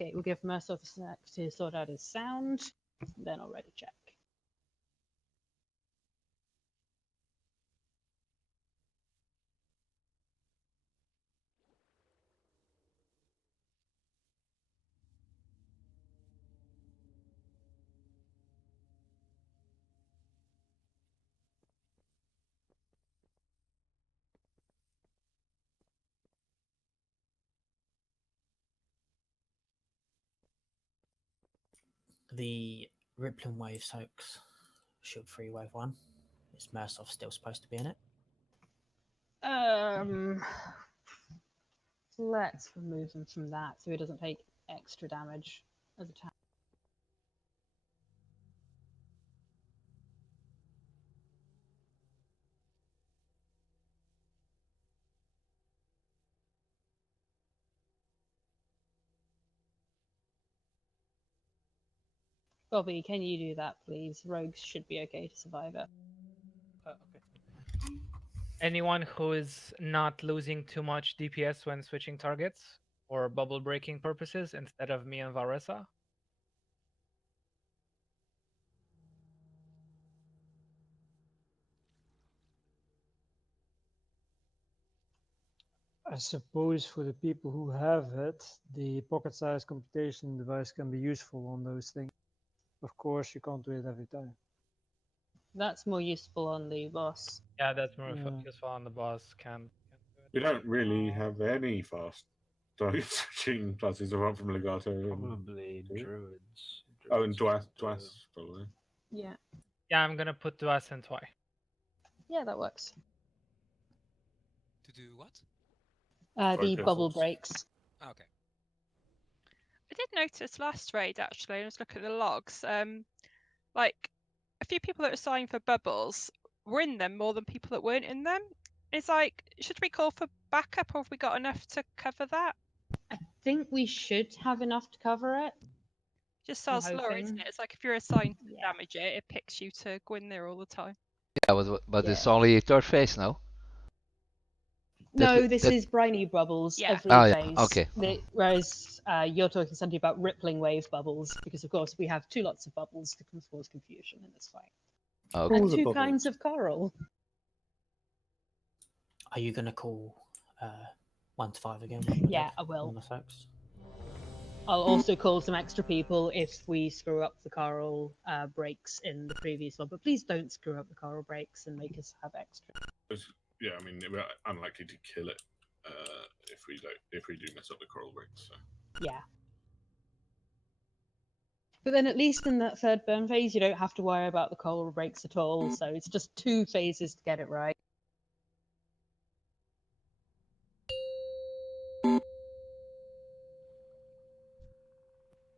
Okay, we'll give Mercer the snack to sort out his sound, then I'll write a check. The Rippling Waves hoax, Shield 3 Wave 1. Is Mersoff still supposed to be in it? Let's remove him from that so he doesn't take extra damage as a tank. Bobby, can you do that, please? Rogues should be okay to survive it. Okay. Anyone who is not losing too much DPS when switching targets or bubble breaking purposes instead of me and Varesa? I suppose for the people who have it, the pocket-sized computation device can be useful on those things. Of course, you can't do it every time. That's more useful on the boss. Yeah, that's more Yeah. useful on the boss. Can do it. We don't really have any fast target switching classes apart from Legato. Probably druids. Oh, and Druids Dwas, probably. Yeah. Yeah, I'm gonna put Duas and Twy. Yeah, that works. To do what? The Focus bubble us. breaks. Okay. I did notice last raid actually. I was looking at the logs. Like a few people that were signed for bubbles were in them more than people that weren't in them. It's like, should we call for backup, or have we got enough to cover that? I think we should have enough to cover it. Just I'm sounds lower, isn't hoping. it? It's like if you're assigned to Yeah. damage it, it picks you to go in there all the time. Yeah, but it's Yeah. only third phase now. No, this that- is briny bubbles Yeah. every Oh, yeah, phase. okay. Whereas you're talking something about rippling wave bubbles, because of course we have two lots of bubbles to cause confusion in this fight. Okay. And All the two bubbles. kinds of coral. Are you going to call 1 to 5 again? Yeah, I will. On the hoax? I'll also call some extra people if we screw up the coral breaks in the previous one, but please don't screw up the coral breaks and make us have extra. Yeah, I mean, we're unlikely to kill it if we do mess up the coral breaks. So. Yeah. But then at least in that third burn phase, you don't have to worry about the coral breaks at all, so it's just 2 phases to get it right.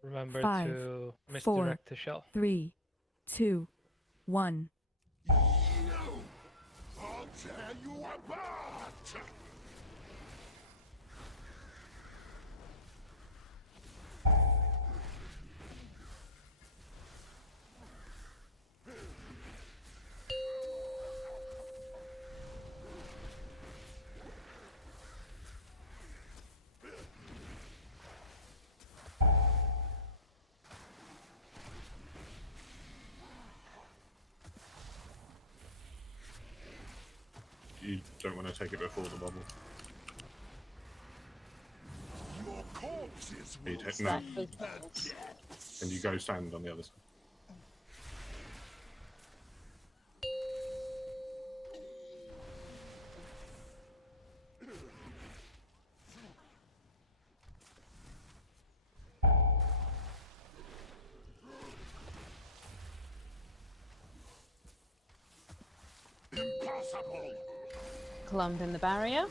Remember 5, to 4, misdirect the shell. 3, 2, 1. I'll tear you apart! You don't want to take it before the bubble. Your corpses You will take, see no, Those the bubbles. depths. and you go stand on the other side. Impossible! Clump in the barrier.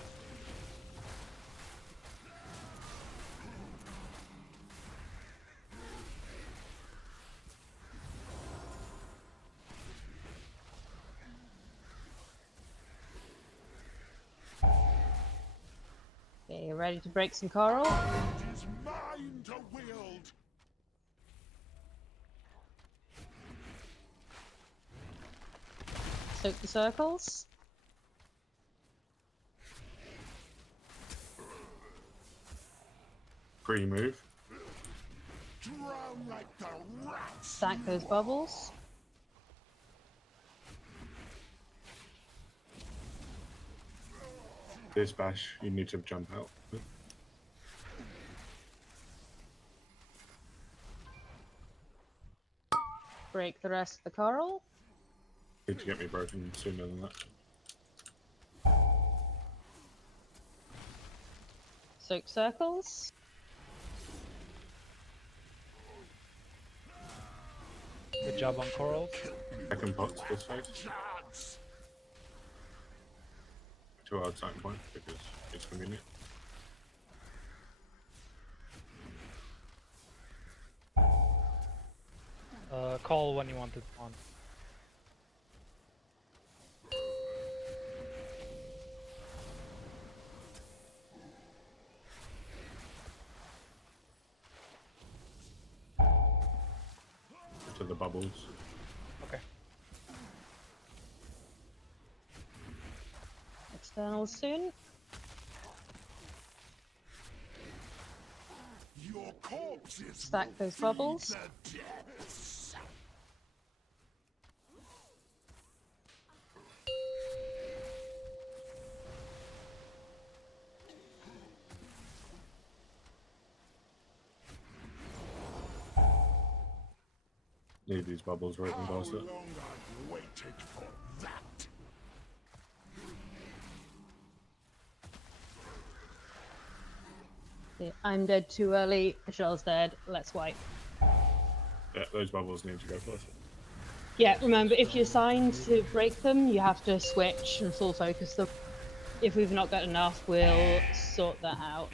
Okay, you ready to break some coral? It is mine to wield! Soak the circles. Pre-move. Drown like the rats. Stack those bubbles. This bash, you need to jump out. Break the rest of the coral. Need to get me broken sooner than that. Soak circles. Good job on corals. Second pot's this side. Chance. To our time point because it's convenient. Call when you want it on. To the bubbles. Okay. External soon. Your corpses Stack will those feed bubbles. the depths. Need these bubbles right and How past it. long I've waited for that. Yeah, I'm dead too early. Michelle's dead. Let's wipe. Yeah, those bubbles need to go first. Yeah, remember, if you're assigned to break them, you have to switch and full focus them. If we've not got enough, we'll sort that out.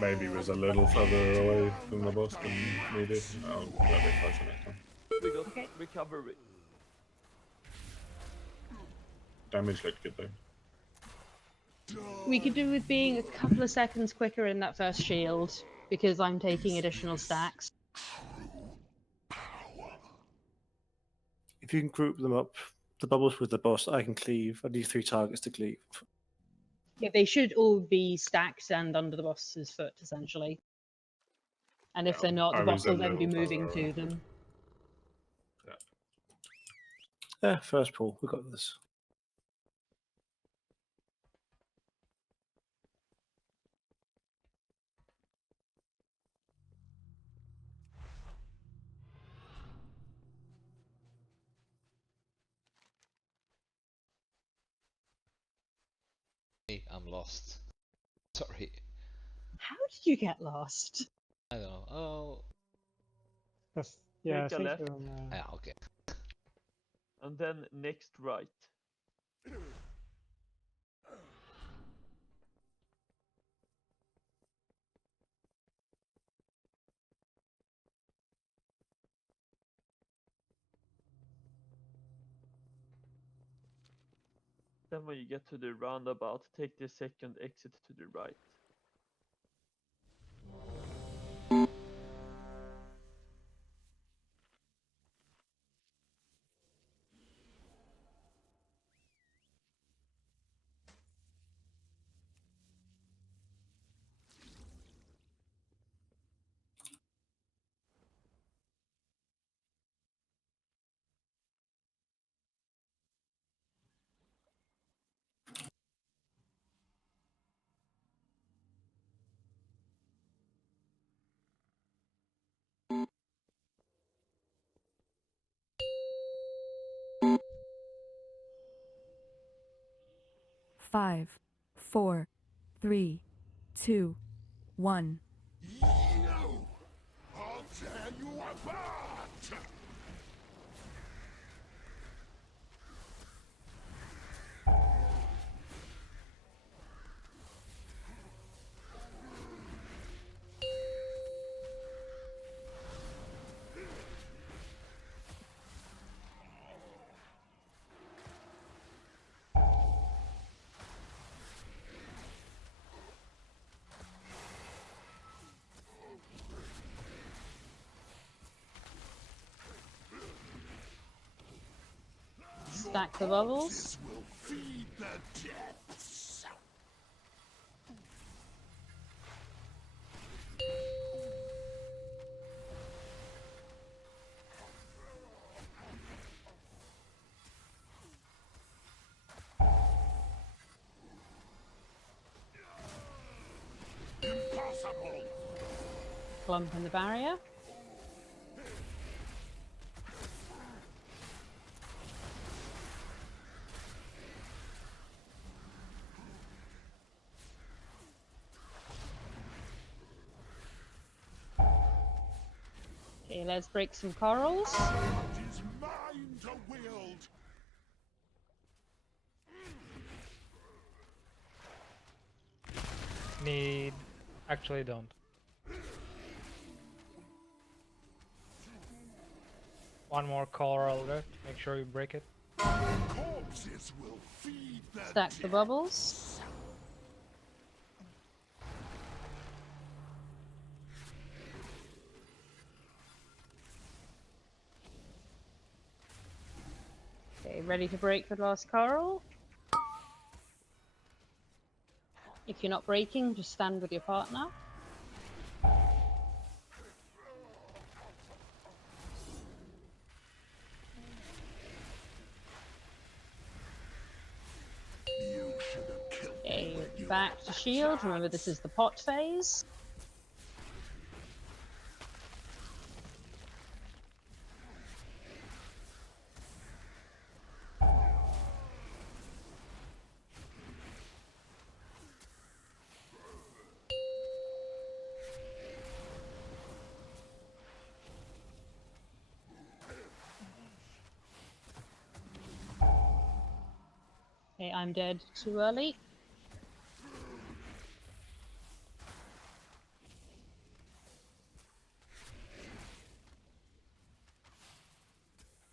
Maybe was a little further away from the boss than needed. I'll get a bit closer next time. We got Okay. recovery. Damage looked good though. We could do with being a couple of seconds quicker in that first shield, because I'm taking additional stacks. If you can group them up, the bubbles with the boss, I can cleave. I need 3 targets to cleave. Yeah, they should all be stacked and under the boss's foot, essentially. And if Yeah, they're not, I the was boss a will then be little moving further to away. them. Yeah, first pull. We got this. I'm lost. Sorry. How did you get lost? I don't know. Oh. Yeah, I Take a think left. Yeah, okay. And then next right. Then when you get to the roundabout, take the second exit to the right. Five, 4, 3, 2, 1. You! I'll tear you apart! Stack the bubbles. Will feed the depths. impossible. Clump in the barrier. Okay, let's break some corals. It is mine to wield. Need. Actually, don't. One more coral left. Make sure you break it. Corpses will feed the Stack the bubbles. Okay, ready to break the last coral. If you're not breaking, just stand with your partner. You should have killed me Okay, when you back had to the shield. Remember, this chance. is the pot phase. Okay, I'm dead too early.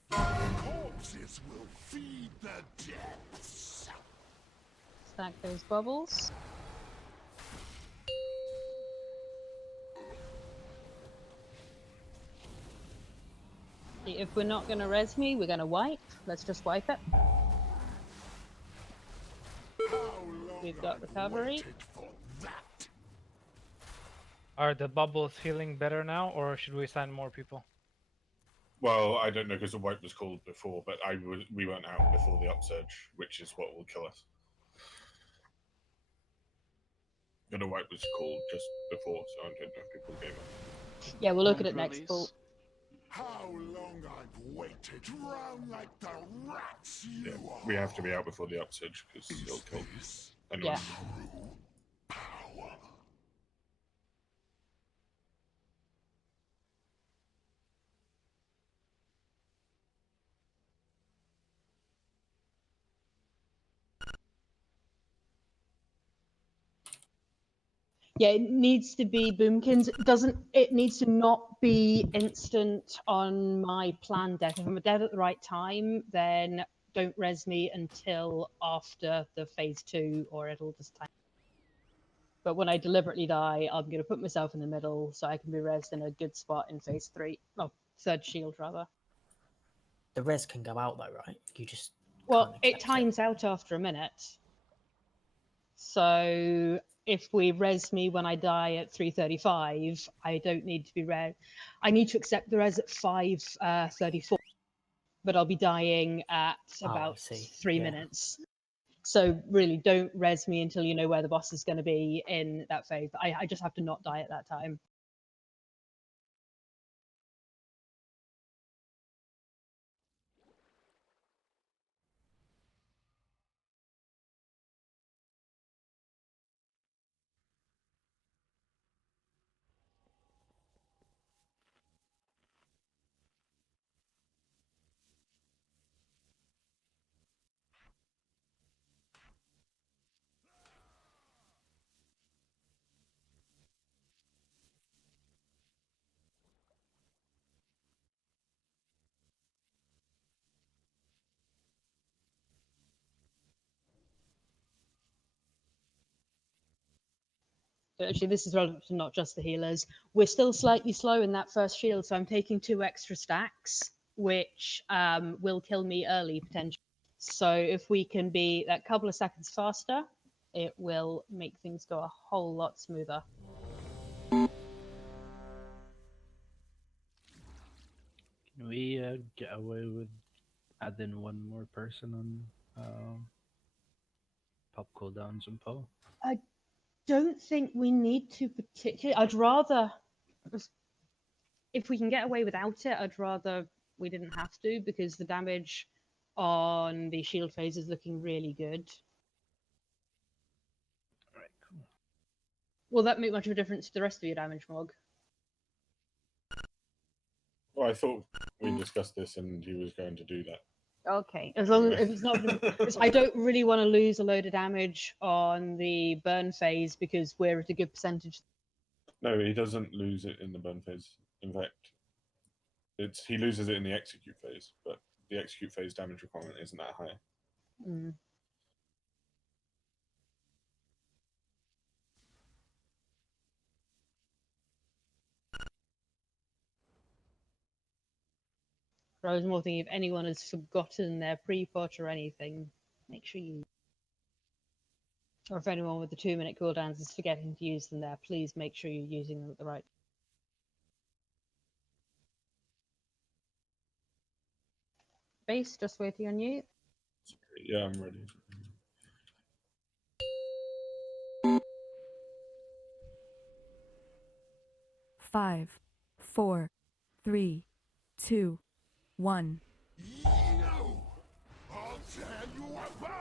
Corpses will feed the depths. Stack those bubbles. Okay, if we're not going to res me, we're going to wipe. Let's just wipe it. How long We've got I've recovery. waited for that. Are the bubbles feeling better now, or should we send more people? Well, I don't know because the wipe was called before, but we went out before the upsurge, which is what will kill us. And the wipe was called just before, so I don't know if people gave up. Yeah, we'll look at it next pull. How long I've waited to run like the rats you Yeah, are. we have to be out before the upsurge because it'll kill This anyone. Yeah. true power. Yeah, it needs to be Boomkins. It needs to not be instant on my planned death. If I'm dead at the right time, then don't res me until after the phase 2, or it'll just time. But when I deliberately die, I'm going to put myself in the middle so I can be resed in a good spot in phase 3. Oh, third shield, rather. The res can go out though, right? You just Well, can't it accept times out after a minute. So if we res me when I die at 3:35, I don't need to be res. I need to accept the res at 5:34, but I'll be dying at Oh, I about see. 3 Yeah. minutes. So really, don't res me until you know where the boss is going to be in that phase. I just have to not die at that time. But actually, this is relevant to not just the healers. We're still slightly slow in that first shield, so I'm taking 2 extra stacks, which will kill me early potentially. So if we can be that couple of seconds faster, it will make things go a whole lot smoother. Can we get away with adding one more person on pop cooldowns and Poe? I don't think we need to particularly. I'd rather, if we can get away without it, I'd rather we didn't have to, because the damage on the shield phase is looking really good. Alright, cool. Will that make much of a difference to the rest of your damage, Mog? Well, I thought we discussed this and he was going to do that. Okay, as long as if it's not, because I don't really want to lose a load of damage on the burn phase because we're at a good percentage. No, he doesn't lose it in the burn phase. In fact, he loses it in the execute phase, but the execute phase damage requirement isn't that high. Mm. I was more thinking if anyone has forgotten their pre-pot or anything, make sure you. Or if anyone with the 2-minute cooldowns is forgetting to use them there, please make sure you're using them at the right. Base, just waiting on you. Yeah, I'm ready. Five, 4, 3, 2, 1. No! I'll tear you apart!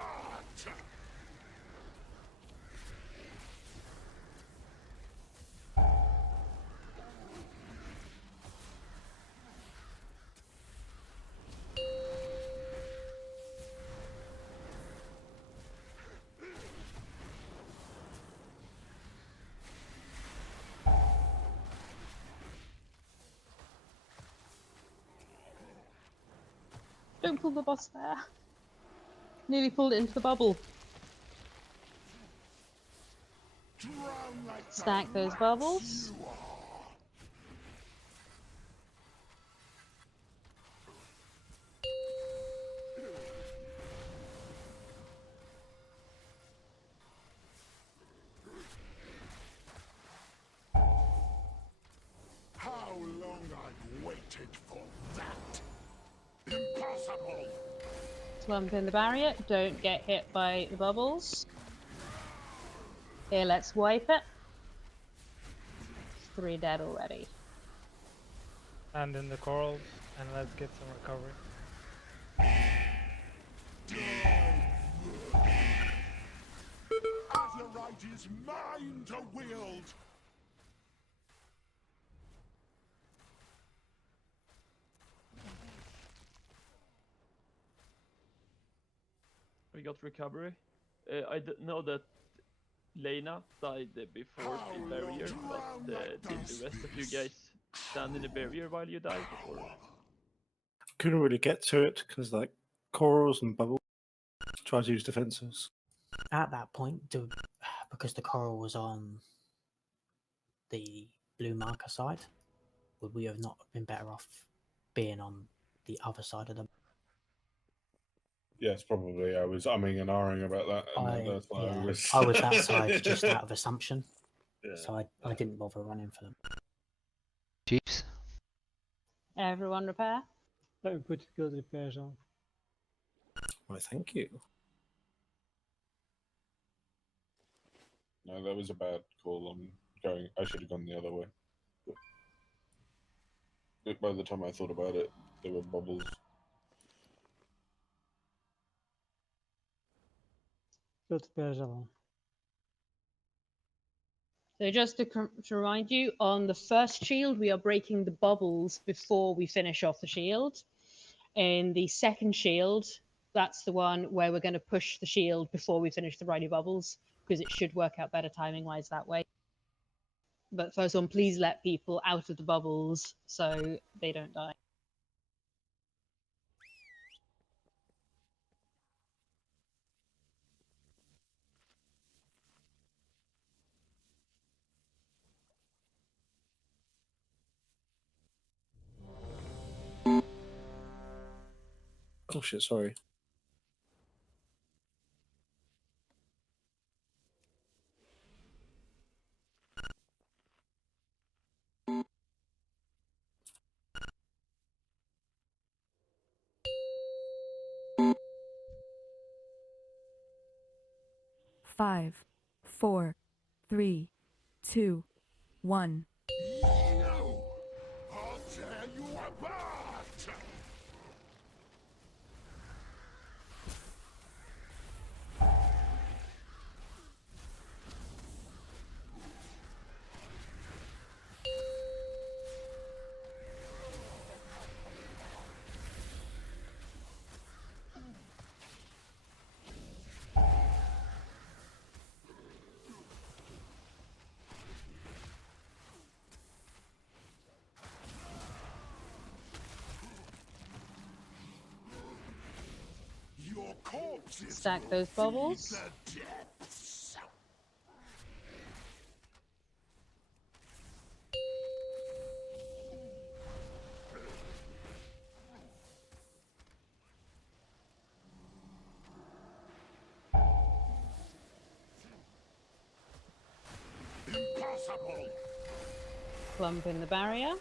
Don't pull the boss there. Nearly pulled it into the bubble. Drown like the Stack those rats bubbles. you are. How long I've waited for that! Impossible! Slump in the barrier. Don't get hit by the bubbles. Here, let's wipe it. 3 dead already. And in the corals, and let's get some recovery. Azerite is mine to wield! We got recovery. Know that Lena died before the barrier, but did the rest of you guys stand in the barrier while you died? Or? Couldn't really get to it because like corals and bubbles. Try to use defenses. At that point, because the coral was on the blue marker side, would we have not been better off being on the other side of the? Yes, probably. I was umming and ahhing about that, and that's why yeah, I was. I was that side just out of assumption, Yeah. so I didn't bother running for them. Jeeps. Everyone repair. Let me put guild repairs on. Why, thank you. No, that was a bad call. I should have gone the other way. But by the time I thought about it, there were bubbles. Guild repairs are on. So just to remind you, on the first shield, we are breaking the bubbles before we finish off the shield. In the second shield, that's the one where we're going to push the shield before we finish the Riley bubbles, because it should work out better timing-wise that way. But first one, please let people out of the bubbles so they don't die. Oh shit, sorry. Five, 4, 3, 2, 1. You! I'll tear you apart! Your corpses Stack will those feed bubbles. the depths. Impossible! Clump in the barrier.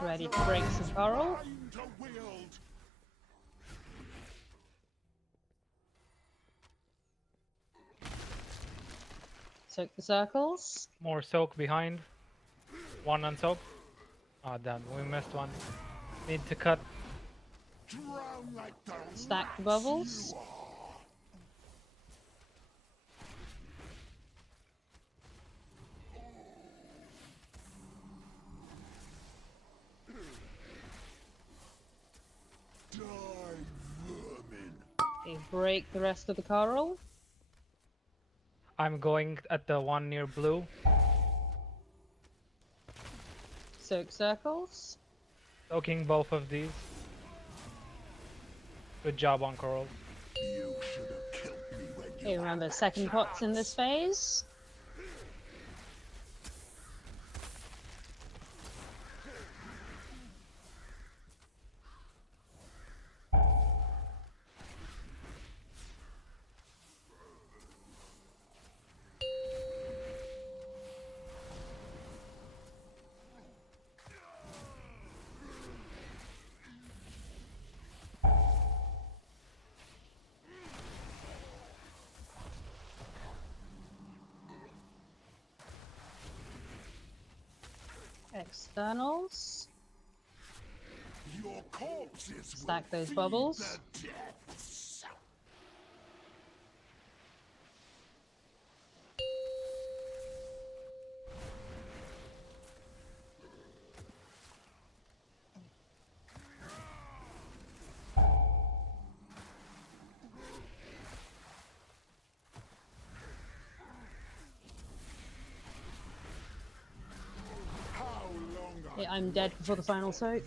Ready to break some coral. Mine to wield. Soak the circles. More soak behind. One unsoak. Ah, damn, we missed one. Need to cut. Drown like the Stack the rats bubbles. you are. Die, vermin. Okay, break the rest of the coral. I'm going at the one near blue. Soak circles. Soaking both of these. Good job on coral. You should have killed me when you Okay, remember, second pot's in this phase. Externals. Your corpses Stack will those feed bubbles. the depths. How long Yeah, I'm dead before the final soak.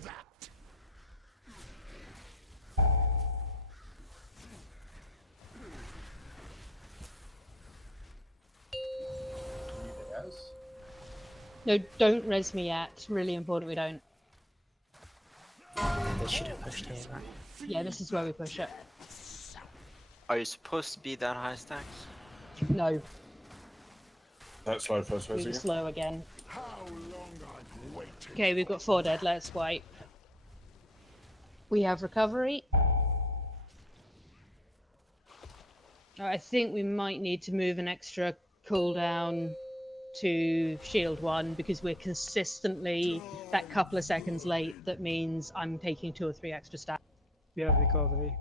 No, don't res me yet. Really important we don't. They should have pushed here, right? Yeah, this is where we push it. Are you supposed to be that high stacks? No, That's slow first we phase were again. slow again. How long I've waited. Okay, we've got 4 dead. Let's wipe. We have recovery. I think we might need to move an extra cooldown to shield 1 because we're consistently that couple of seconds late. That means I'm taking 2 or 3 extra stats. We have recovery.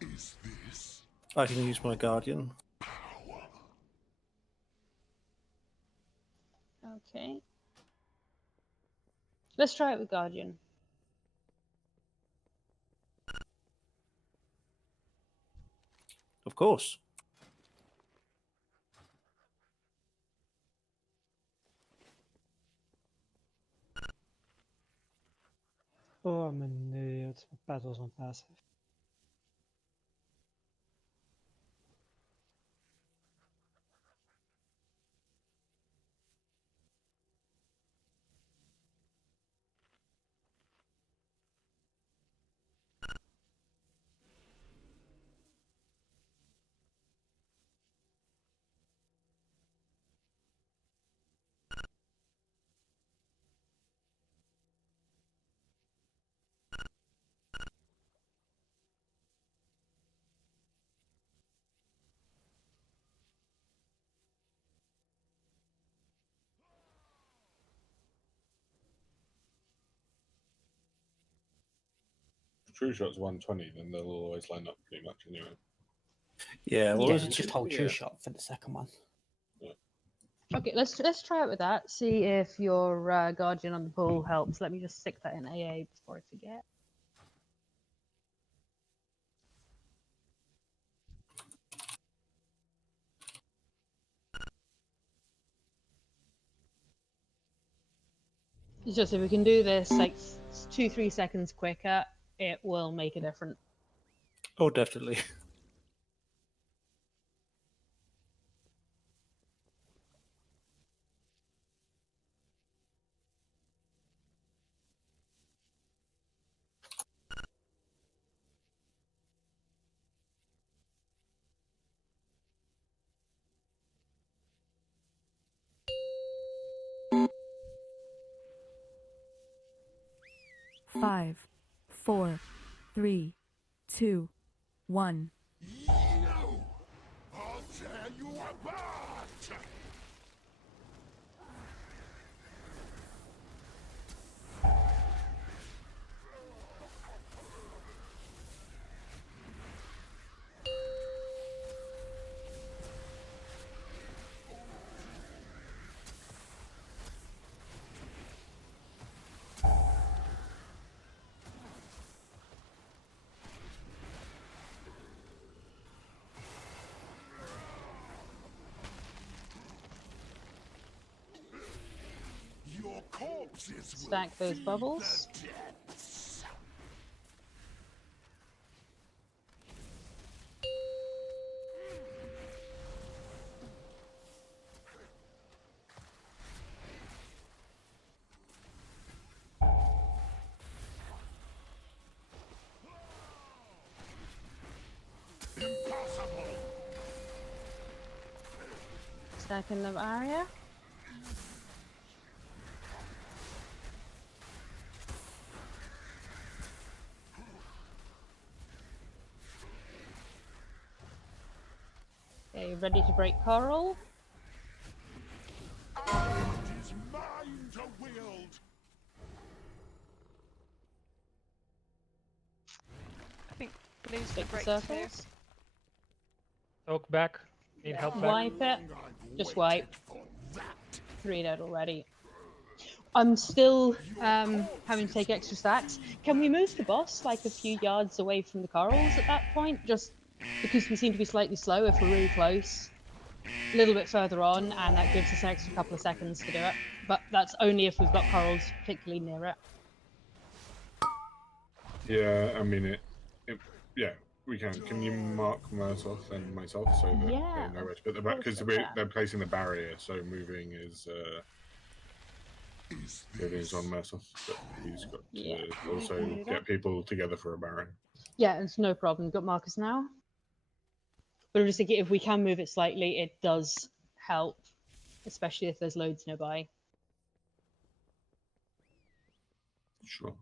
Is this I can use my Guardian. power? Okay. Let's try it with Guardian. Of course. Oh, I'm an idiot. My pet was on passive. true shot's 120, then they'll always line up pretty much anyway. Yeah, well, Yeah, it's you just hold true shot for the second one. Okay, let's try it with that. See if your guardian on the pool helps. Let me just stick that in AA before I forget. It's just if we can do this like 2-3 seconds quicker, it will make a difference. Oh, definitely. Five, 4, 3, 2, 1. You! I'll tear you apart! Your corpses Stack those bubbles. Impossible! Stacking the area. Okay, ready to break coral. It is mine to wield! I think Blue's gonna Take the break too. circles. Soak back. Need help back. Wipe it. Just wipe. 3 dead already. I'm still having to take extra stacks. Can we move the boss like a few yards away from the corals at that point? Just because we seem to be slightly slow if we're really close. A little bit further on, and that gives us an extra couple of seconds to do it. But that's only if we've got corals particularly near it. Yeah, I mean yeah, we can. Can you mark Murtoff and myself so that Yeah, they know where to put the of back? course Because I can. they're placing the barrier, so moving is on Murtoff, but he's got to Yeah, we can also do that. get people together for a Baron. Yeah, it's no problem. Got markers now. But I'm just thinking if we can move it slightly, it does help, especially if there's loads nearby. Sure.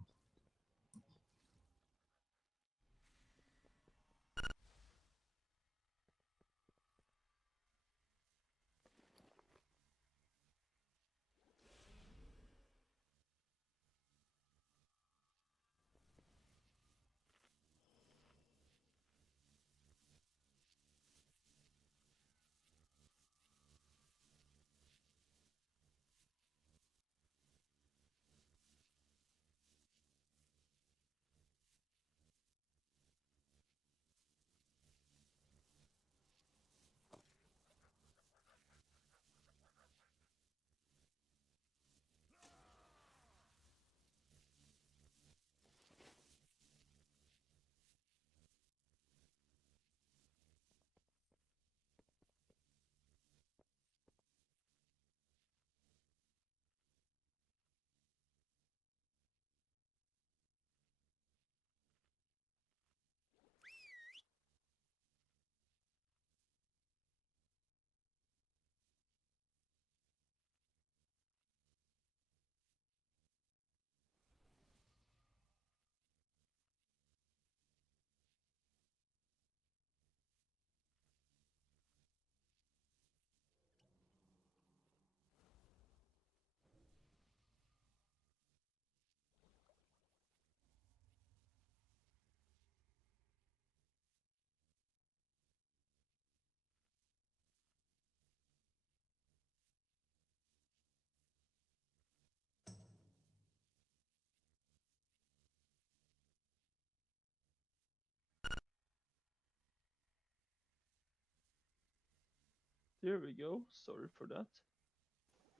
There we go. Sorry for that.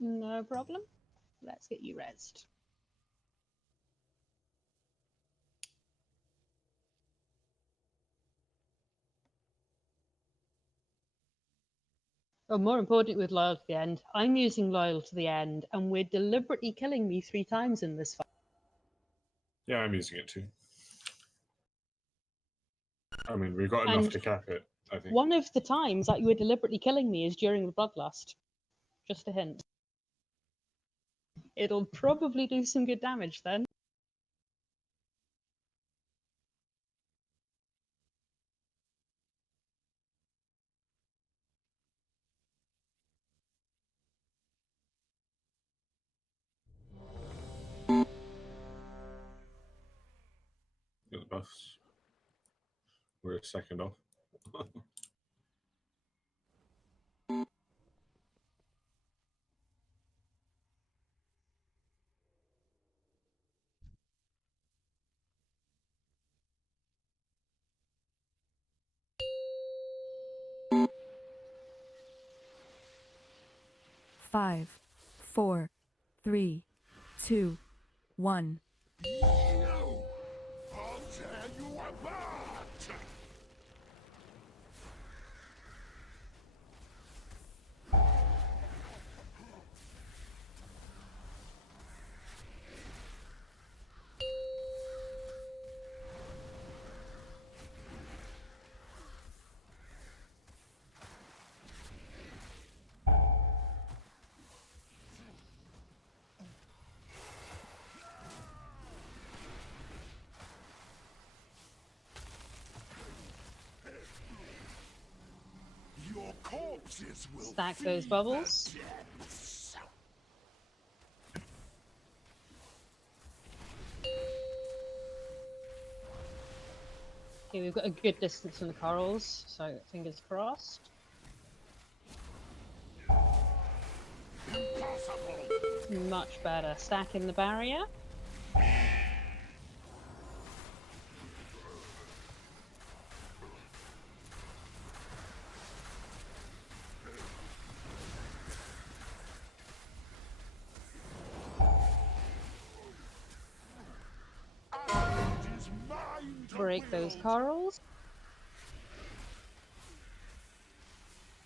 No problem. Let's get you rezzed. Oh, more importantly, with Loyal to the End, I'm using Loyal to the End, and we're deliberately killing me 3 times in this fight. Yeah, I'm using it too. I mean, we've got enough And to cap it, I think. one of the times that you were deliberately killing me is during the Bloodlust. Just a hint. It'll probably do some good damage then. Got the buffs. We're a second off. Five, 4, 3, 2, 1. I'll tear you apart! Your corpses will Stack those feed bubbles. the depths. Okay, we've got a good distance from the corals, so fingers crossed. Impossible! Much better. Stacking the barrier. It is mine to Break those wield. corals.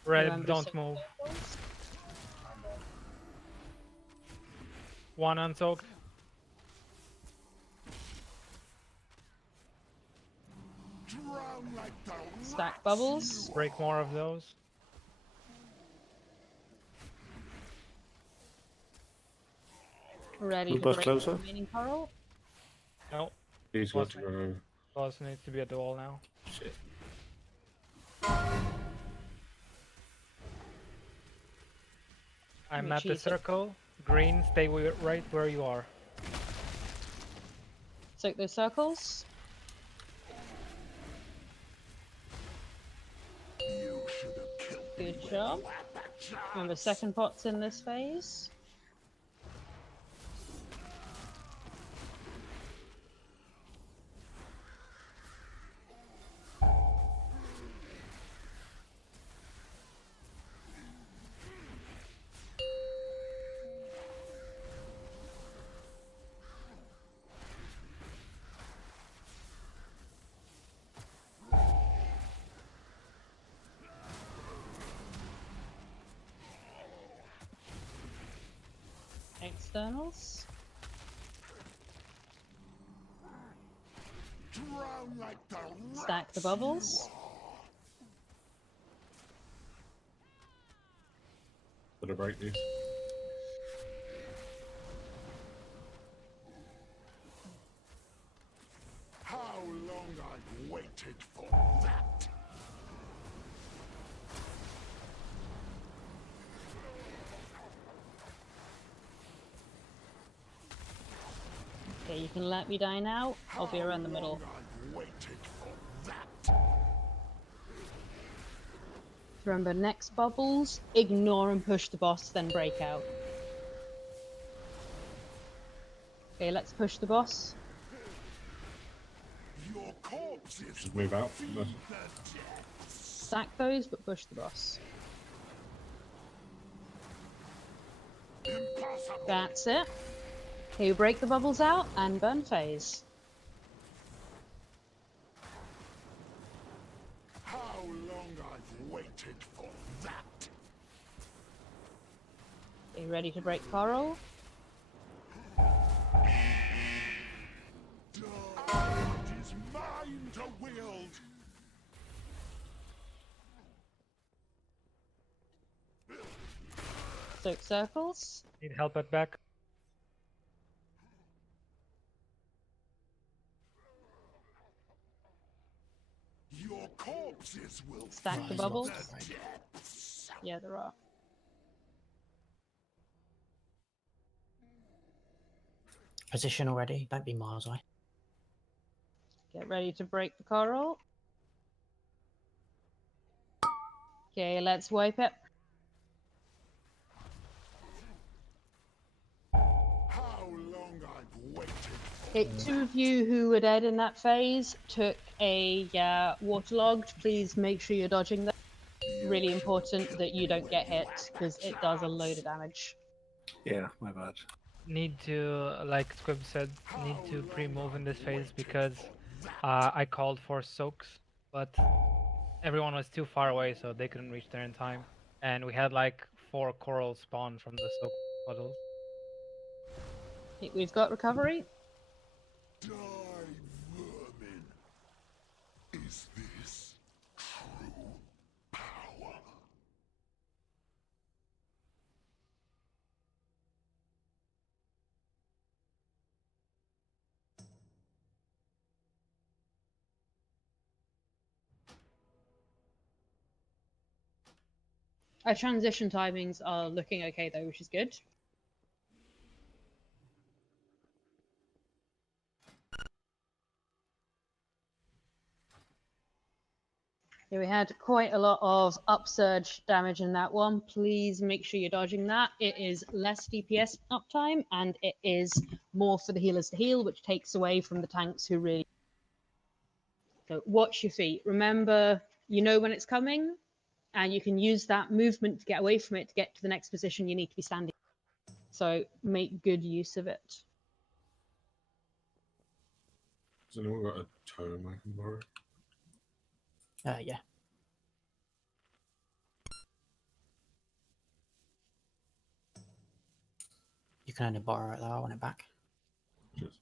Red, Remember don't to- move. One unsoaked. Drown like the Stack rats bubbles. you Break more of those. Ready Move to bus break closer. the remaining coral. No. He's got to go. Boss needs to be at the wall now. Shit. I'm You're at the cheating. circle. Green, stay right where you are. Soak those circles. You should have killed me Good when job. you had that chance. Remember, second pot's in this phase. Externals. Drown like the Stack the rats bubbles. you are. Better break these. How long I've waited for that! Okay, you can let me die now. I'll be around the middle. I've waited for that! Remember, next bubbles, ignore and push the boss, then break out. Okay, let's push the boss. Your corpses Just move out. feed the depths. Stack those, but push the boss. Impossible. That's it. You break the bubbles out and burn phase. How long I've waited for that. Are you ready to break coral? It is mine to wield. Soak circles. Need help at back. Your corpses will Stack the fill bubbles. the depths. Yeah, there are. Position already. Don't be miles away. Get ready to break the coral. Okay, let's wipe it. How long I've waited for Okay, two of you who were dead in that phase took a waterlogged. Please make sure you're dodging them. Really important that you don't get hit because it does a load of damage. Yeah, my bad. Need to, like Squib said, need to pre-move in this phase because I called for soaks, but everyone was too far away, so they couldn't reach there in time. And we had like 4 coral spawn from the soak puddles. We've got recovery. Die, vermin. Is this true power? Our transition timings are looking okay though, which is good. Yeah, we had quite a lot of upsurge damage in that one. Please make sure you're dodging that. It is less DPS uptime, and it is more for the healers to heal, which takes away from the tanks who really... So watch your feet. Remember, you know when it's coming, and you can use that movement to get away from it to get to the next position you need to be standing. So make good use of it. Has anyone got a tome I can borrow? Yeah. You can only borrow it though. I want it back. Cheers.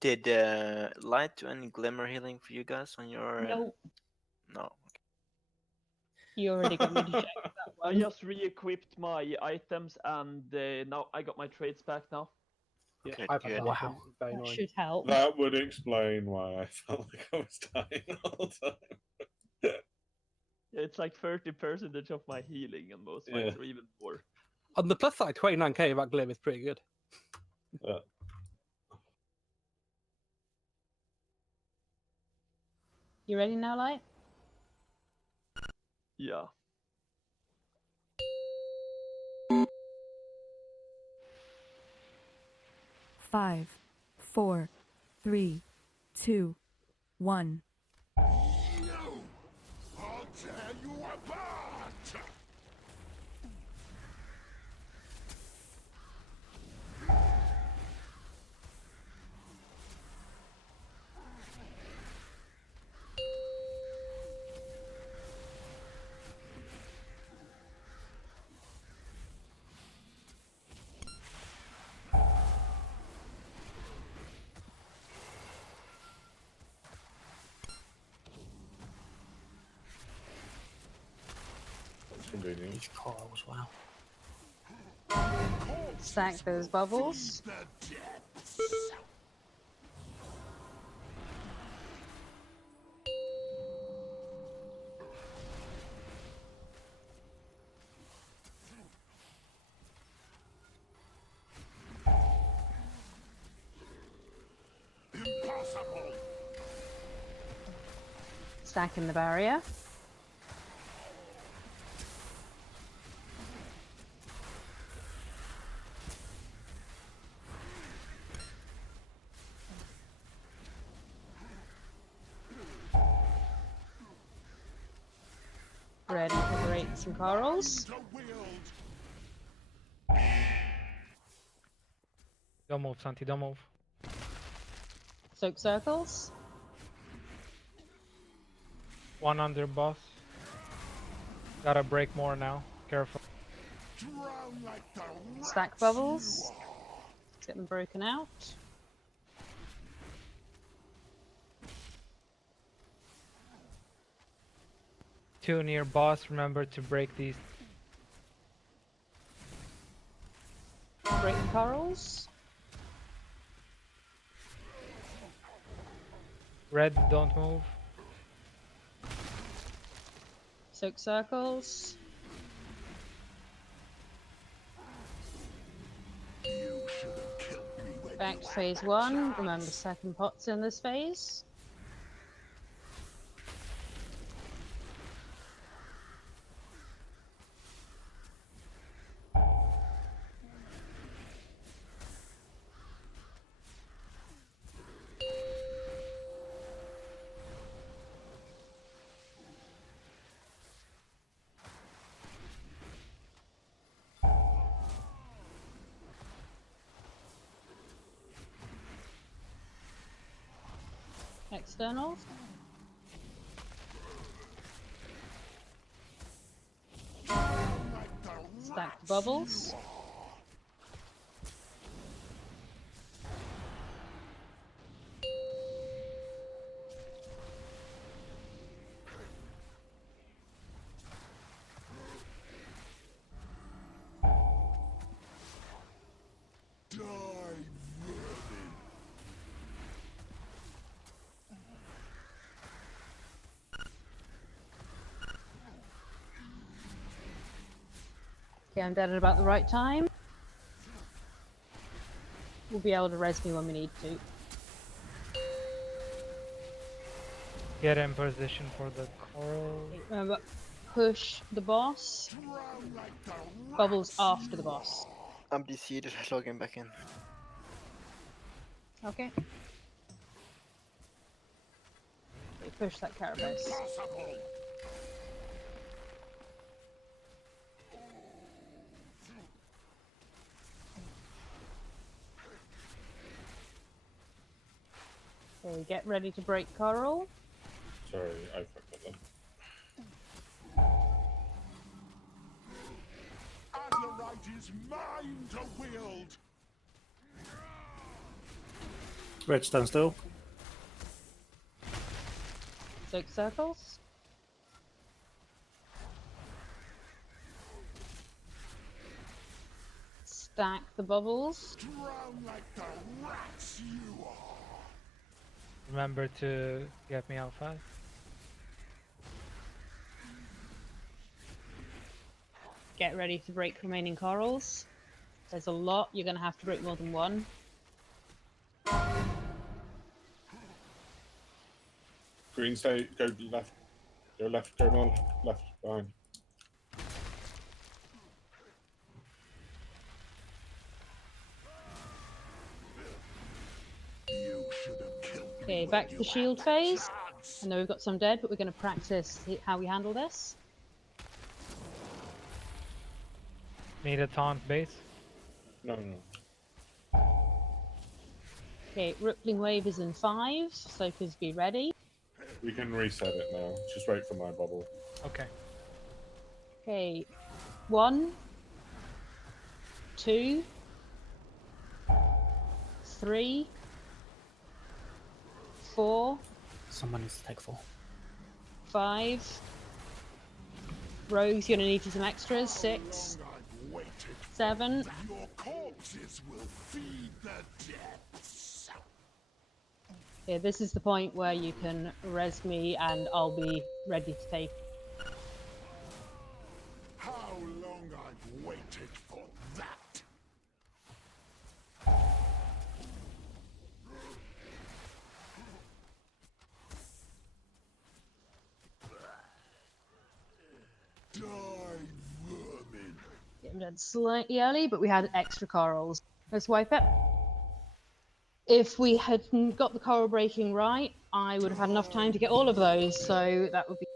Did light do any glimmer healing for you guys on your? No. No. You already got me to check that I one. just re-equipped my items and now I got my trades back now. Yeah, Good, I've had good. that happen. Very That annoying. should help. That would explain why I felt like I was dying the whole time. Yeah, it's like 30% of my healing on most fights, or even more. On the plus side, 29k of that glim is pretty good. You ready now, Light? Yeah. Five, 4, 3, 2, 1. No! I'll tear you apart! Convenient. Each coral as well. Stack those bubbles. Impossible. Stacking the barrier. Ready to break some corals. Don't move, Santi, don't move. Soak circles. One under boss. Gotta break more now. Careful. Stack bubbles. Let's get them broken out. Two near boss. Remember to break these. Break the corals. Red, don't move. Soak circles. Back to phase 1. Remember, second pot's in this phase. Externals. Stacked bubbles. Okay, I'm dead at about the right time. We'll be able to res me when we need to. Get in position for the coral. Remember, push the boss. Bubbles after the boss. I'm DC'd, logging back in. Okay. Push that carapace. Okay, get ready to break coral. Sorry, I fucked up then. Azurite is mine to wield. Red, stand still. Soak circles. Stack the bubbles. Drown like the rats you are. Remember to get me out fast. Get ready to break remaining corals. There's a lot, you're going to have to break more than one. Green, stay, go left. Go left, go on, left, behind. Okay, back to the shield phase. I know we've got some dead, but we're going to practice how we handle this. Need a taunt base? No, no. Okay, Rippling Wave is in 5, Soakers be ready. We can reset it now. Just wait for my bubble. Okay. Okay, 1, 2, 3, 4. Someone needs to take 4. 5. rogues, you're gonna need some extras. 6, 7. Your corpses will feed the depths. Yeah, this is the point where you can res me and I'll be ready to take. How long I've waited for that! Die, vermin! Yeah, I'm dead slightly early, but we had extra corals. Let's wipe it. If we had got the coral breaking right, I would have had enough time to get all of those, so that would be...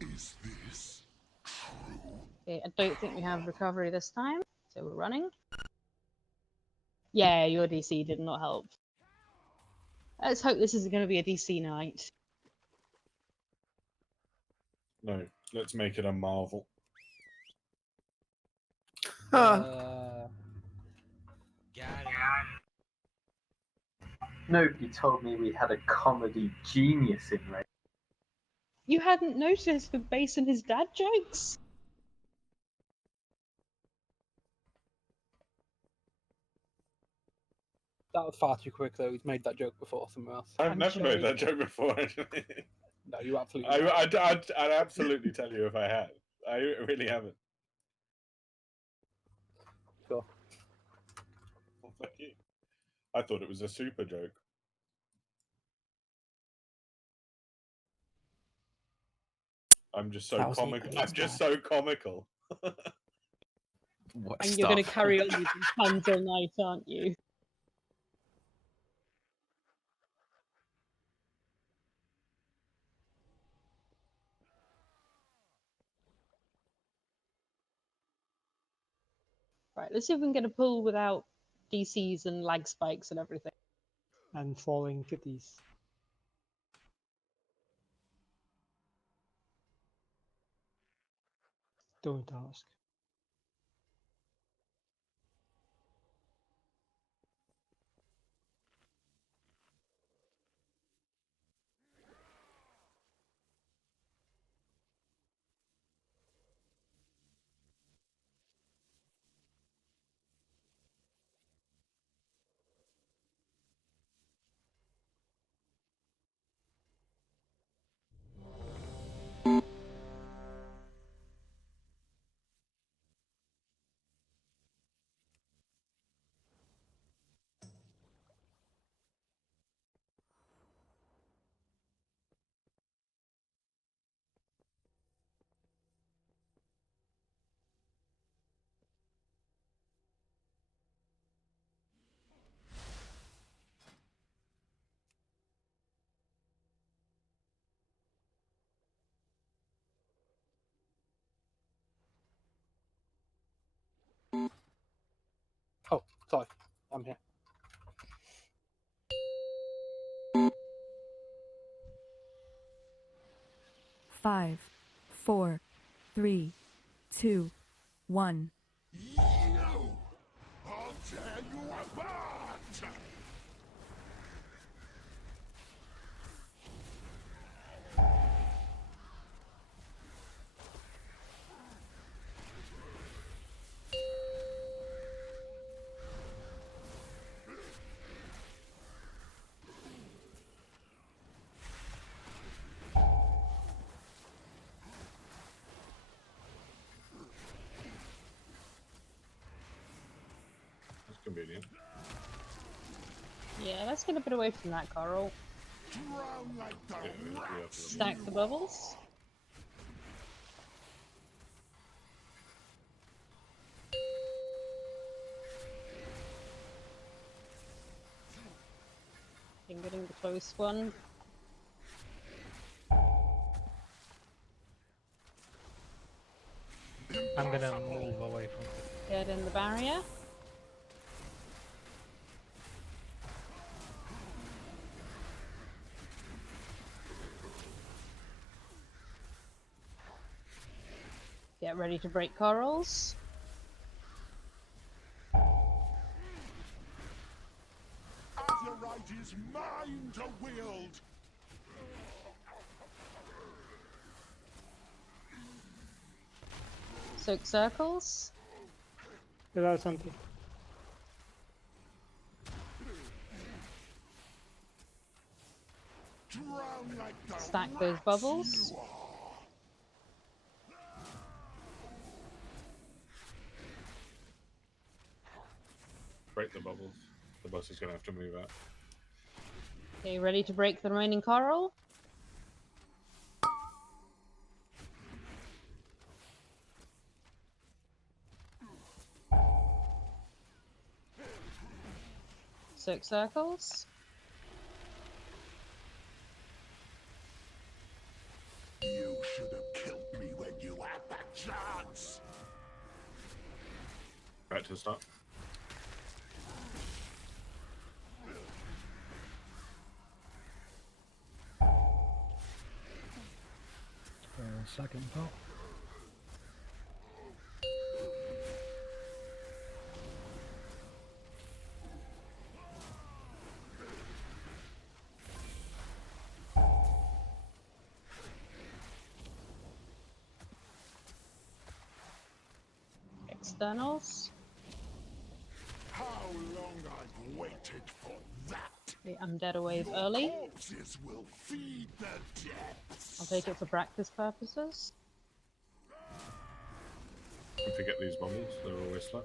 Is this true? Okay, I don't think we have recovery this time, so we're running. Yeah, your DC did not help. Let's hope this isn't going to be a DC night. No, let's make it a Marvel. Got it. Nobody told me we had a comedy genius in Ray. You hadn't noticed for based on his dad jokes? That was far too quick, though. He's made that joke before somewhere else. I've never made that joke before, actually. No, you absolutely. I'd absolutely tell you if I had. I really haven't. Sure. Well, thank you. I thought it was a super joke. I'm just so comical. I'm just so comical. And you're going to carry on using puns all night, aren't you? Right, let's see if we can get a pull without DCs and lag spikes and everything. And falling kitties. Don't ask. Oh, sorry. I'm here. Five, 4, 3, 2, 1. You! I'll tear you apart! That's convenient. Yeah, let's get a bit away from that coral. Drown like the rats! Stack the bubbles. I'm getting the close one. I'm gonna move away from it. Get in the barrier. Get ready to break corals. Azurite is mine to wield! Soak circles. Get out something. Stack those bubbles. Break the bubbles. The boss is going to have to move out. Okay, ready to break the remaining coral? Soak circles. You should have killed me when you had that chance. Back to the start. Second pot. Externals. How long I've waited for that. The Undead wave early. Corpses will feed the depths. I'll take it for practice purposes. Don't forget these bubbles, they're always slow.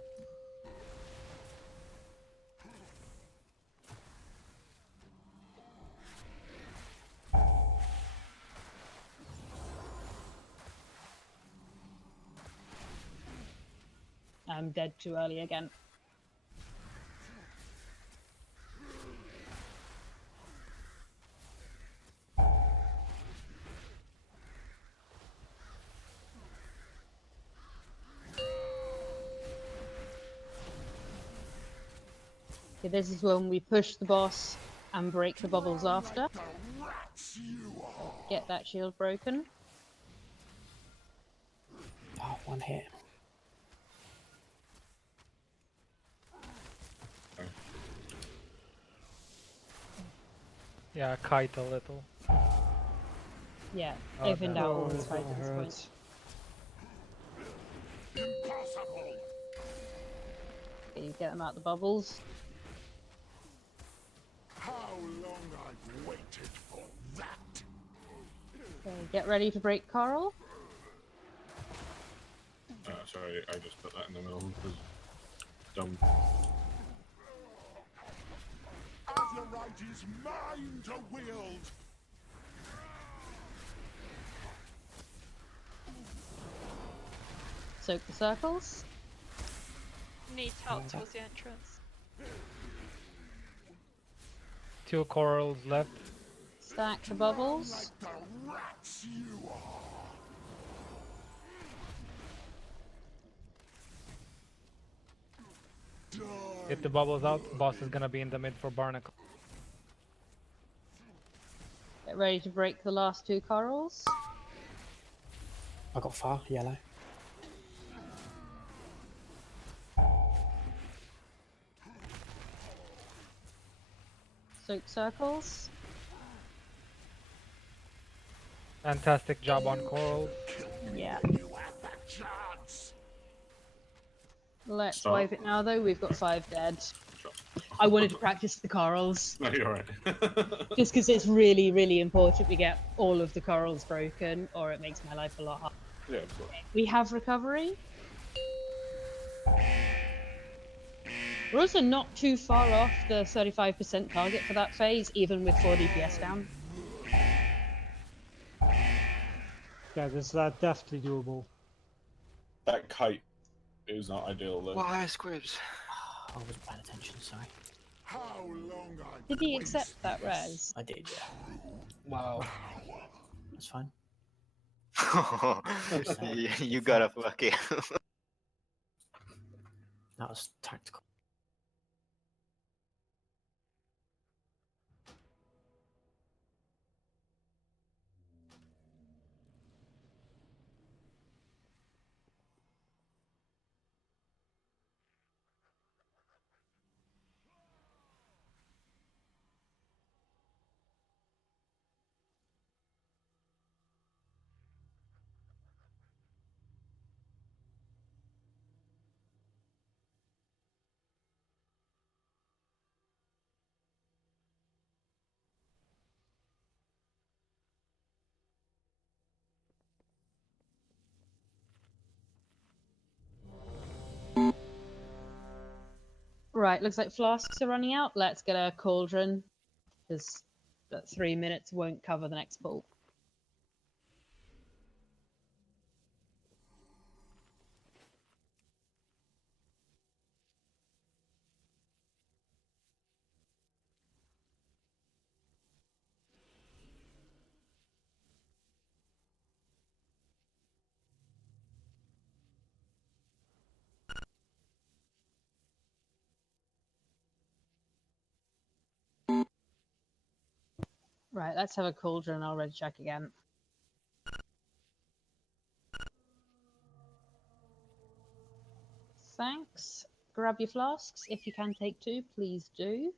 I'm dead too early again. Okay, this is when we push the boss and break the bubbles after. Get that shield broken. Oh, one hit. Yeah, kite a little. Yeah, Oh, evened no. out all Oh, the this fight one at this point. hurts. Impossible. Okay, you get them out the bubbles. How long I've waited for that. Okay, get ready to break coral. Sorry, I just put that in the middle because dumb. Azurite is mine to wield. Soak the circles. Need help towards the entrance. 2 corals left. Stack the bubbles. The rats you are. Get the bubbles out. Boss is gonna be in the mid for Barnacle. Get ready to break the last 2 corals. I got far, yellow. Soak circles. Fantastic job on corals. Yeah. You had that chance. Let's Stop. wipe it now though, we've got 5 dead. I wanted to practice the corals. No, you're right. Just because it's really, really important we get all of the corals broken, or it makes my life a lot harder. Yeah, of course. We have recovery. We're also not too far off the 35% target for that phase, even with 4 DPS down. Yeah, this is definitely doable. That kite is not ideal though. Why, Squibs? I wasn't paying attention, sorry. How long I've Did he accept that res? I did, yeah. Wow. That's fine. you got off lucky. That was tactical. Right, looks like flasks are running out. Let's get a cauldron, because that 3 minutes won't cover the next pull. Right, let's have a cauldron. I'll ready check again. Thanks. Grab your flasks. If you can take 2, please do.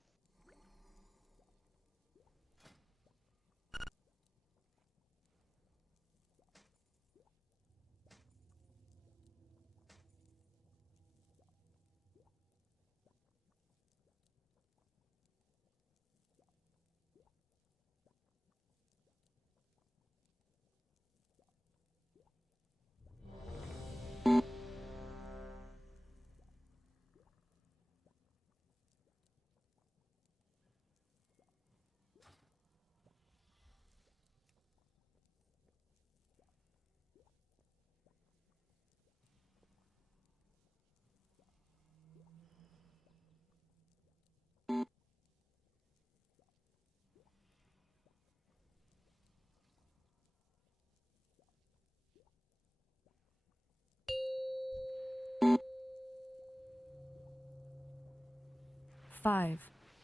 Five,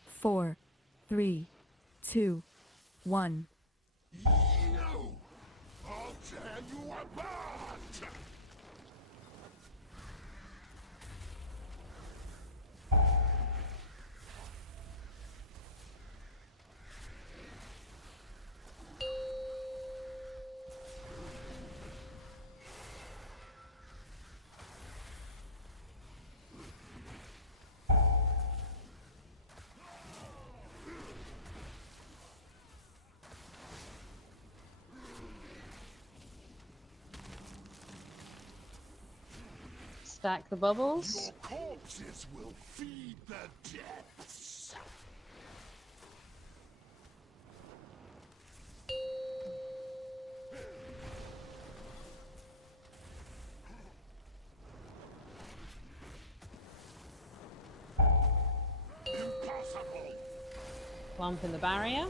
4, 3, 2, 1. You! I'll tear you apart! Stack the bubbles. Your corpses will feed the depths. Impossible. Clump in the barrier.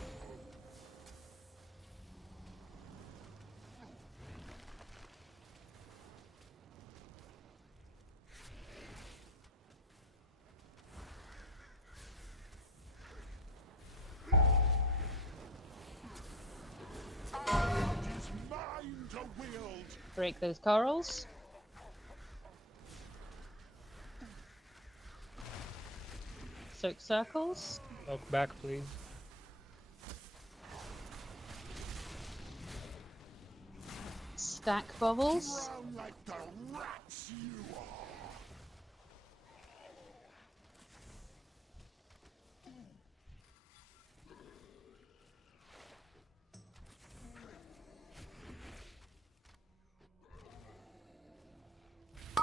It is mine to wield. Break those corals. Soak circles. Look back, please. Stack bubbles. Drown like the rats you are.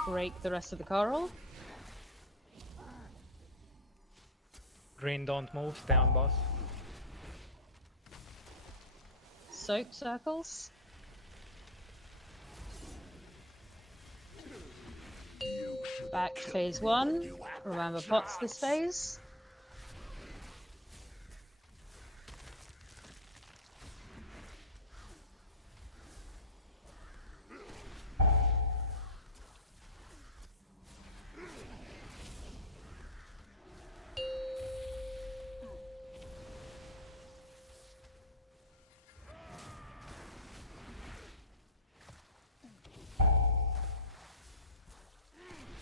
Break the rest of the coral. Green, don't move. Stay on boss. Soak circles. Back to phase 1. Remember pots this phase.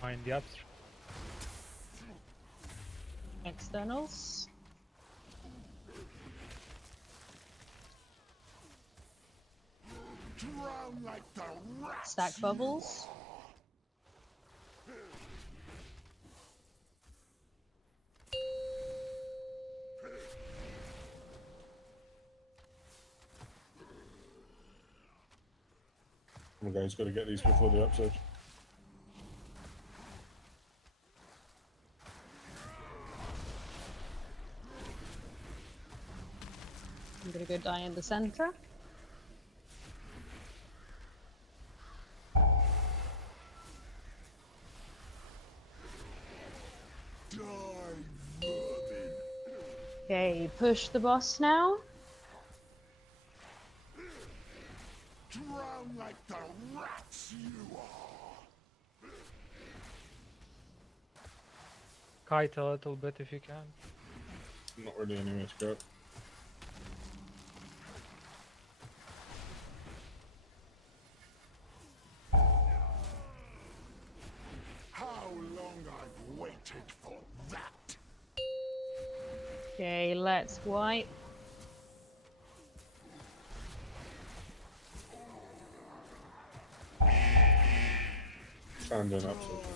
Find the upstream. Externals. Drown like the rats. Stack bubbles. Come on, guys, got to get these before the upsurge. good eye in the center. Okay, push the boss now. Drown like the rats you are. Kite a little bit if you can. Not really anywhere to go. How long I've waited for that. Okay, let's wipe. Stand in absolutely.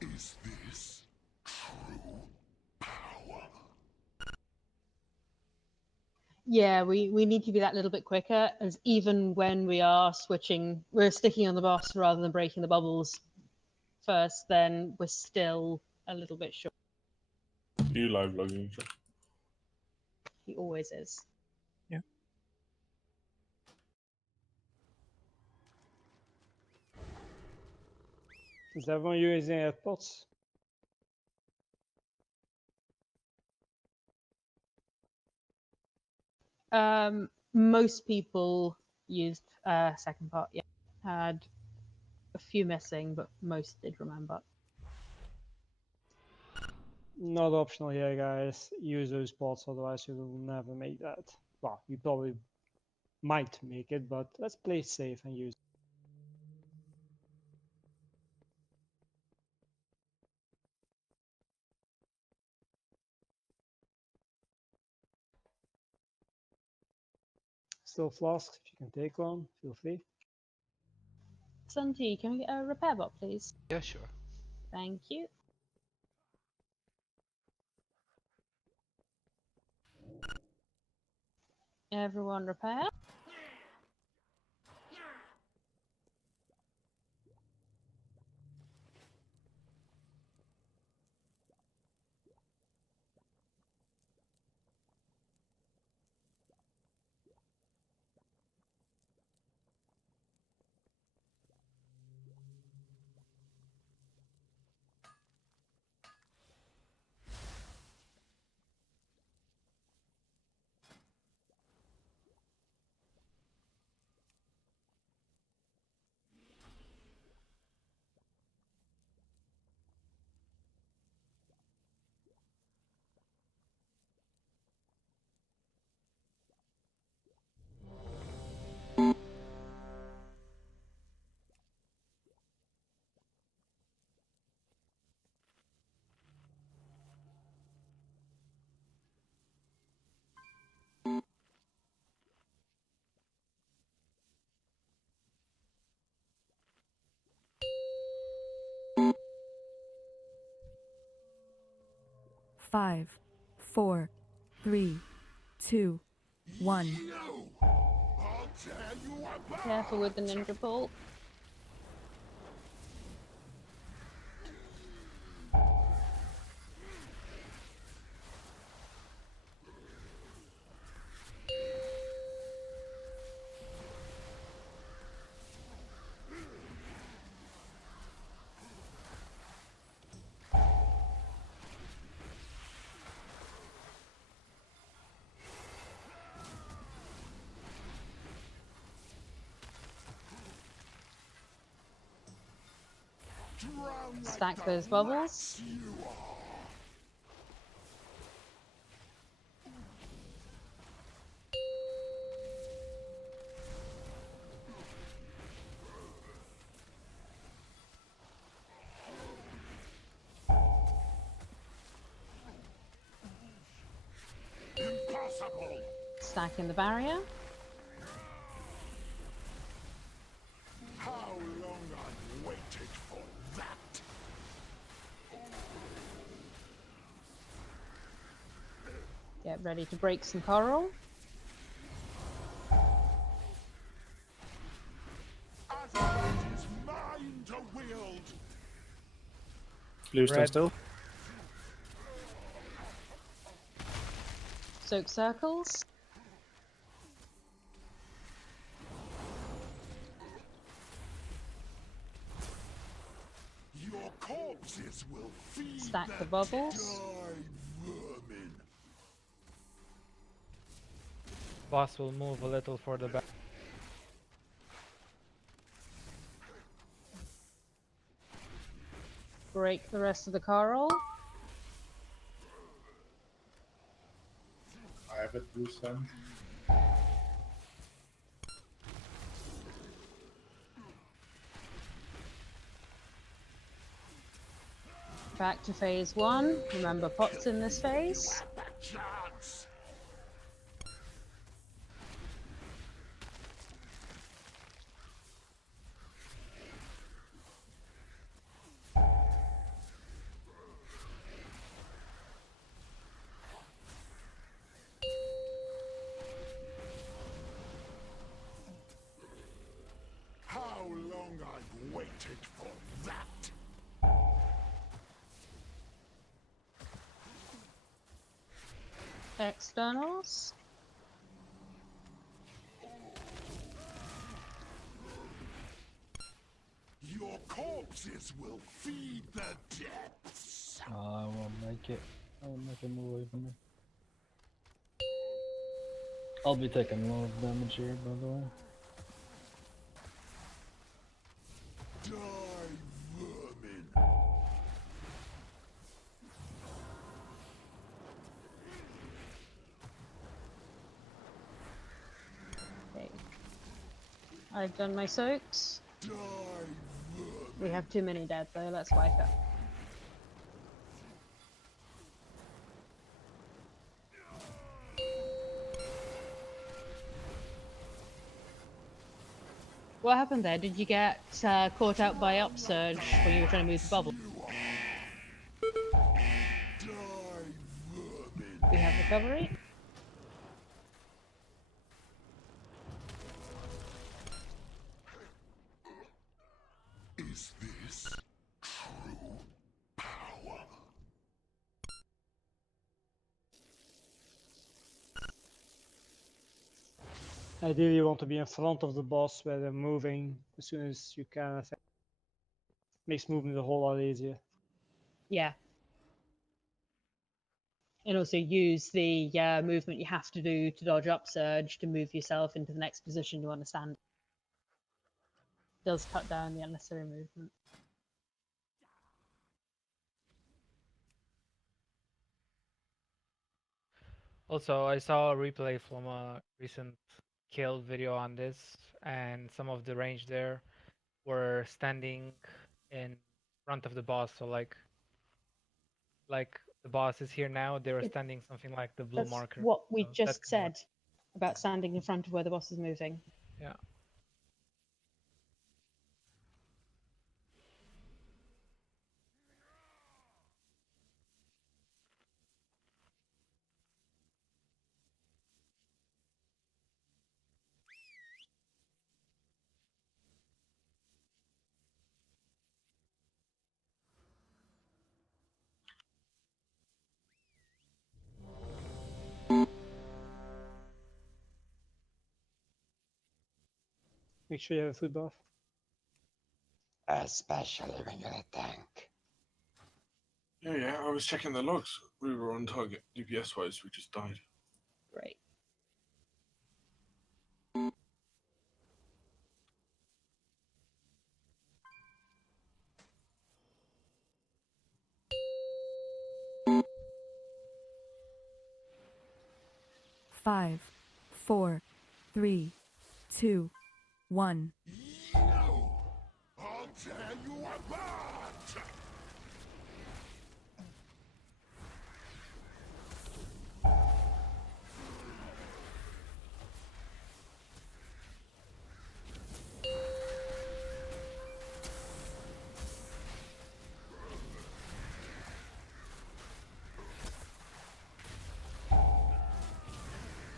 Is this true power? Yeah, we need to be that little bit quicker, as even when we are switching, we're sticking on the boss rather than breaking the bubbles first, then we're still a little bit short. Are you live logging? He always is. Yeah. Is everyone using AirPods? Most people used second part, yeah. Had a few missing, but most did remember. Not optional here, guys. Use those pods, otherwise you will never make that. Well, you probably might make it, but let's play safe and use. Still flasks, if you can take one, feel free. Santi, can we get a repair bot, please? Yeah, sure. Thank you. Everyone repair. Five, 4, 3, 2, 1. Careful with the ninja bolt. Stack those bubbles. Impossible. Stack in the barrier. How long I've waited for that. Get ready to break some coral. As it is mine to wield. Blue stand Red. still. Soak circles. Your corpses will feed Stack the the bubbles. die vermin. Boss will move a little for the back. Break the rest of the coral. I have it, blue stand. Back to phase 1. Remember pots in this phase. Chance. How long I've waited for that! Externals. Your corpses will feed the depths. I won't make it. I won't make him away from me. I'll be taking a lot of damage here, by the way. Die vermin. Okay. I've done my soaks. Die We have too many dead though, let's wipe it. What happened there? Did you get caught out by upsurge when you were trying to move the bubble? We have recovery. Is this true power? Ideally, you want to be in front of the boss where they're moving as soon as you can. I think makes movement a whole lot easier. Yeah. And also use the movement you have to do to dodge upsurge to move yourself into the next position you want to stand. Does cut down the unnecessary movement. Also, I saw a replay from a recent kill video on this, and some of the range there were standing in front of the boss. So like the boss is here now, they were standing something like the blue That's marker. what we So that just can work. said about standing in front of where the boss is moving. Yeah. Make sure you have a food buff. Especially when you're a tank. Yeah, I was checking the logs. We were on target DPS wise, we just died. Great. Five, 4, 3, 2, 1. No! I'll tear you apart!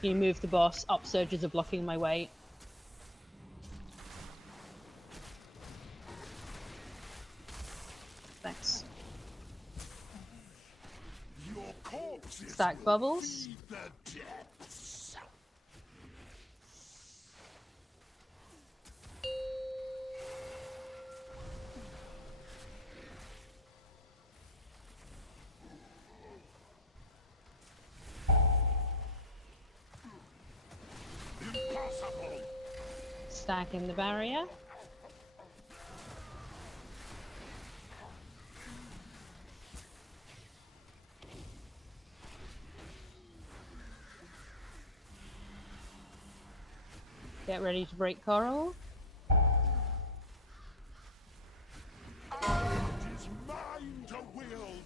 You move the boss, upsurges are blocking my way. Thanks. Stack bubbles. Stacking the barrier. Get ready to break coral. It is mine to wield.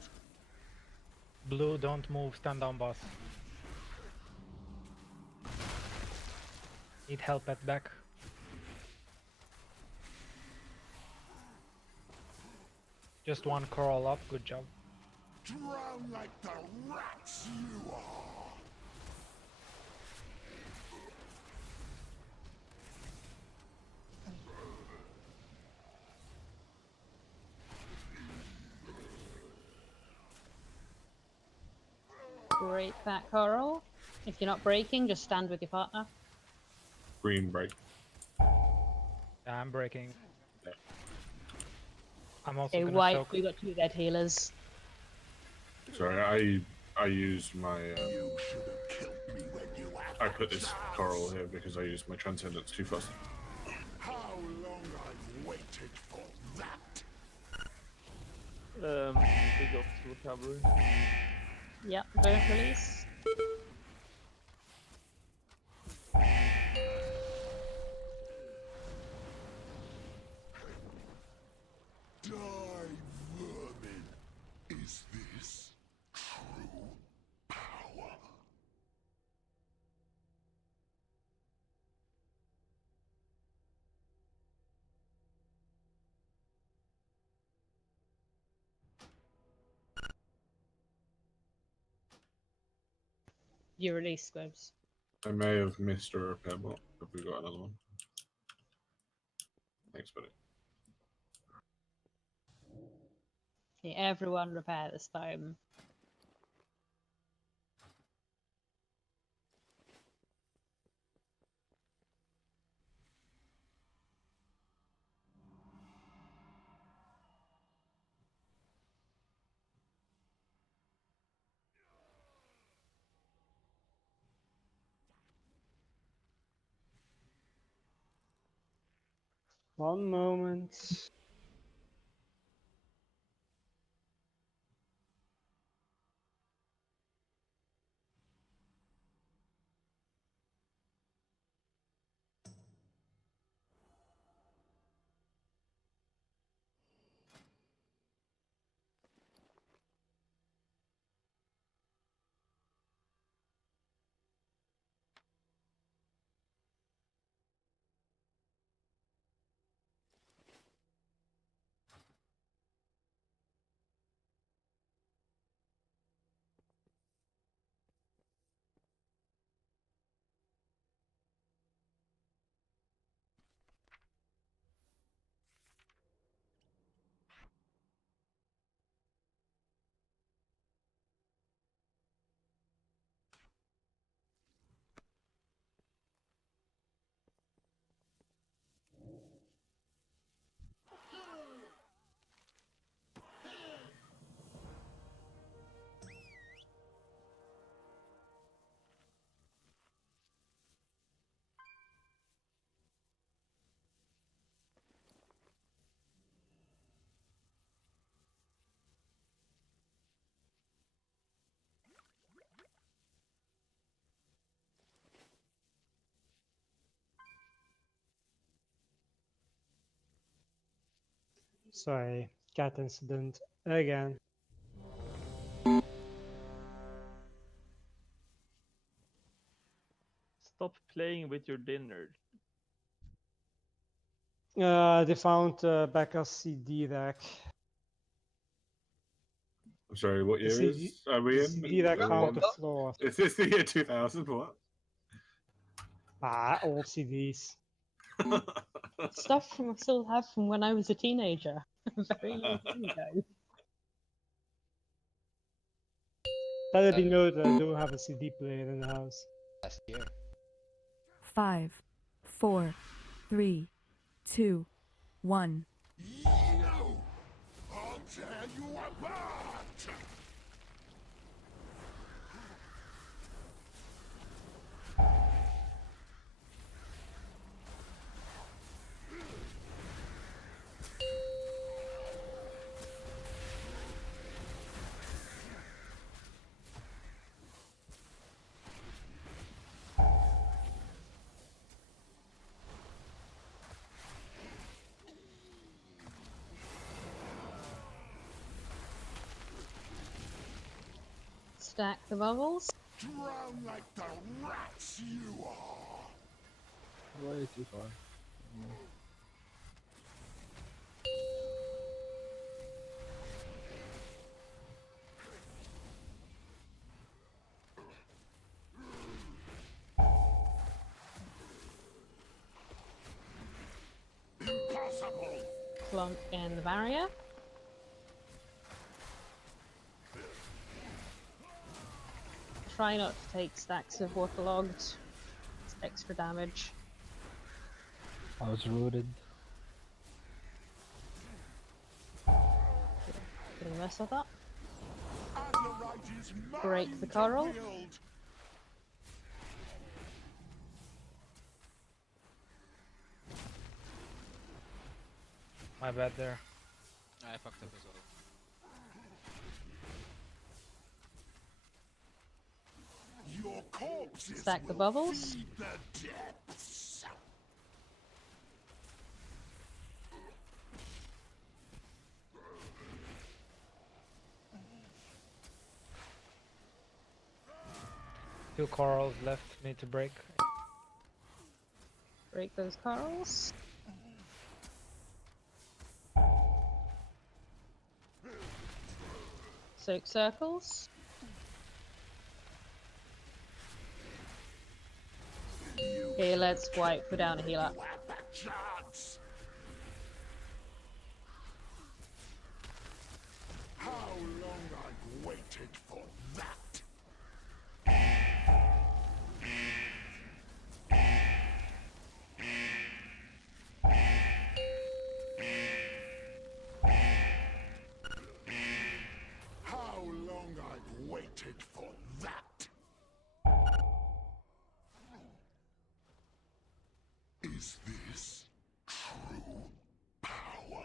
Blue, don't move. Stand down, boss. Need help at back. Just one coral up. Good job. Drown like the rats you are. Break that coral. If you're not breaking, just stand with your partner. Green break. Yeah, I'm breaking. I'm also Okay, gonna white, soak. we got 2 dead healers. Sorry, I used my. I put this coral here because I used my transcendence too fast. How long I've waited for that. We got recovery. Yep, burnt release. Die, vermin. Is this true power? You release Squibs. I may have missed a repair bot. Have we got another one? Thanks, buddy. Okay, everyone repair this time. One moment. Sorry, cat incident again. Stop playing with your dinner. They found Becca's CD deck. I'm sorry, what The year CD is are we the in? CD deck Are we found in? the floor. Is this the year 2000? What? Ah, old CDs. Stuff I still have from when I was a teenager. Very long time ago. Let it be noted, I do have a CD player in the house. Last year. 5, 4, 3, 2, 1. I'll tear you apart! Stack the bubbles. Drown like the rats you are! Way too far. Impossible! Clunk in the barrier. Try not to take stacks of waterlogged. It's extra damage. I was rooted. Getting mess with that. Azerite is Break the mine to coral. wield. My bad there. I fucked up as well. Your corpses Stack the will bubbles. feed the depths. Two corals left, need to break. Break those corals. Soak circles. Okay, let's wipe. Put down a healer. Chance. How long I've waited for that! How long I've waited for that! Is this true power?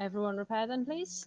Everyone repair then, please.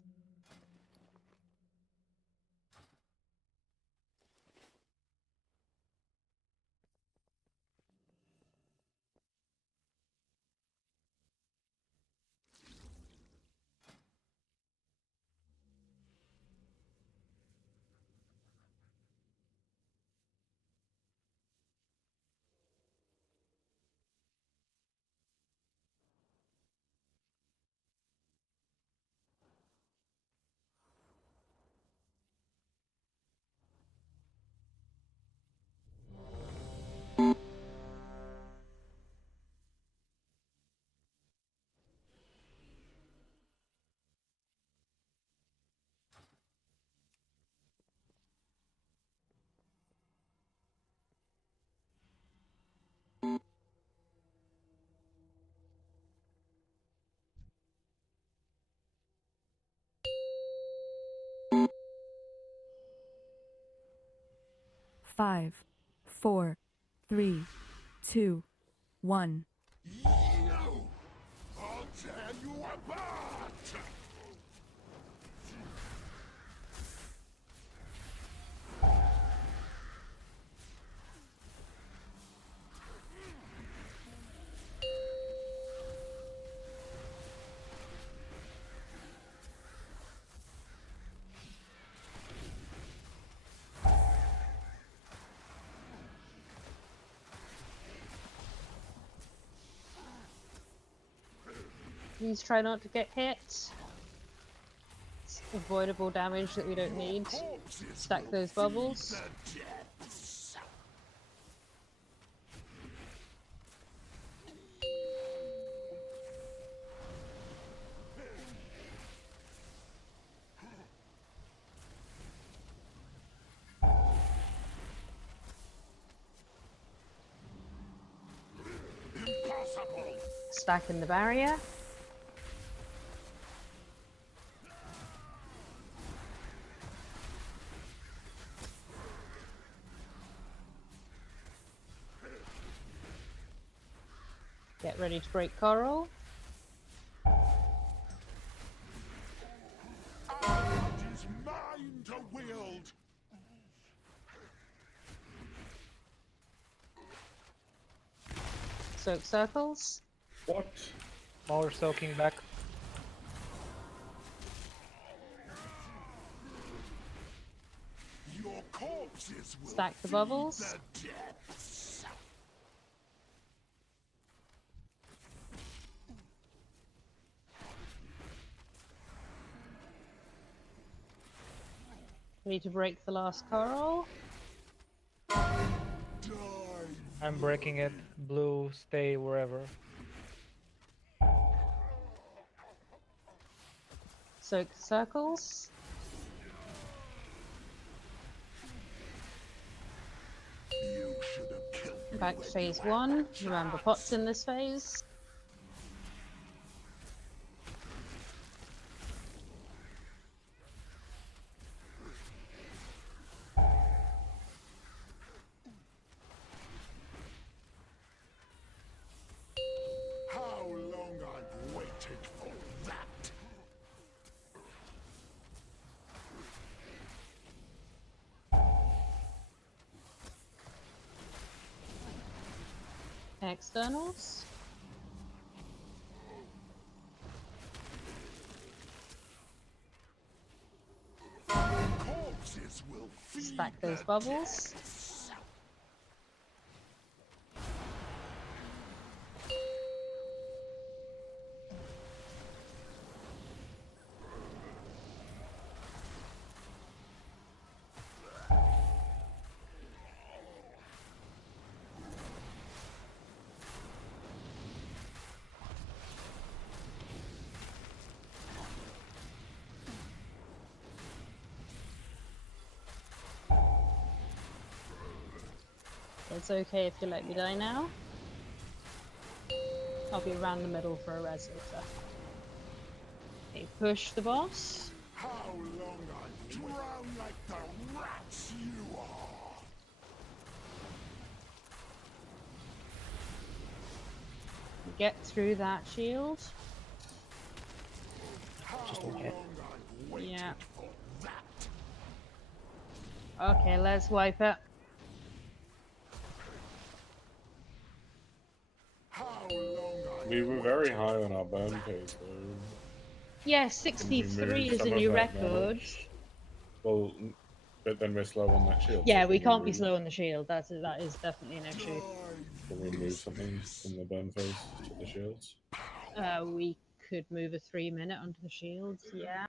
5, 4, 3, 2, 1. You! I'll tear you apart! Please try not to get hit. It's avoidable damage that we don't need. Stack those bubbles. Impossible! Stack in the barrier. Get ready to break coral. It is mine to wield! Soak circles. What? More soaking back. Your corpses will Stack the feed bubbles. the depths. Ready to break the last coral. I'm breaking it. Blue, stay wherever. Soak circles. You should have killed me Back to when phase you had 1. the Remember chance. pots in this phase. How long I've waited for that! Externals. Corpses will feed Stack those the bubbles. depths. It's okay if you let me die now. I'll be around the middle for a res later. Okay, push the boss. How long I've drowned like the rats you are! Get through that shield. Just a hit. Yeah. For that! Okay, let's wipe it. How long I've We were very high on our burn phase though. Yeah, Can we 63 move is a some of new that record. damage? Well, but then we're slow on that shield. Yeah, so we can can't be move- slow on the shield. That is definitely an issue. Can we move something from the burn phase to the shields? We could move a 3-minute onto the shields. Yeah.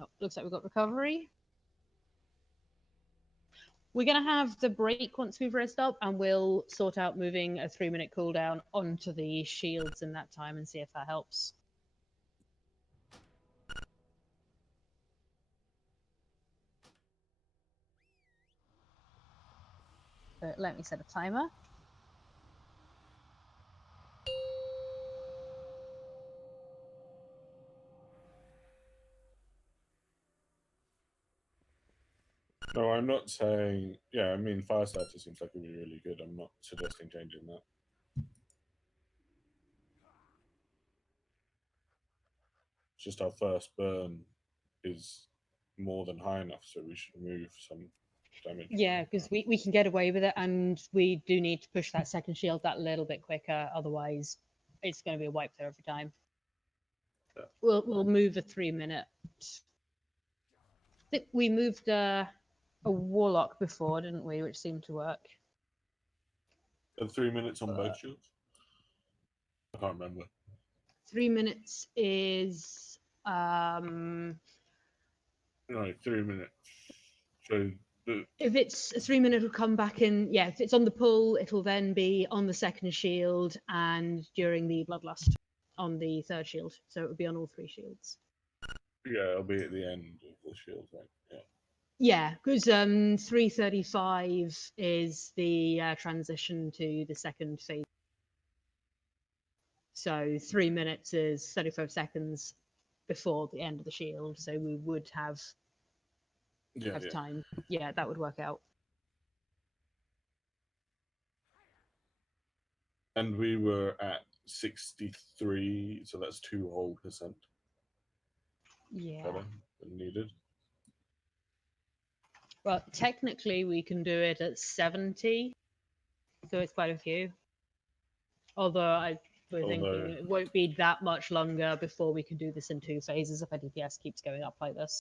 Oh, looks like we've got recovery. We're going to have the break once we've rested up, and we'll sort out moving a 3-minute cooldown onto the shields in that time and see if that helps. So let me set a timer. No, I'm not saying. Yeah, I mean, fire starter seems like it'd be really good. I'm not suggesting changing that. It's just our first burn is more than high enough, so we should move some damage. Yeah, because we can get away with it, and we do need to push that second shield that little bit quicker. Otherwise, it's going to be a wipe there every time. Yeah. We'll move a 3-minute. I think we moved a warlock before, didn't we? Which seemed to work. And 3 minutes on both shields. I can't remember. 3 minutes is No, 3 minutes. So if it's a 3 minute, it'll come back in. Yeah, if it's on the pull, it'll then be on the second shield and during the bloodlust on the third shield. So it would be on all 3 shields. yeah, it'll be at the end of the shield, right? Yeah. Yeah, because 3:35 is the transition to the second phase. So 3 minutes is 35 seconds before the end of the shield. So we would have Yeah, yeah. time. Yeah, that would work out. And we were at 63, so that's 2 whole percent Yeah. better than needed. Well, technically we can do it at 70, so it's quite a few. Although we're thinking it won't be that much longer before we can do this in 2 phases if our DPS keeps going up like this.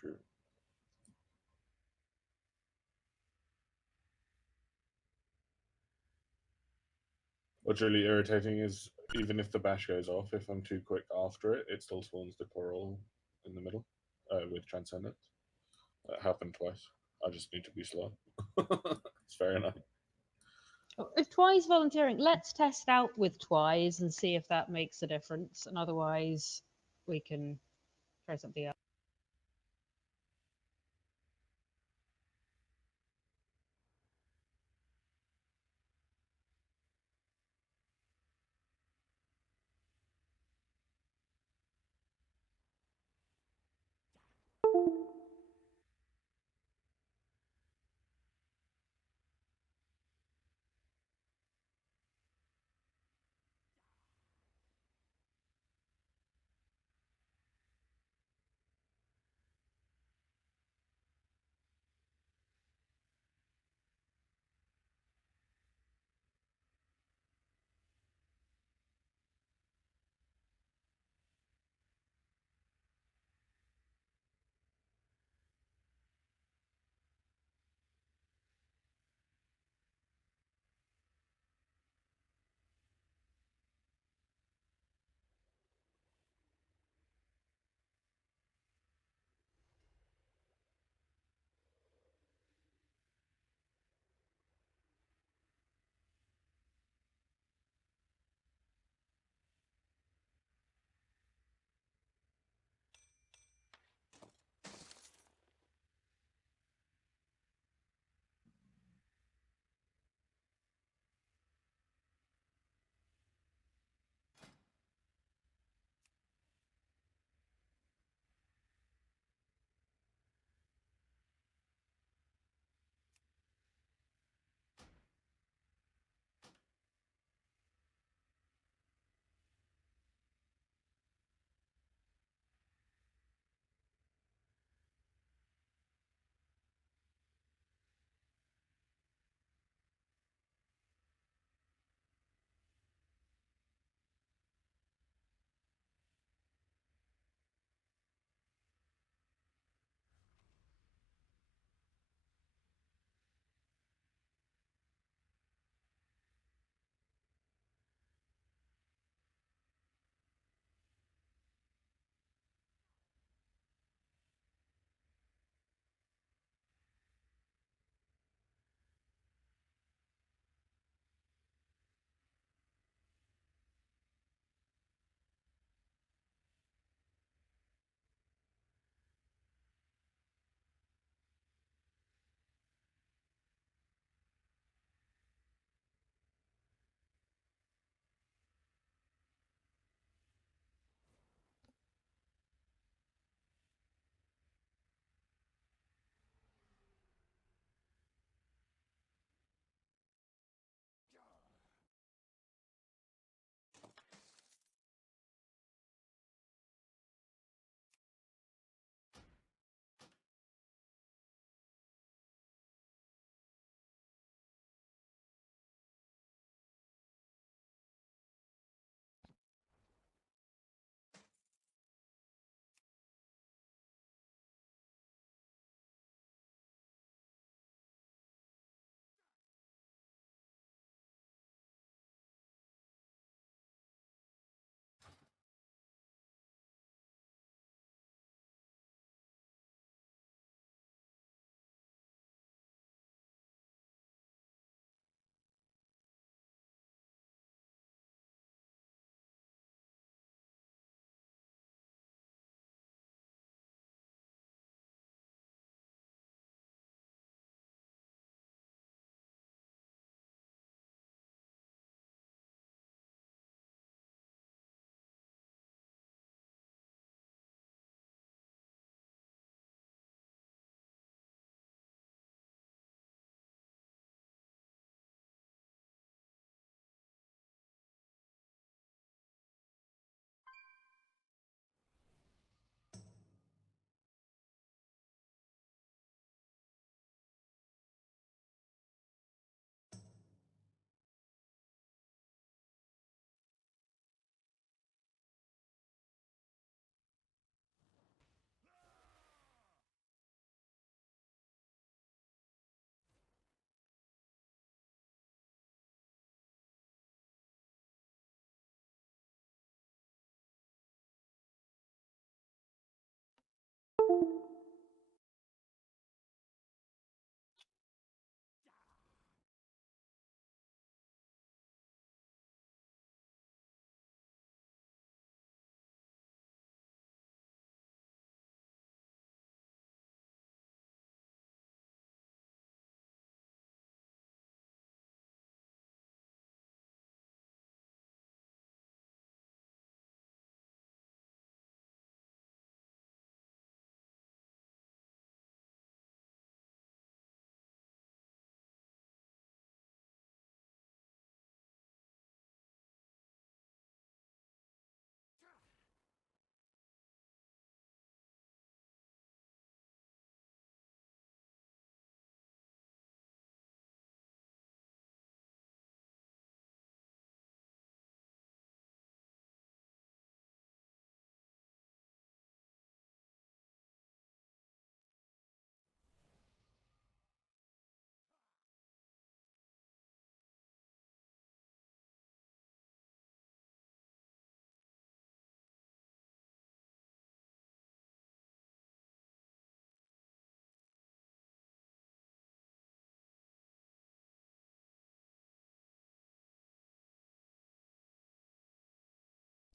True. What's really irritating is even if the bash goes off, if I'm too quick after it, it still spawns the coral in the middle with Transcendence. That happened twice. I just need to be slow. It's very annoying. If Twi's volunteering, let's test out with Twi's and see if that makes a difference. And otherwise, we can try something else.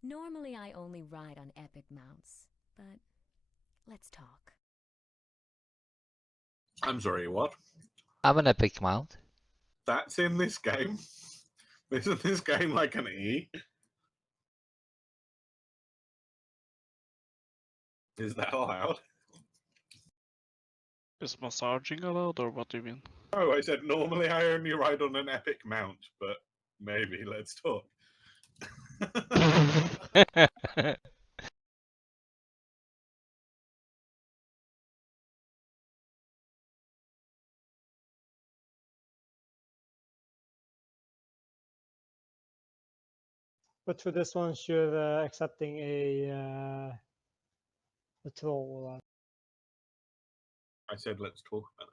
Normally I only ride on epic mounts, but let's talk. I'm sorry, what? I'm an epic mount. That's in this game? Isn't this game like an E? Is that allowed? Is massaging allowed, or what do you mean? Oh, I said normally I only ride on an epic mount, but maybe let's talk. But for this one, you're accepting a troll. I said let's talk about it.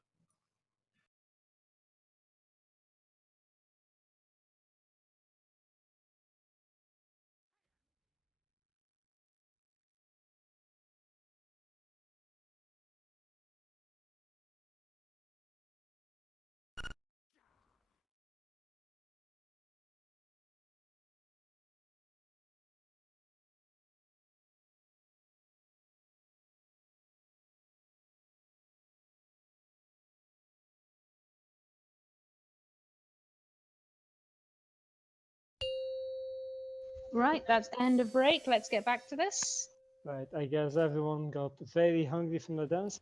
Right, that's end of break. Let's get back to this. Right, I guess everyone got very hungry from the dance.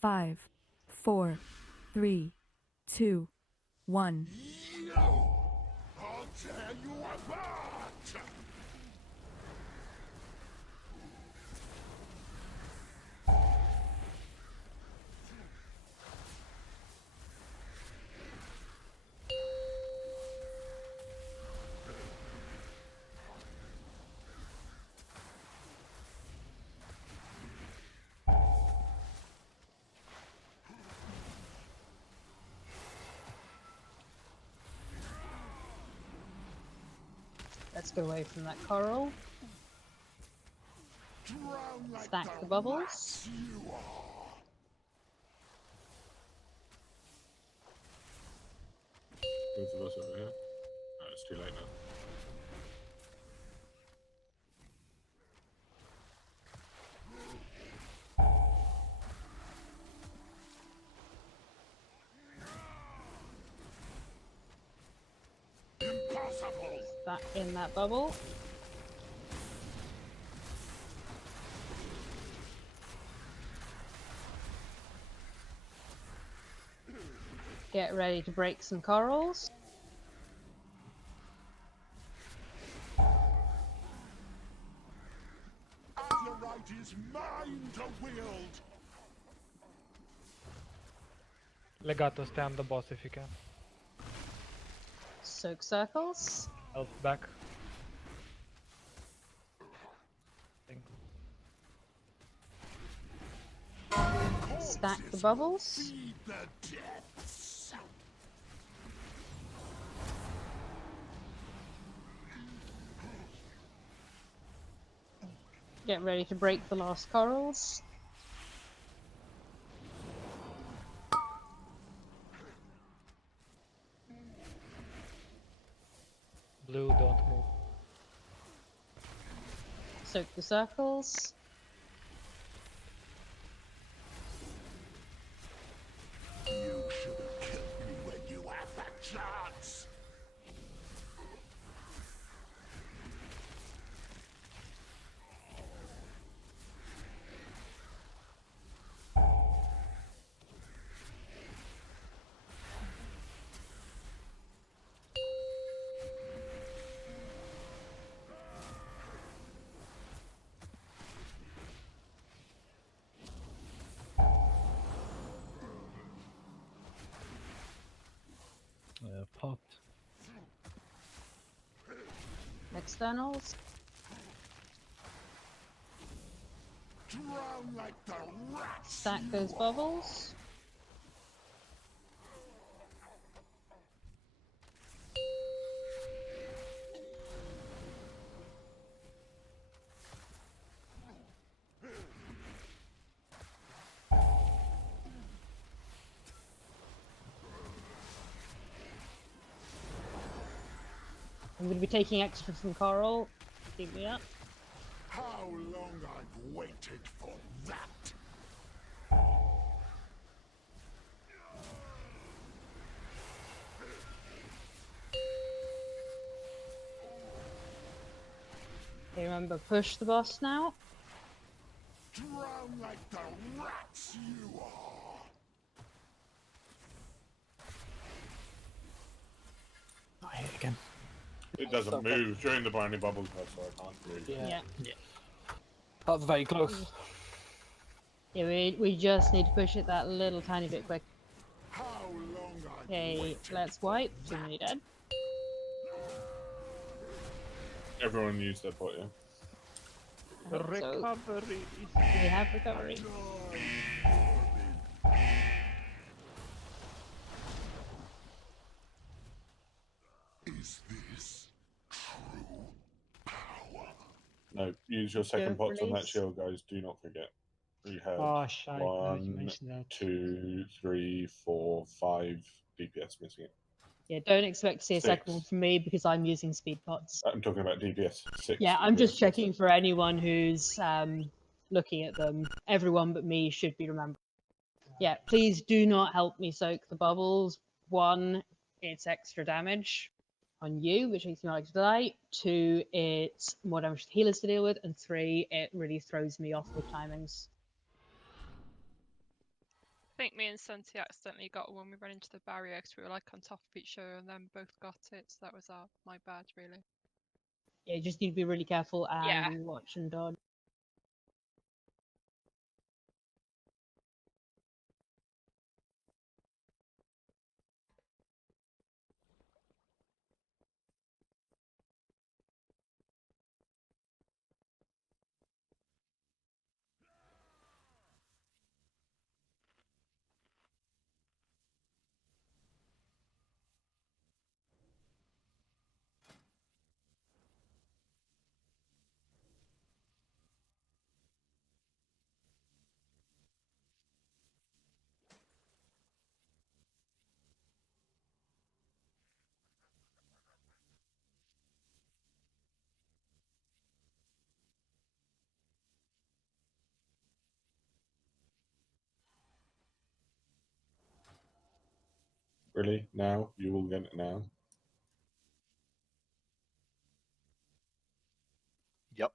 Five, 4, 3, 2, 1. I'll tear you apart! Let's get away from that coral. Stack the bubbles. Both of us over here. No, it's too late now. That in that bubble. Get ready to break some corals. Asurite is mine to wield! Legato, stay on the boss if you can. Soak circles. Elf back. Stack the bubbles. Get ready to break the last corals. Blue, don't move. Soak the circles. You should have killed me when you had that chance. Popped. Externals. Drown like the rats. Stack those bubbles. I'm going to be taking extra from Coral. Keep me up. How long I've waited for that. Okay, remember, push the boss now. Drown like the rats you are. Not hit again. It doesn't move during the briny bubble test, so I can't move. Yeah. Yeah. That's very close. Yeah, we just need to push it that little tiny bit quick. How long I've Okay, waited. let's wipe. Too many dead. Everyone used their pot, yeah? I think so. Recovery is... We have recovery. Is this true power? No, use your second Don't pots on that release. shield, guys. Do not forget. We have Oh, shite. Now you 1, mentioned that. 2, 3, 4, 5 DPS missing it. Yeah, don't expect to see a second 6. one from me because I'm using speed pots. I'm talking about DPS. 6. Yeah, I'm just DPS checking missing. for anyone who's looking at them. Everyone but me should be remembered. Yeah, please do not help me soak the bubbles. 1, it's extra damage on you, which makes me like to die. 2, it's more damage to healers to deal with. And 3, it really throws me off with timings. I think me and Senti accidentally got one when we ran into the barrier because we were like on top of each other and then both got it. So that was my bad, really. Yeah, you just need to be really careful and Yeah. watch and dodge. Really? Now? You will get it now? Yep.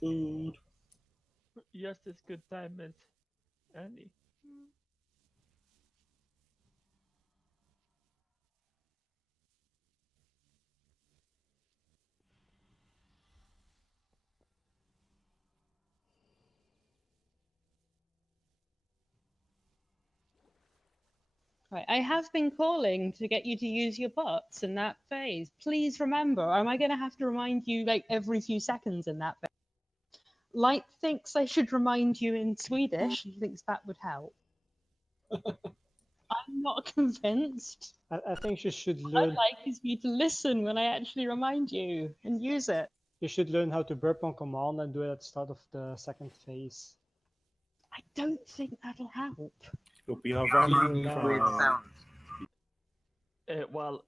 Food. Just as good time as any. Right, I have been calling to get you to use your pots in that phase. Please remember, or am I going to have to remind you like every few seconds in that phase? Light thinks I should remind you in Swedish. He thinks that would help. I'm not convinced. I think you should What learn. I'd like is for you to listen when I actually remind you and use it. You should learn how to burp on command and do it at the start of the second phase. I don't think that'll help. You'll be our You rallying need weird cry. sounds. Well,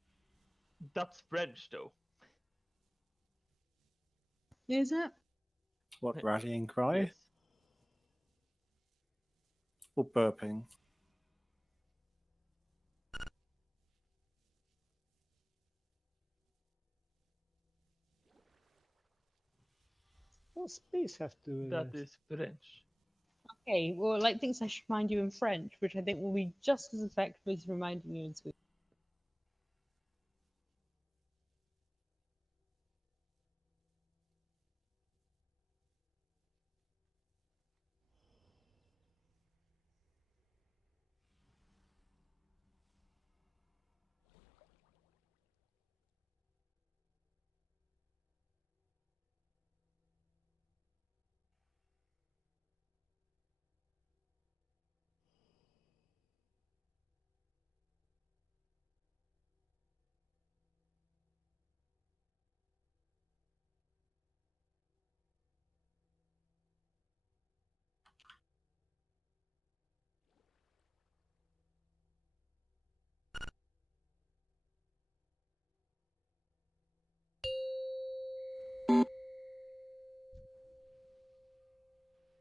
that's French though. Is it? What, rallying cry? Yes. Or burping? What space have to do That this? is French. Okay, well, like thinks I should remind you in French, which I think will be just as effective as reminding you in Swedish.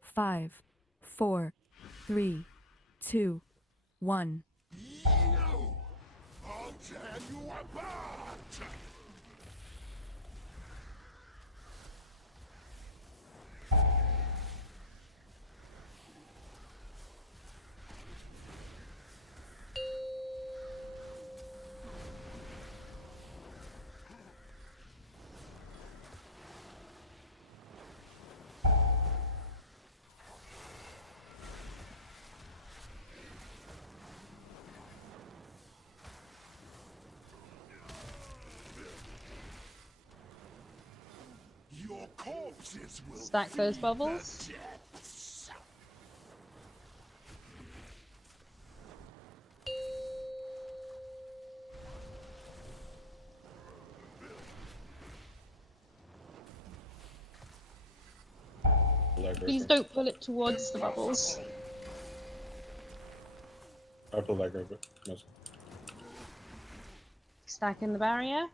Five, 4, 3, 2, 1. I'll tear you apart! Your corpses will Stack those feed bubbles. the depths. Please don't pull it towards the bubbles. I pull that over. No. Stack in the barrier.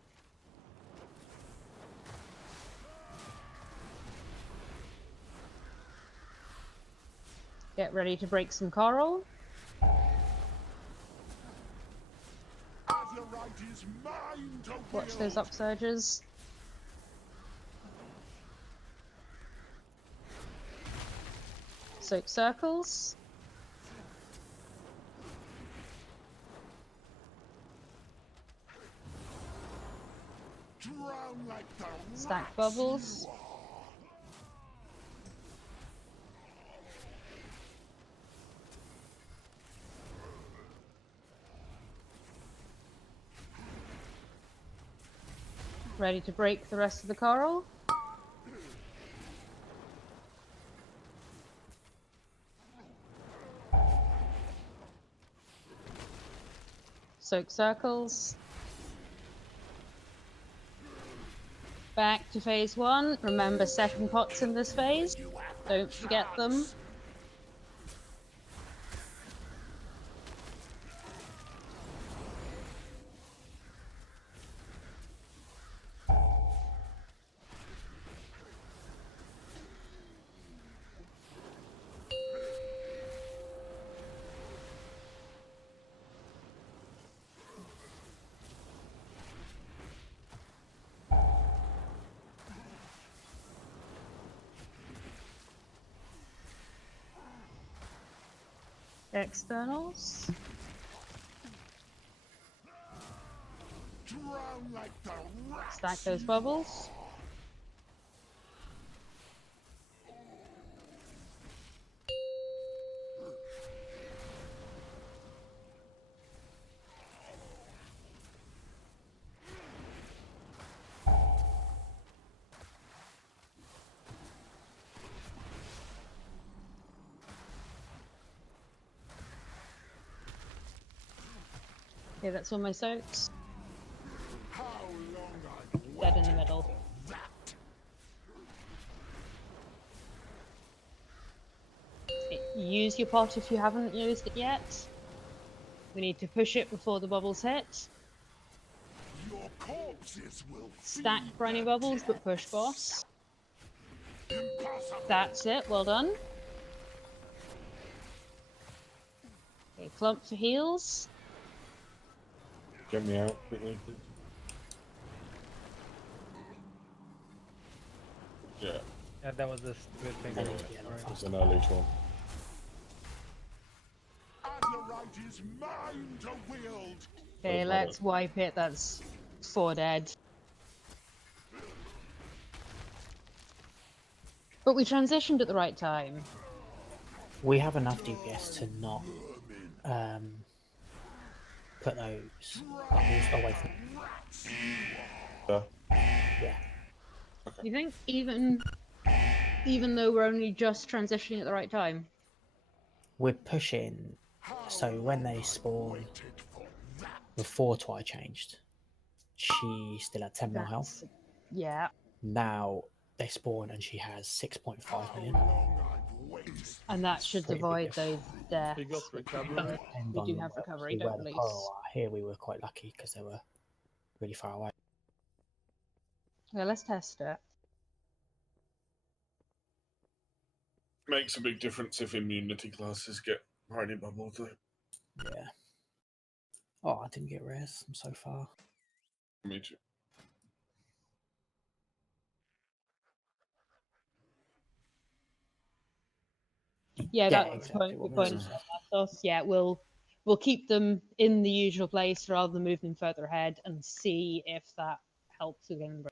Get ready to break some coral. Azerite is mine to Watch those wield. upsurges. Soak circles. Drown like the Stack rats bubbles. you are. Ready to break the rest of the coral. Soak circles. Back to phase 1. Remember second pots in this phase. Don't forget them. Externals. Drown like the rats Stack those you bubbles. Okay, that's all my soaks. Dead in the middle. Okay, use your pot if you haven't used it yet. We need to push it before the bubbles hit. Your corpses will Stack feed for any the bubbles, but dead. push boss. Impossible. That's it, well done. Okay, clump for heals. Get me out quickly, please. Yeah, Yeah, that was a stupid thing. it's an early one. Azerite is mine to wield. Okay, let's wipe it. That's 4 dead. But we transitioned at the right time. We have enough DPS to not put those bubbles away from. Yeah. You think even though we're only just transitioning at the right time? We're pushing, so when they spawn, before Twi changed, she still had 10 more health. Yeah. Now they spawn and she has 6.5 million. And that should Pretty big avoid diff. those deaths. We got recovery. We do have recovery, Where don't the release. coral are. Here we were quite lucky because they were really far away. Yeah, let's test it. Makes a big difference if immunity classes get tiny bubbles though. Yeah. Oh, I didn't get res. I'm so far. Me too. Yeah, Yeah, that's exactly the what point Mrs. of Thanatos. Yeah, we'll keep them in the usual place rather than move them further ahead and see if that helps again.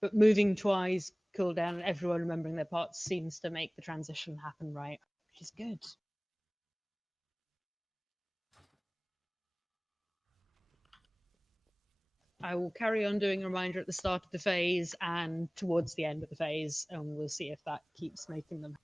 But moving Twi's cooldown and everyone remembering their parts seems to make the transition happen right, which is good. I will carry on doing a reminder at the start of the phase and towards the end of the phase, and we'll see if that keeps making them.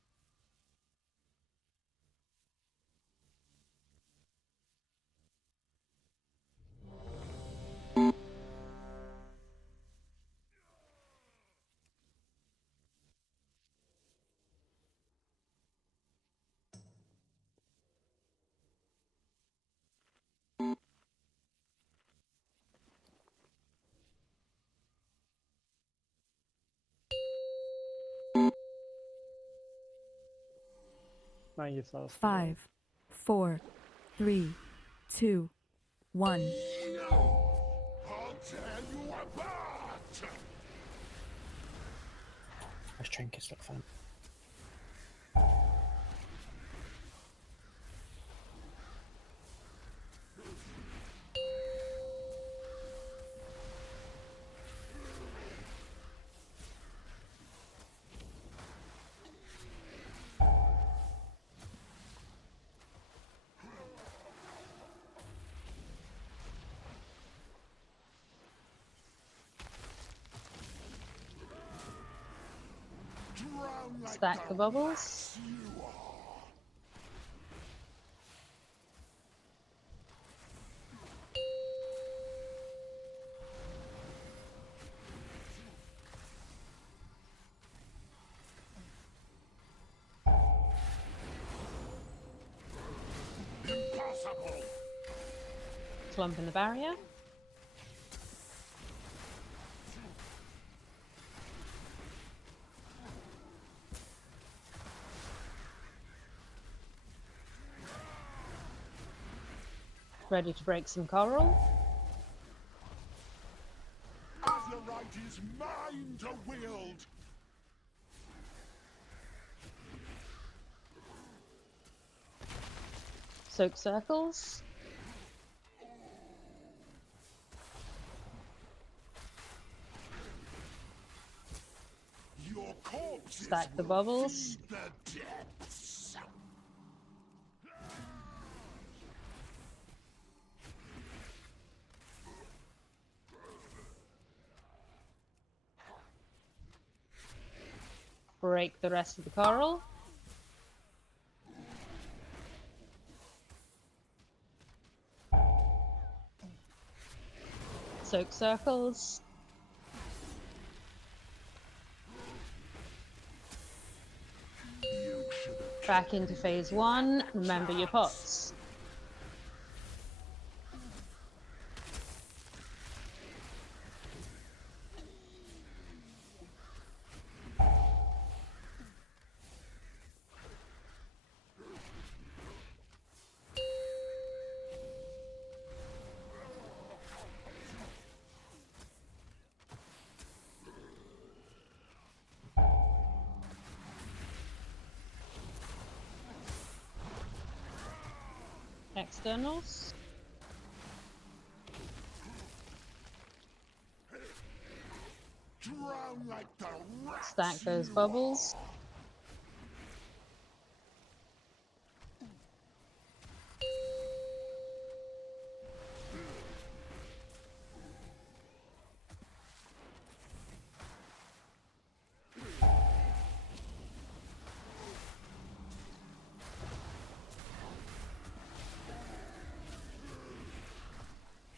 Mind yourself. 5, 4, 3, 2, 1. I'll tear you apart. Those trinkets look fun. Drown like Stack the bubbles. you are. Impossible. Clump in the barrier. Ready to break some coral. Azerite is mine to wield. Soak circles. Your corpses Stack the will bubbles. feed the depths. Break the rest of the coral. Soak circles. Back into phase 1. Remember your pots. Externals. Drown like the rats Stack those you bubbles.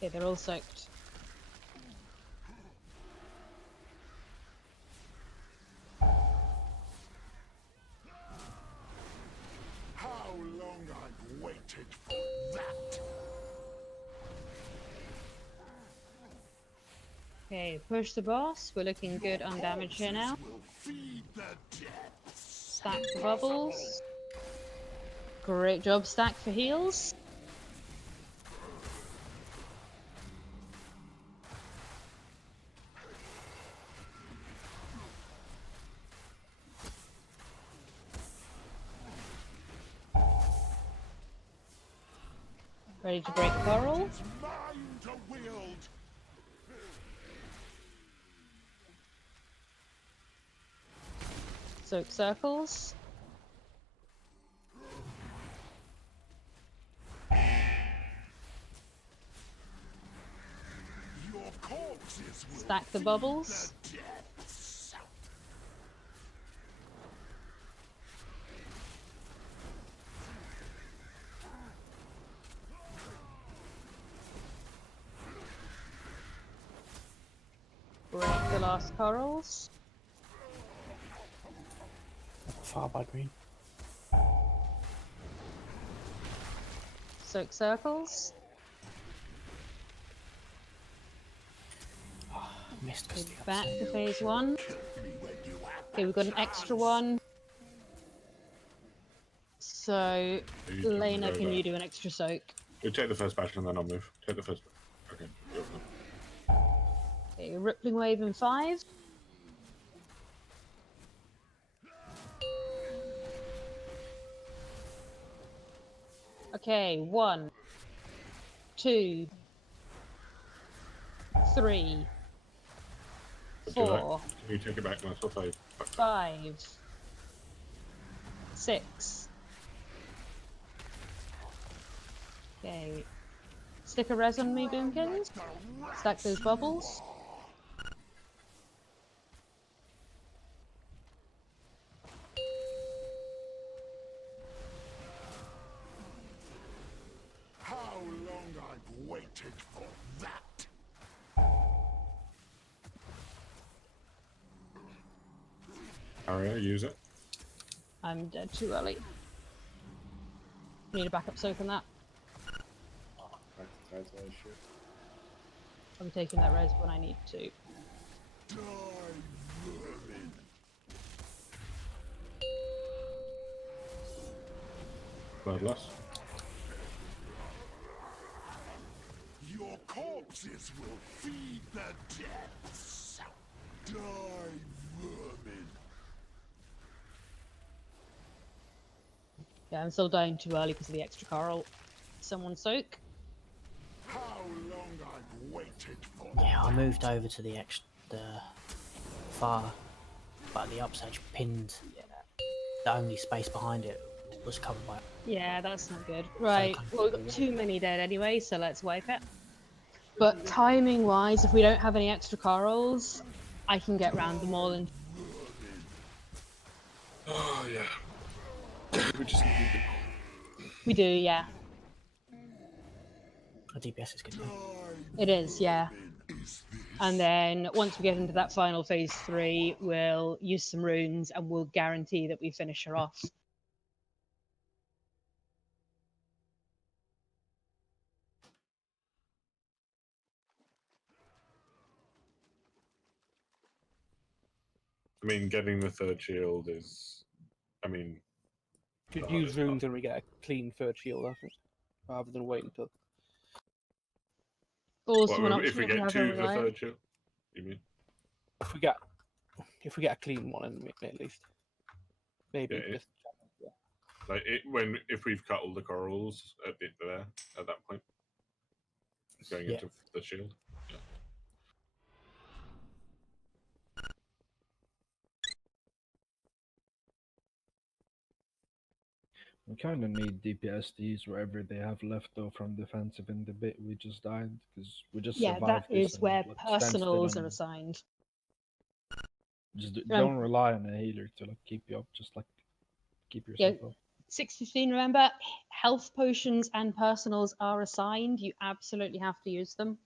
Okay, they're all soaked. How long I've waited for that. Okay, push the boss. We're looking good on damage here now. Will feed the depths. Stack the bubbles. Great job, stack for heals. Ready to break coral. It's mine to wield. Soak circles. Your corpses will Stack the feed bubbles. the depths. Break the last corals. Far by green. Soak circles. Missed because Okay, back to phase 1. Okay, we've got an extra one. So, You can Lena, go can back. you do an extra soak? You take the first batch and then I'll move. Take the first. Okay. Okay, Rippling Wave in 5. Okay, 1, 2, 3, Would you like- 4, Can you take it back myself? 5, 6. Okay. Stick a res on me, Boomkins. Stack those bubbles. How long I've waited for that. Aria, use it. I'm dead too early. Need a backup soak on that. I'm taking that res when I need to. Bloodless. Your corpses will feed the depths. Die, vermin. Yeah, I'm still dying too early because of the extra coral. Someone soak. How long I've waited for Yeah, I moved over to the far, but the upstage pinned. The only space behind it was covered by. Yeah, that's not good. Right, well, we've got too many dead anyway, so let's wipe it. But timing-wise, if we don't have any extra corals, I can get round them all and... Oh, yeah. We just need it. We do, yeah. A DPS is good. It is, yeah. is And then once we get into that final phase 3, we'll use some runes and we'll guarantee that we finish her off. I mean, getting the third shield is, I mean, Could use runes and we get a clean third shield, I think, rather than wait until. Also, an if option we if you get have a two of the reliant. third shield, you mean? If we get a clean one, at least. Maybe Yeah, just like if we've cut all the corals at that point, going into the shield. Yeah. We kind of need DPSDs wherever they have left though from defensive in the bit we just died because we just Yeah, survived that this is and, where like, stand still personals are and assigned. just Um, don't rely on a healer to like keep you up. Just like keep Yeah, yourself up. 6:15. Remember, health potions and personals are assigned. You absolutely have to use them.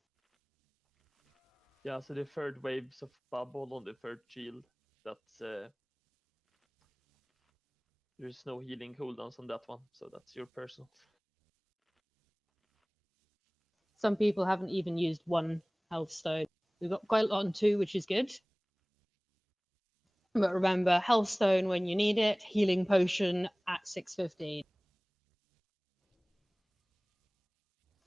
Yeah, so the third waves of bubble on the third shield. That's there's no healing cooldowns on that one, so that's your personal. Some people haven't even used one health stone. We've got quite a lot on 2, which is good. But remember, health stone when you need it, healing potion at 6:15.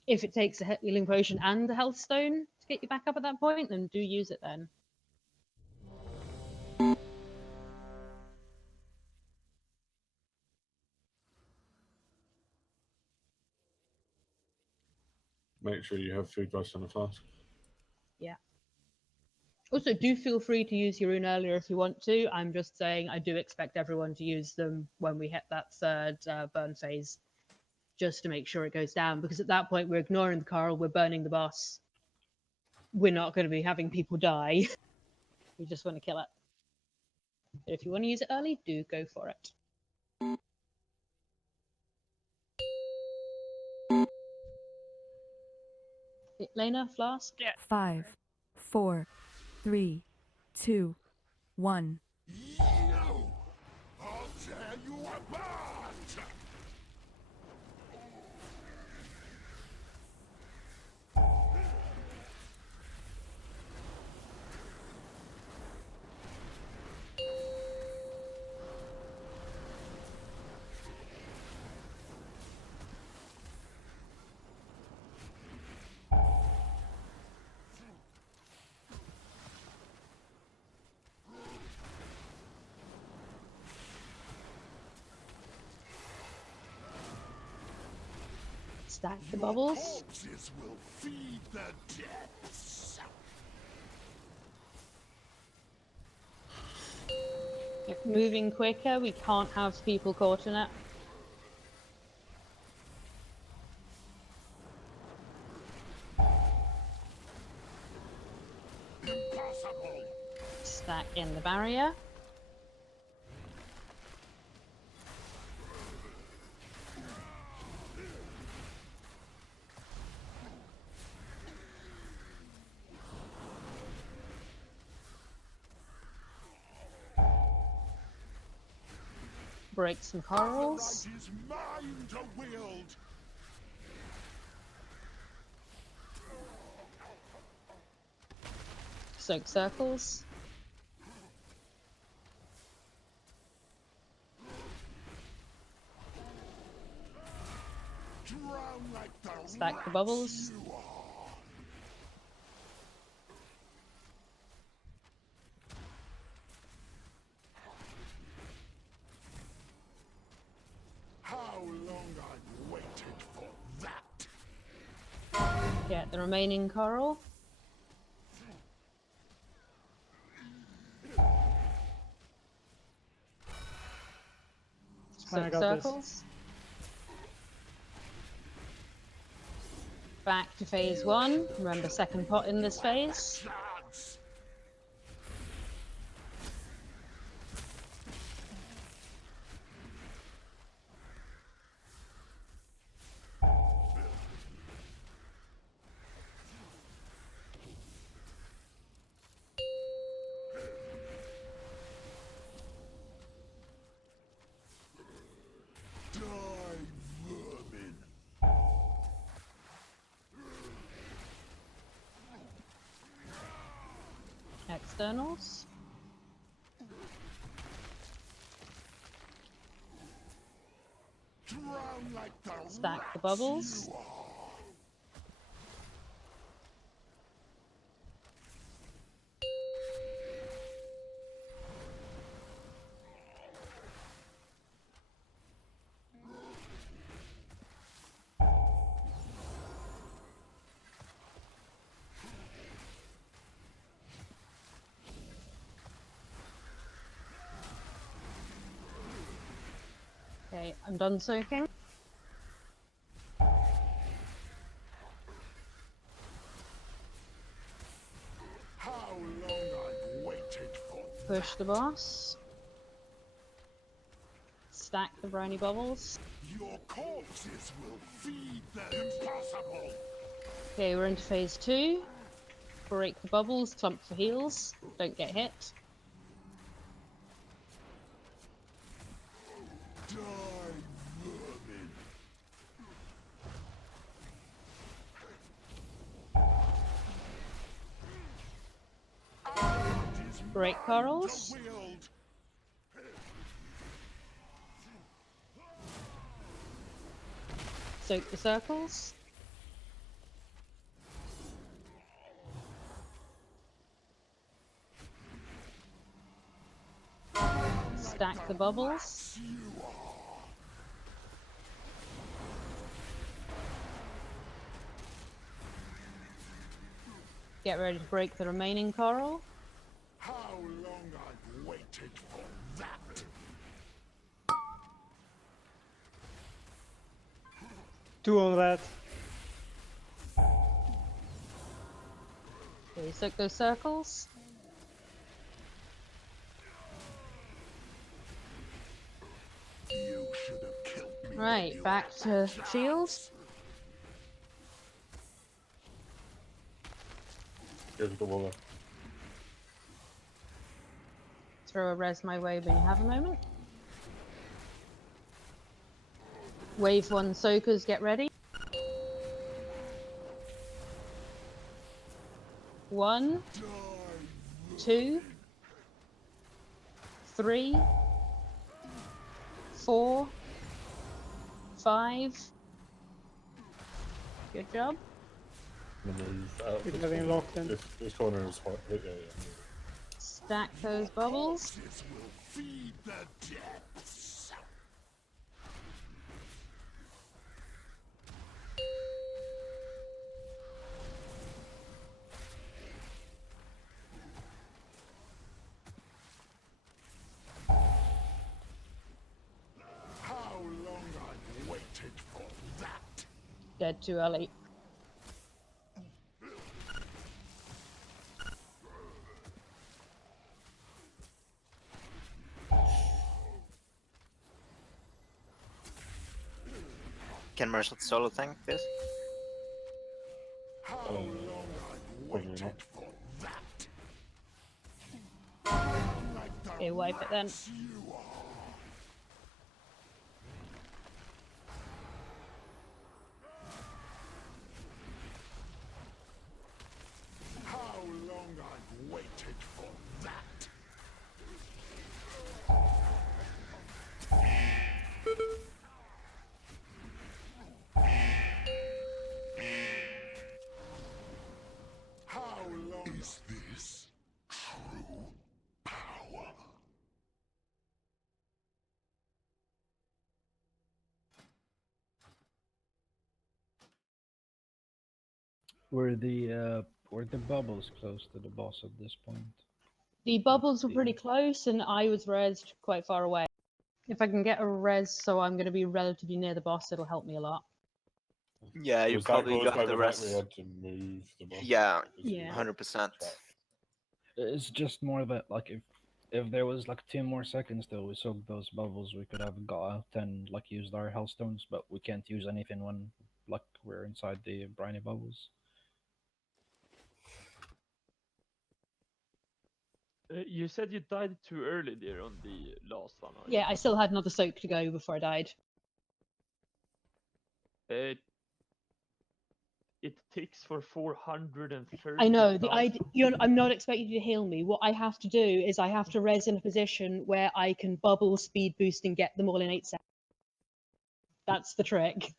If it takes a healing potion and a health stone to get you back up at that point, then do use it then. Make sure you have food rest on a flask. Yeah. Also, do feel free to use your rune earlier if you want to. I'm just saying I do expect everyone to use them when we hit that third burn phase, just to make sure it goes down, because at that point we're ignoring the coral, we're burning the boss. We're not going to be having people die. We just want to kill it. But if you want to use it early, do go for it. Lena, flask? Yeah. 5, 4, 3, 2, 1. I'll tear you apart! Stack the bubbles. Corpses will feed the depths. Moving quicker, we can't have people caught in it. Impossible. Stack in the barrier. Break some corals. Right is mine to wield. Soak circles. Drown like the Stack the bubbles. you are. How long I've waited for that. Get the remaining coral. Fine, I Soak got this. circles. Back to phase 1. Remember, second pot in this phase. Chance. externals. Drown like the Stack the rats bubbles. you are. Okay, I'm done soaking. How long I've waited for. Push the boss. Stack the briny bubbles. Your corpses will feed the impossible. Okay, we're into phase 2. Break the bubbles, clump for heals. Don't get hit. Die, vermin. Break corals. The wield. Soak the circles. Stack the bubbles. Get ready to break the remaining coral. How long I've waited for that. Two on that. Okay, soak those circles. You should have killed me. when Right, you back had to the shields. Here's the wall. Throw a res my way when you have a moment. Wave 1 soakers, get ready. 1, 2, 3, 4, 5. Good job. Move out. Keep This getting corner. locked in. This corner is hot. Yeah. Stack those bubbles. corpses will feed the depths. How long I've waited for that. Dead too early. Can Marshall solo tank this? How long I've waited for that. Like the Okay, wipe it then. rats you are. How long I've waited for that. How long is this true power? Were the bubbles close to the boss at this point? The bubbles were pretty close and I was rezzed quite far away. If I can get a res so I'm going to be relatively near the boss, it'll help me a lot. Yeah, you Was that probably caused by got the fact rest. we had to move the boss? Yeah, Yeah. 100%. It's just more that like if there was like 2 more seconds till we soaked those bubbles, we could have got out and like used our hellstones, but we can't use anything when like we're inside the briny bubbles. You said you died too early there on the last one. Right? Yeah, I still had another soak to go before I died. it ticks for 430. I know the idea. I'm not expecting you to heal me. What I have to do is I have to res in a position where I can bubble, speed boost, and get them all in 8 seconds. That's the trick.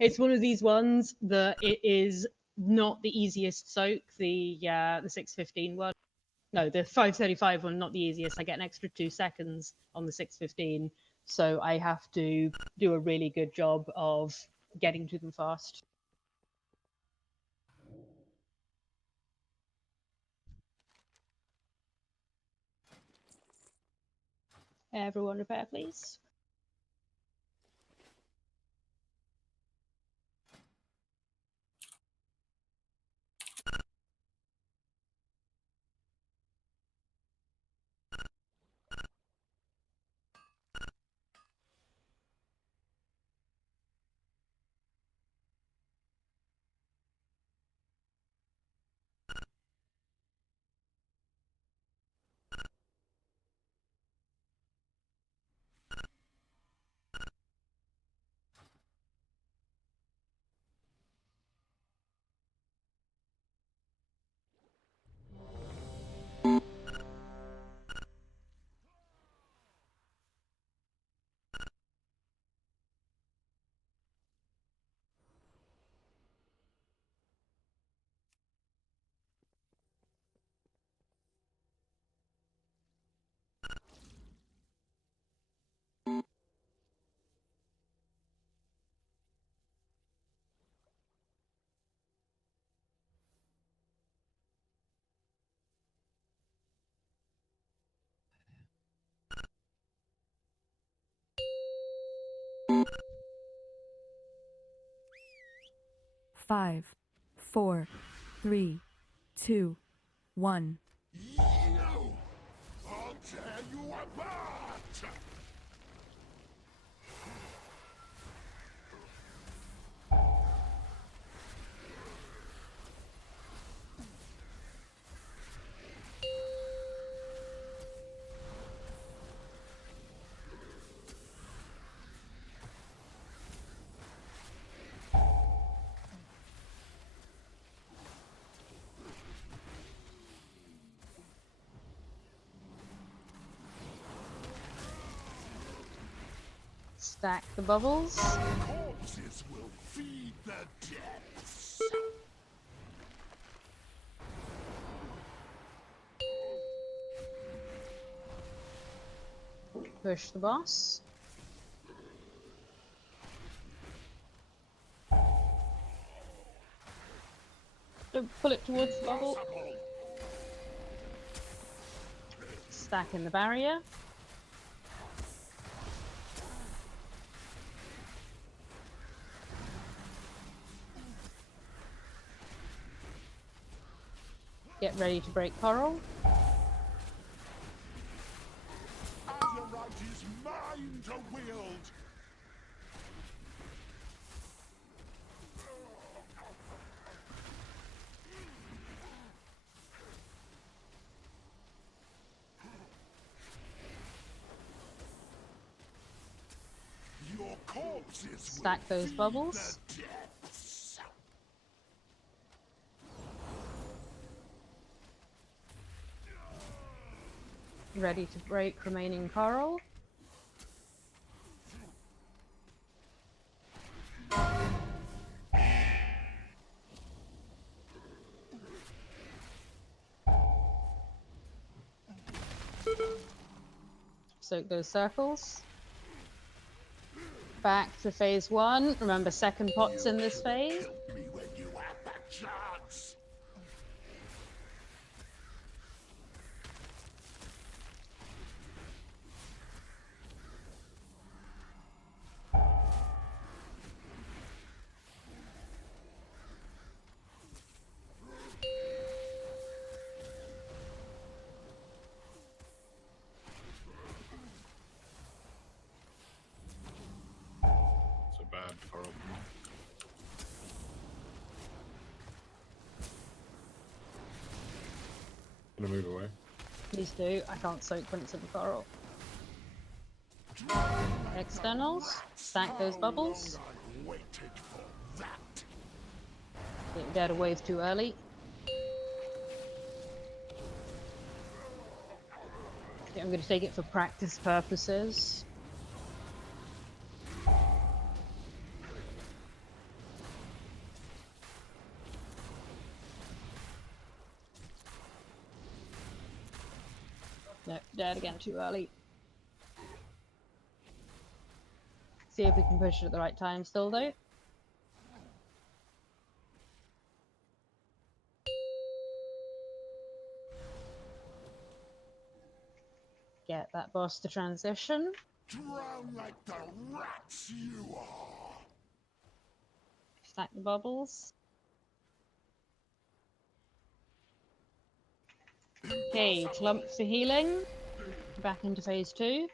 It's one of these ones that it is not the easiest soak. The 615 one. No, the 535 one, not the easiest. I get an extra 2 seconds on the 615, so I have to do a really good job of getting to them fast. Everyone repair, please. Five, 4, 3, 2, 1. You! I'll tear you apart! Stack the bubbles. Corpses will feed the depths. Push the boss. Don't pull it towards the bubble. Stack in the barrier. Get ready to break coral. Azerite is mine to wield. Your corpses Stack will those feed bubbles. the depths. Ready to break remaining coral. Soak those circles. Back to phase 1. Remember, second pot's in this phase. Help me when you have the chance. So bad, Carl. Gonna move away. Please do. I can't soak when it's in the coral. Externals. Stack Stack those bubbles. I've waited for that. Didn't dare to wave too early. Okay, I'm going to take it for practice purposes. Nope, dared again too early. See if we can push it at the right time still though. Get that boss to transition. Drown like the rats you are. Stack the bubbles. Okay, clump for healing. Back into phase 2.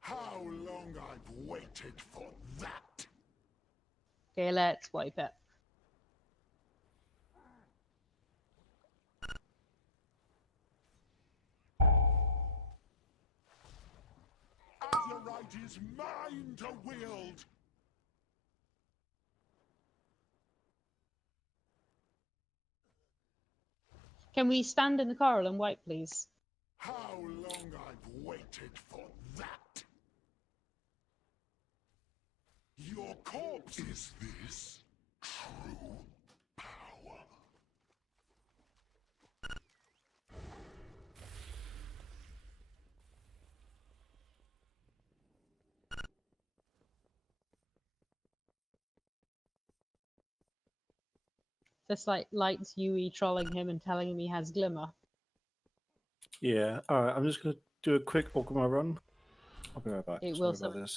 How long I've waited for that. Okay, let's wipe it. Azurite is mine to wield. Can we stand in the corral and wipe, please? How long I've waited for that. Your corpse is this true power? This like lights Yui trolling him and telling him he has glimmer. Yeah. All right. I'm just gonna do a quick Orgrimmar run. I'll be right back. It Sorry will about summon this.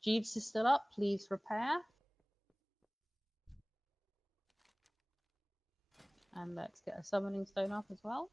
Jeeves is still up, please repair. And let's get a summoning stone up as well.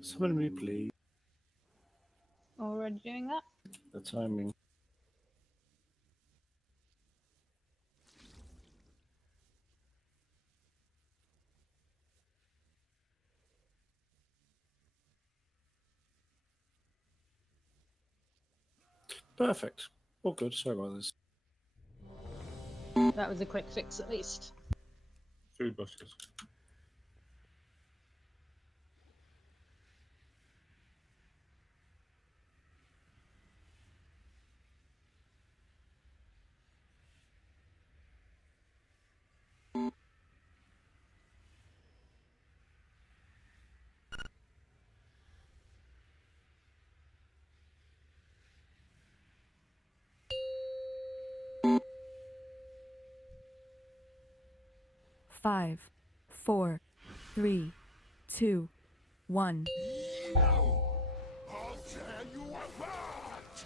Summon me, please. Already doing that? The timing. Perfect. All good. Sorry about this. That was a quick fix at least. Food busters. Five, 4, 3, 2, 1. No! I'll tear you apart!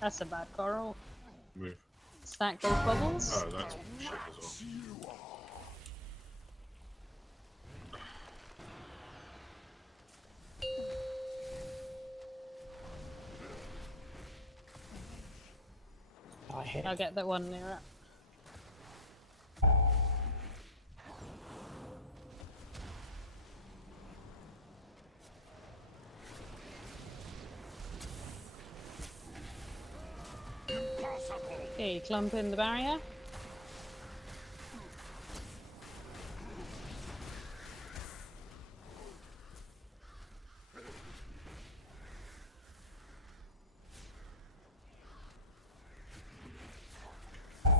That's a bad coral. Move. Stack those bubbles. Oh, that's shit as well. I hit. I'll get that one near it. Okay, clump in the barrier.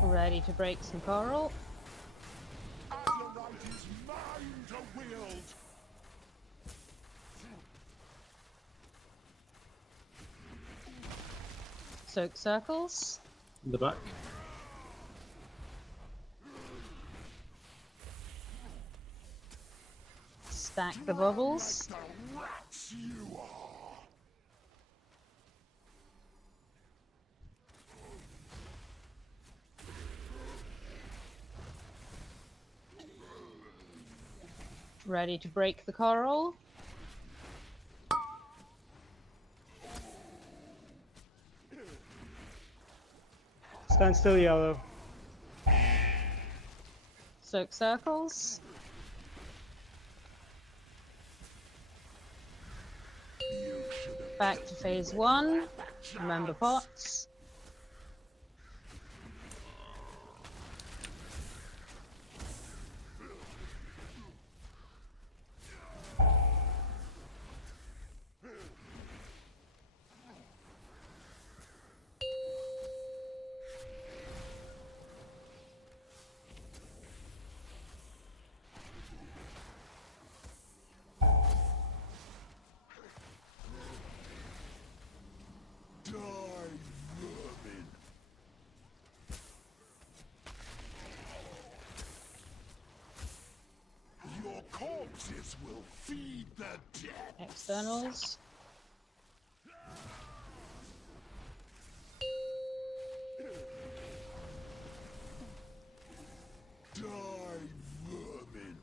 Ready to break some coral. Azerite is mine to wield. Soak circles. In the back. Stack the bubbles. The rats you are. Ready to break the coral. Stand still, yellow. Soak circles. Back to phase 1. Remember pots. Die, vermin. Your corpses will feed the dead. Externals. Die, vermin.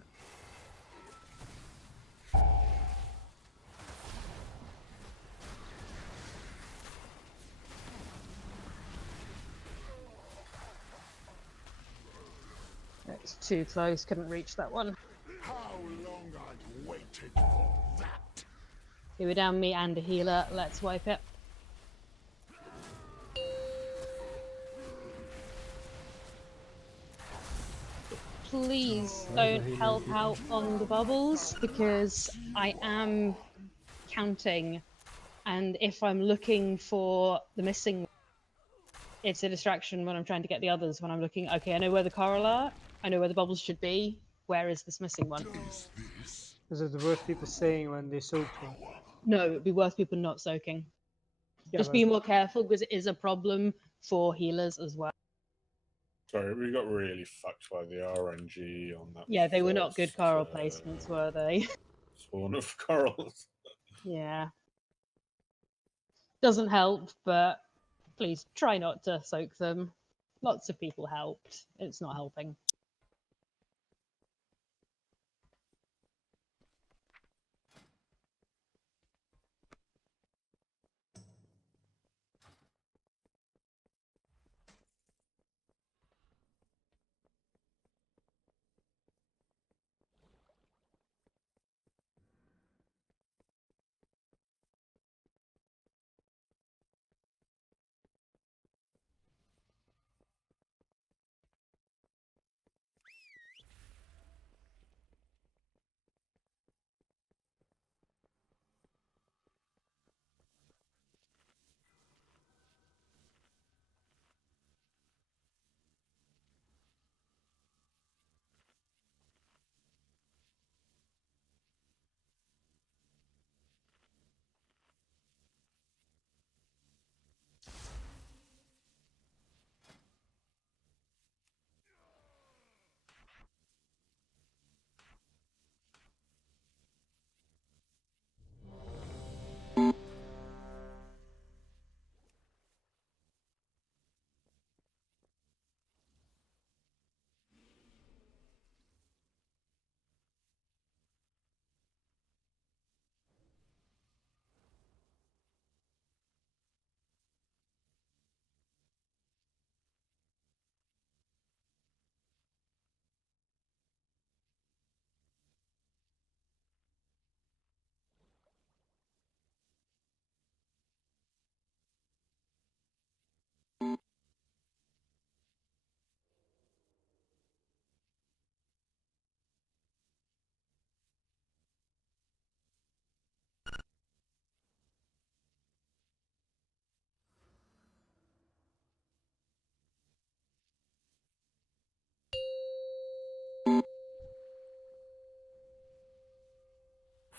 It's too close, couldn't reach that one. How long I've waited for that. Okay, we're down me and a healer. Let's wipe it. Please don't help out on the bubbles because I am counting, and if I'm looking for the missing, it's a distraction when I'm trying to get the others. When I'm looking, okay, I know where the coral are, I know where the bubbles should be. Where is this missing one? Is it worth people saying when they soak them? No, it'd be worth people not soaking. Yeah, Just be more careful because it is a problem for healers as well. Sorry, we got really fucked by the RNG on that. Yeah, they were not good first, coral placements, were they? Spawn of corals. Yeah. Doesn't help, but please try not to soak them. Lots of people helped. It's not helping.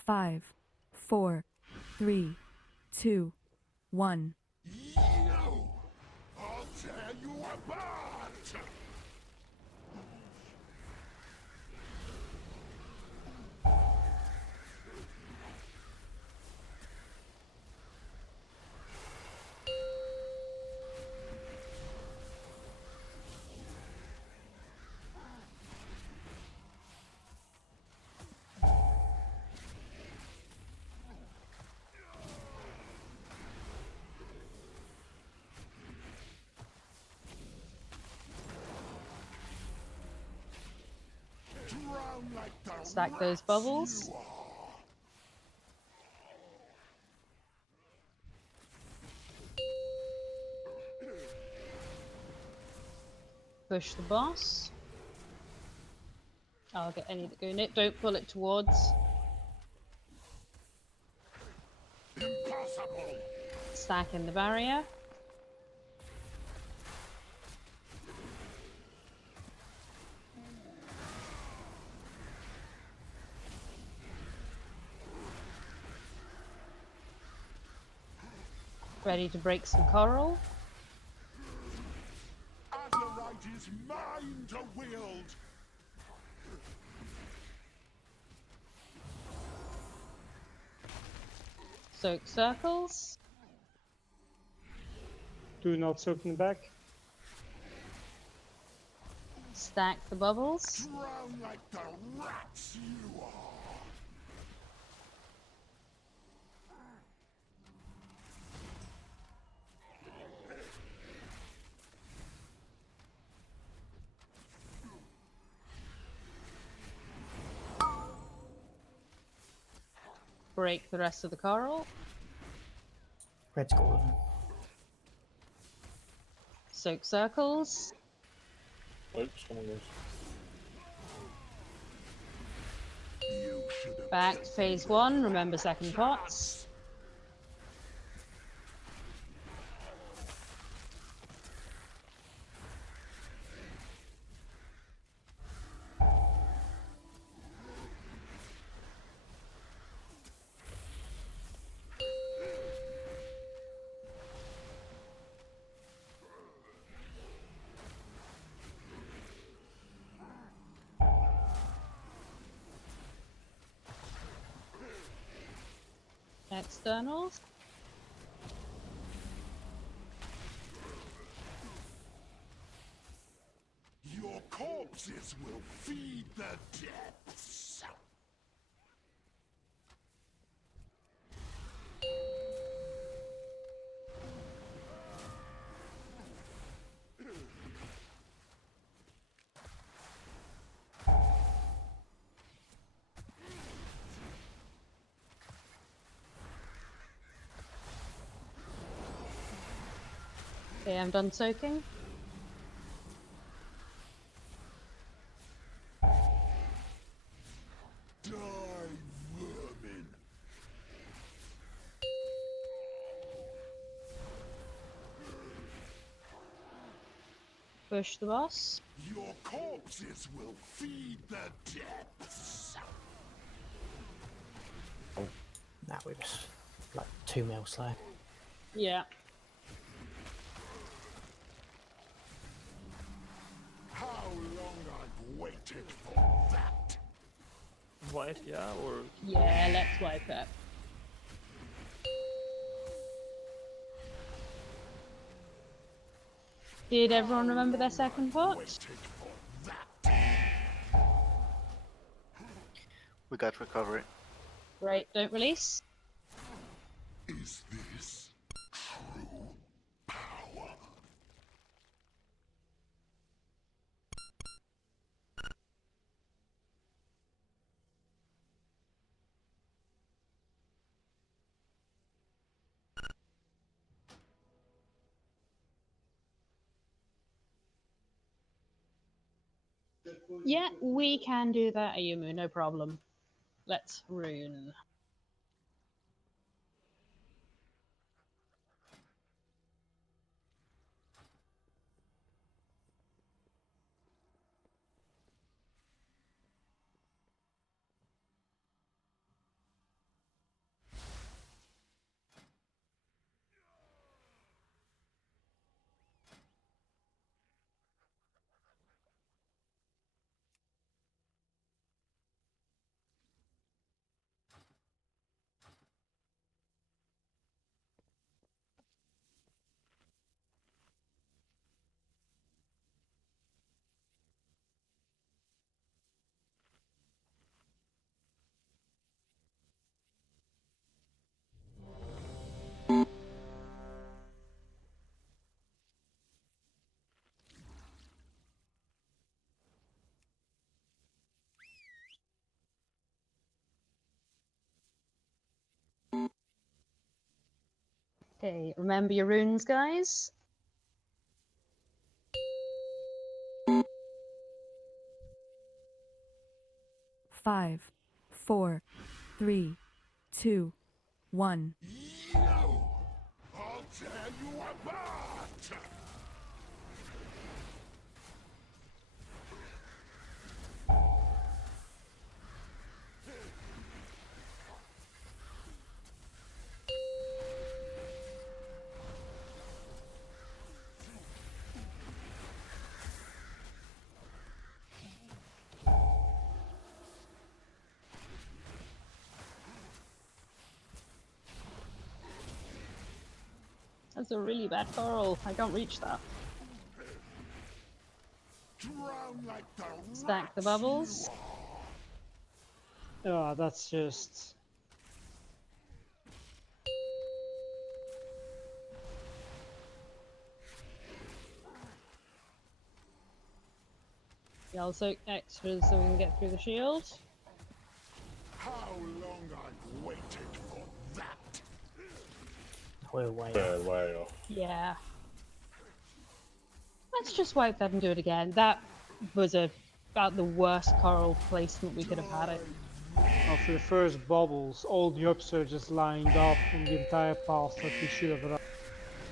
5, 4, 3, 2, 1. You! I'll tear you apart! Drown like the Stack those rats bubbles. you are. Push the boss. I'll get any that go in it. Don't pull it towards. Impossible! Stack in the barrier. Ready to break some coral. Azerite is mine to wield! Soak circles. Do not soak in the back. Stack the bubbles. Drown like the rats you are! Break the rest of the coral. Red's golden. Soak circles. Oops, someone goes. Back to phase 1. Remember second pots. Externals. Your corpses will feed the depths! Okay, I'm done soaking. Die, vermin! Push the boss. Your corpses will feed the depths! That was like 2 mil slow. Yeah. How long I've waited for that! Wipe, yeah, or Yeah, let's wipe it. Did everyone remember their second pot? We got recovery. Great, don't release. Is this true power? Yeah, we can do that, Ayumu, no problem. Let's rune. Okay, remember your runes, guys. Five, four, three, two, one. I'll tear you apart! That's a really bad coral. I can't reach that. Drown like the Stack the bubbles. Oh, that's just... Yeah, I'll soak extras so we can get through the shield. How long I've waited for that! We're way Fair off. way off. Yeah. Let's just wipe that and do it again. That was about the worst coral placement we could have had it. After the first bubbles, all the upsurges lined up on the entire path that we should have run.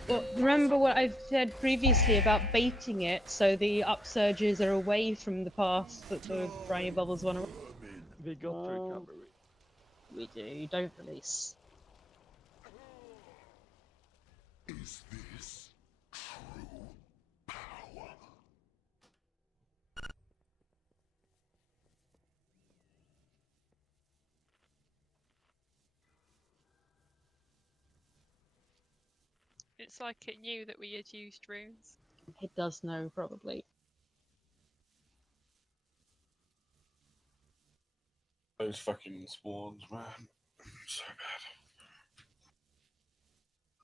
Well, remember what I've said previously about baiting it so the upsurges are away from the path that the briny bubbles want to. We got recovery. We do. Don't release. Is this true power? It's like it knew that we had used runes. It does know, probably. Those fucking spawns, man. So bad.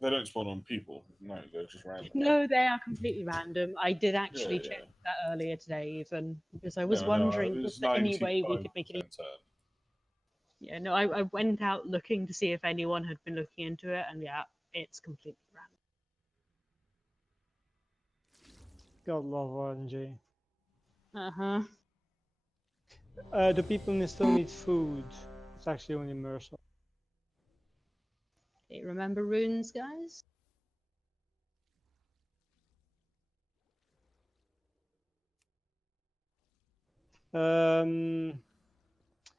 They don't spawn on people. No, they're just random. No, they are completely random. I did actually Yeah, check that earlier today, even because I was No, wondering it if was there any way we could make it. 95% turn. Yeah, no, I went out looking to see if anyone had been looking into it, and yeah, it's completely God love RNG. random. The people still need food. It's actually only Mercer. Okay, remember runes, guys?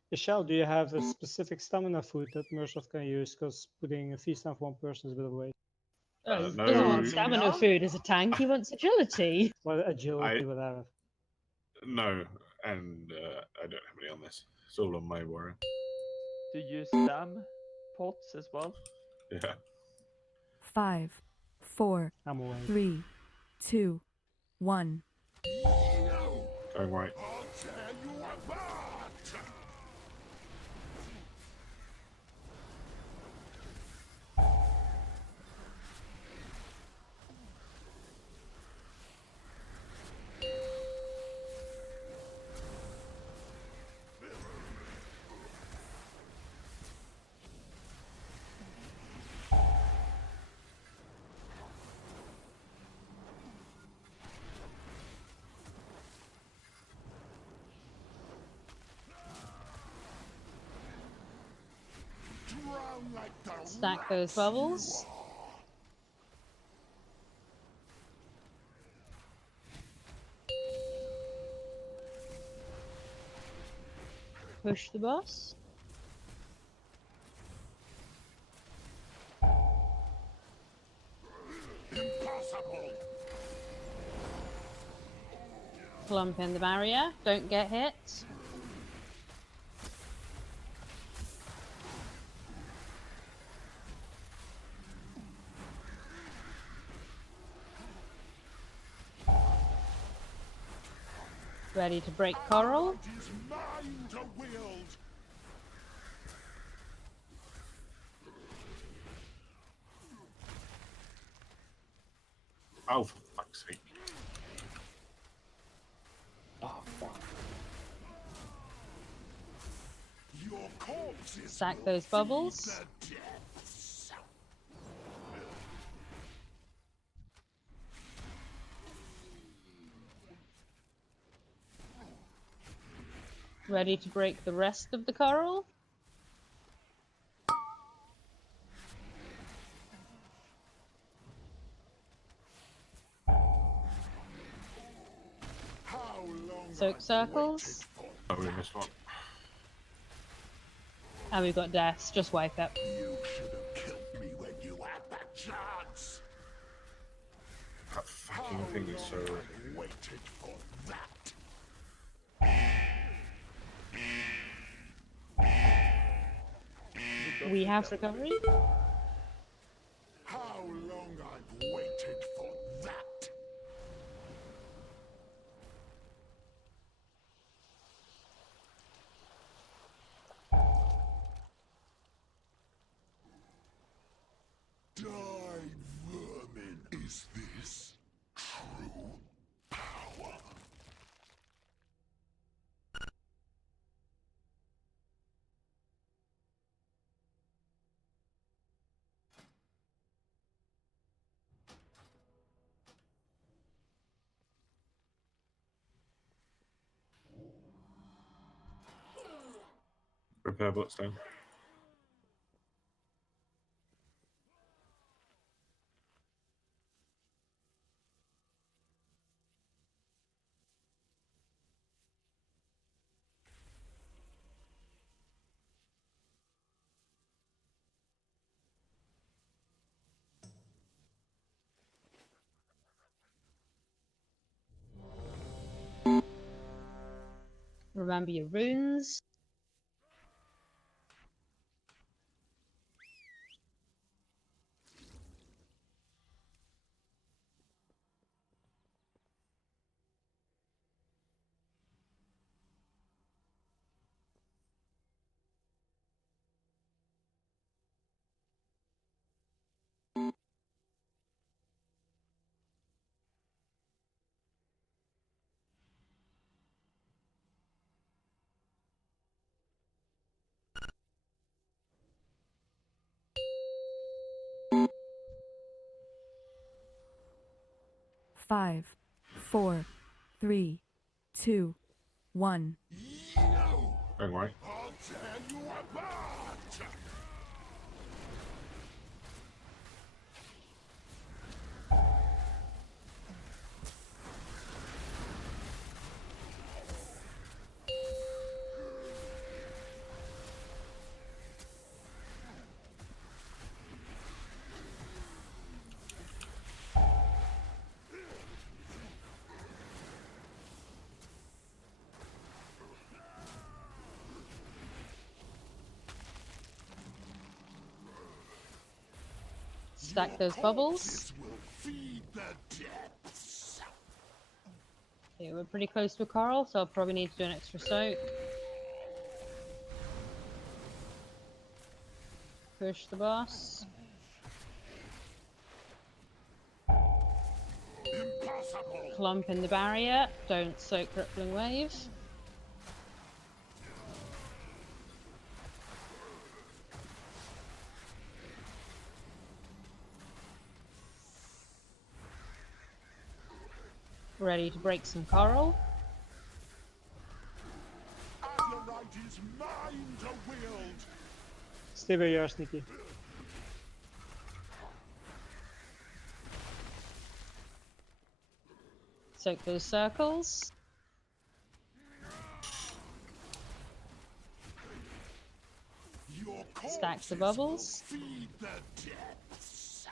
Michelle, do you have a specific stamina food that Mercer can use? Because putting a feast on one person is a bit of a waste. Oh, he no. doesn't want stamina food as a tank, he wants agility. Well, agility, whatever. No, and I don't have any on this. It's all on my warrior. Do you stam pots as well? Yeah. 5, 4, I'm away. 3, 2, 1. Going right. I'll tear you apart! Drown like the Stack those bubbles. Push the boss. impossible! Clump in the barrier. Don't get hit. Ready to break coral. It is mine to wield! Oh, for fuck's sake. Oh, fuck. Your corpse is Stack those bubbles. the depths. Ready to break the rest of the coral? Soak circles. Oh, we missed one. And we've got deaths. Just wipe it. You should have killed me when you had that chance. That fucking thing is so. Waited for that. We have recovery. How long I've waited for that. Die, vermin. Is this true power? Repair bloodstone. Remember your runes. Five, four, three, two, one. Going right. I'll tear you apart. Stack those bubbles. Will feed the depths. Okay, we're pretty close to a coral, so I'll probably need to do an extra soak. Push the boss. Impossible. Clump in the barrier. Don't soak Rippling Wave. Ready to break some coral. Azurite is mine to wield. Stay where you are, Sneaky. Soak those circles. Your Stack the corpses bubbles. will feed the depths.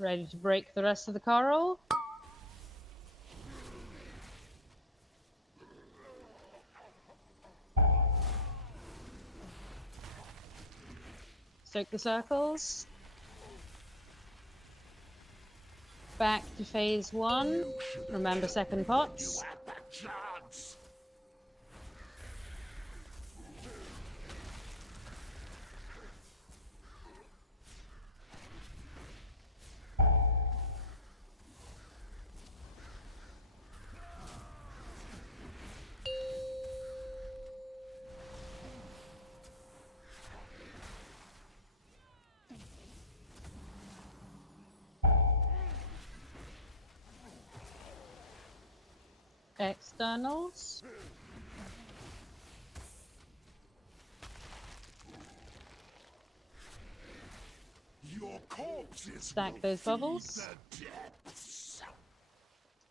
Ready to break the rest of the coral. Soak the circles. Back to phase 1. Remember second pots. Had that chance. externals. Your corpses Stack those bubbles.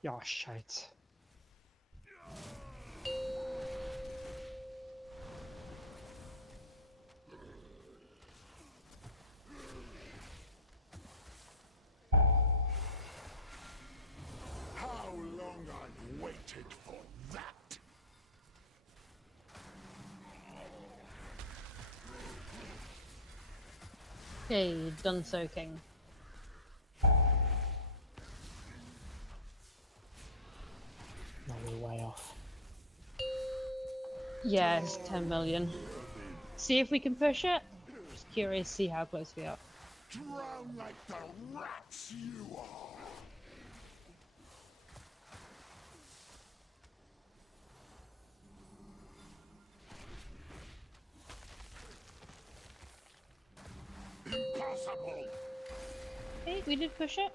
Yeah, shite. How long I've waited for that! Okay, done soaking. No, we're way off. Yeah, it's 10 million. See if we can push it. Just curious to see how close we are. Drown like the rats you are! Impossible! Hey, we did push it.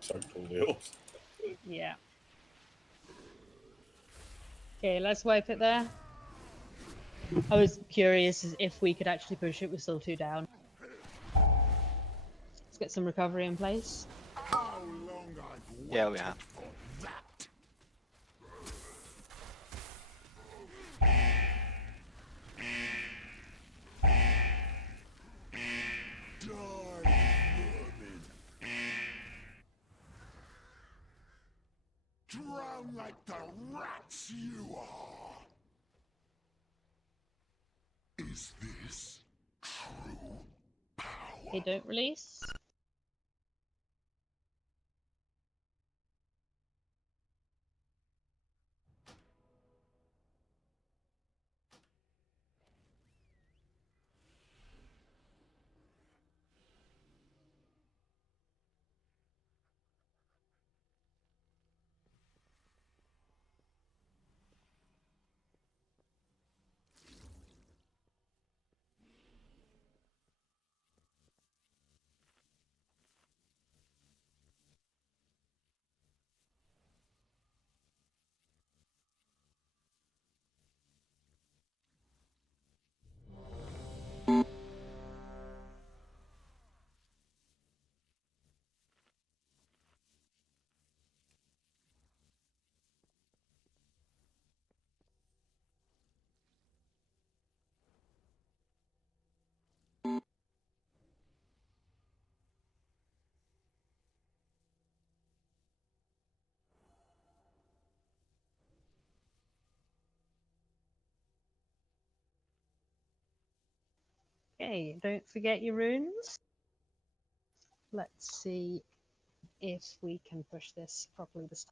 Soaked all the orbs. Yeah. Okay, let's wipe it there. I was curious as if we could actually push it. We're still 2 down. Let's get some recovery in place. How long I've Yeah, we have. for that! Die, vermin! Drown like the rats you are! Is this true power? They don't release. Okay, don't forget your runes. Let's see if we can push this properly this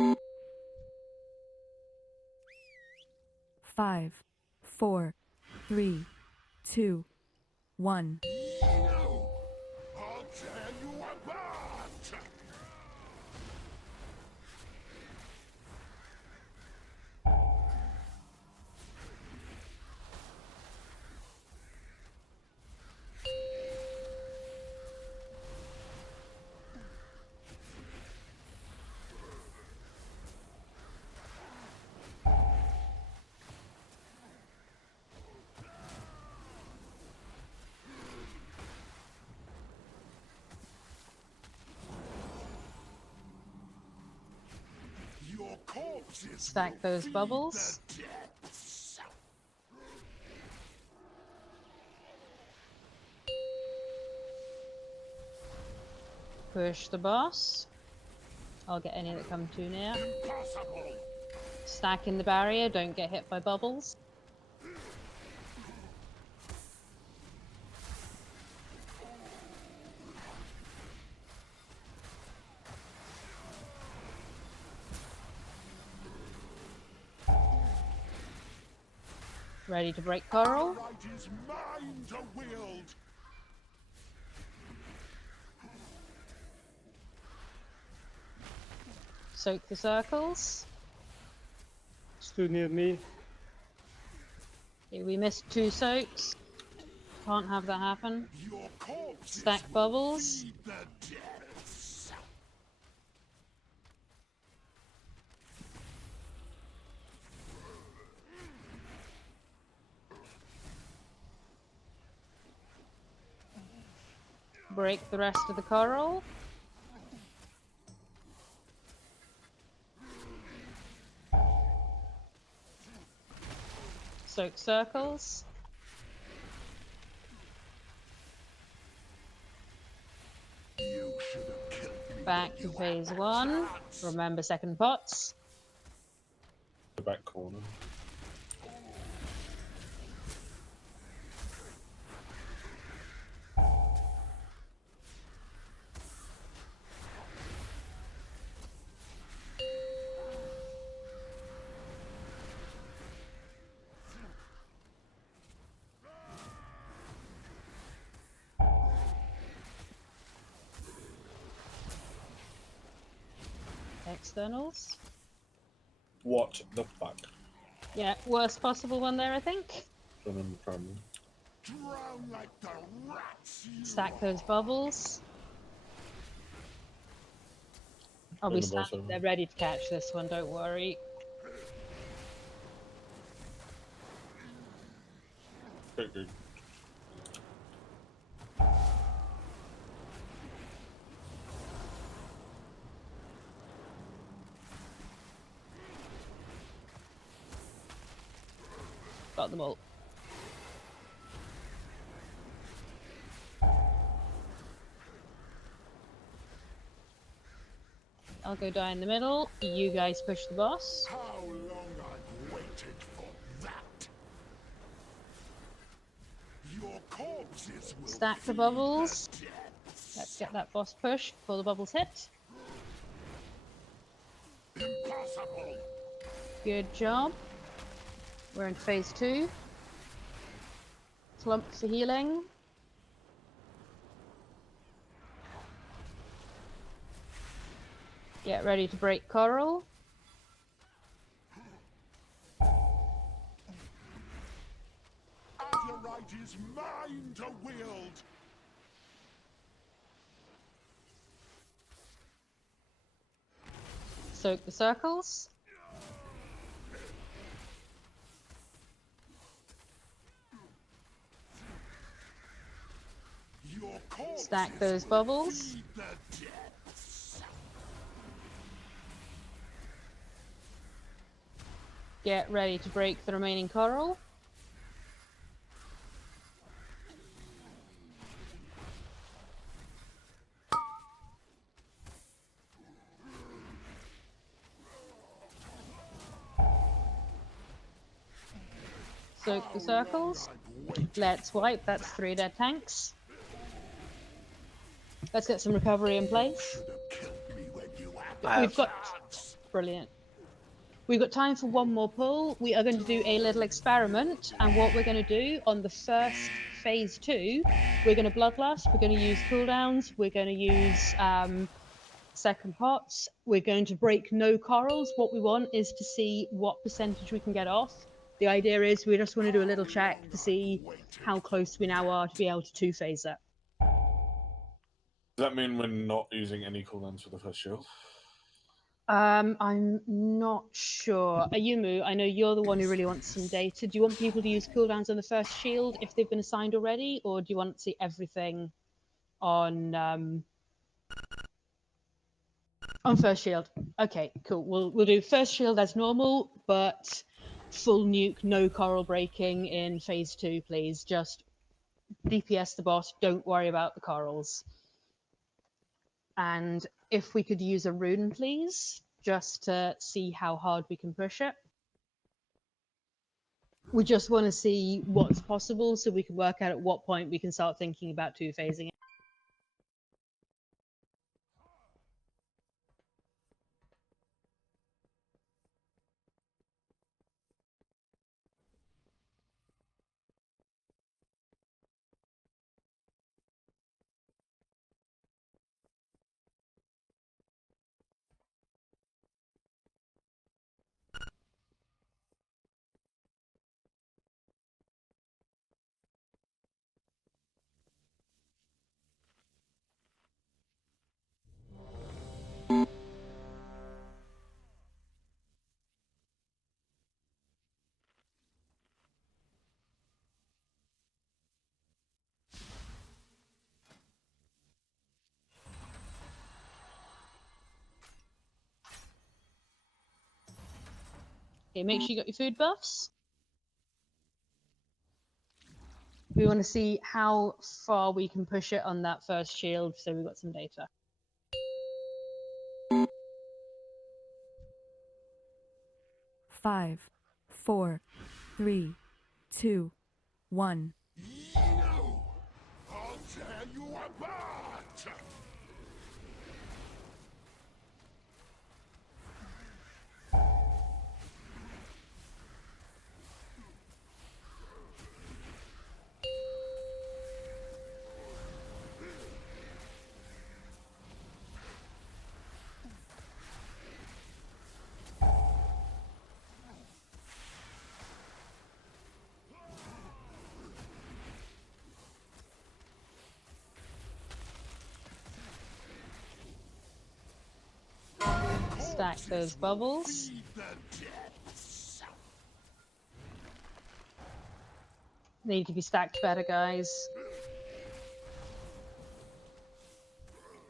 time. 5, 4, 3, 2, 1. No! I'll tear you apart! Your corpses Stack those bubbles. the depths. Push the boss. I'll get any that come too near. Impossible! Stack in the barrier, don't get hit by bubbles. Ready to break coral. Right is mine to wield. Soak the circles. Stood near me. Okay, we missed 2 soaks. Can't have that happen. Your corpses Stack bubbles. feed the depths. break the rest of the coral. Soak circles. Back to phase 1. Remember second pots. The back corner. Externals. What the fuck? Yeah, worst possible one there, I think. Drown like the rats you Stack those bubbles. I'll be Bring the boss standing over. there ready to catch this one, don't worry. Good. Got them all. I'll go die in the middle. You guys push the boss. How long I've waited for that. Your corpses will Stack the feed bubbles. the dead. Let's get that boss push before the bubbles hit. Impossible. Good job. We're in phase 2. Clump for healing. Get ready to break coral. Azurite is mine to wield. Soak the circles. Your corpses Stack those bubbles. feed the depths. Get ready to break the remaining coral. Soak the circles. Let's wipe. That's 3 dead tanks. Let's get some recovery in place. We've got... Brilliant. We've got time for one more pull. We are going to do a little experiment, and what we're going to do on the first phase 2, we're going to bloodlust, we're going to use cooldowns, we're going to use second pots, we're going to break no corals. What we want is to see what percentage we can get off. The idea is we just want to do a little check to see how close we now are to be able to 2-phase it. Does that mean we're not using any cooldowns for the first shield? I'm not sure. Ayumu, I know you're the one who really wants some data. Do you want people to use cooldowns on the first shield if they've been assigned already, or do you want to see everything on first shield? Okay, cool. We'll do first shield as normal, but full nuke, no coral breaking in phase 2, please. Just DPS the boss. Don't worry about the corals. And if we could use a rune, please, just to see how hard we can push it. We just want to see what's possible so we can work out at what point we can start thinking about 2-phasing it. Okay, make sure you got your food buffs. We want to see how far we can push it on that first shield, so we've got some data. Five, 4, 3, 2, 1. I'll tear you apart! Stack those bubbles. Need to be stacked better, guys.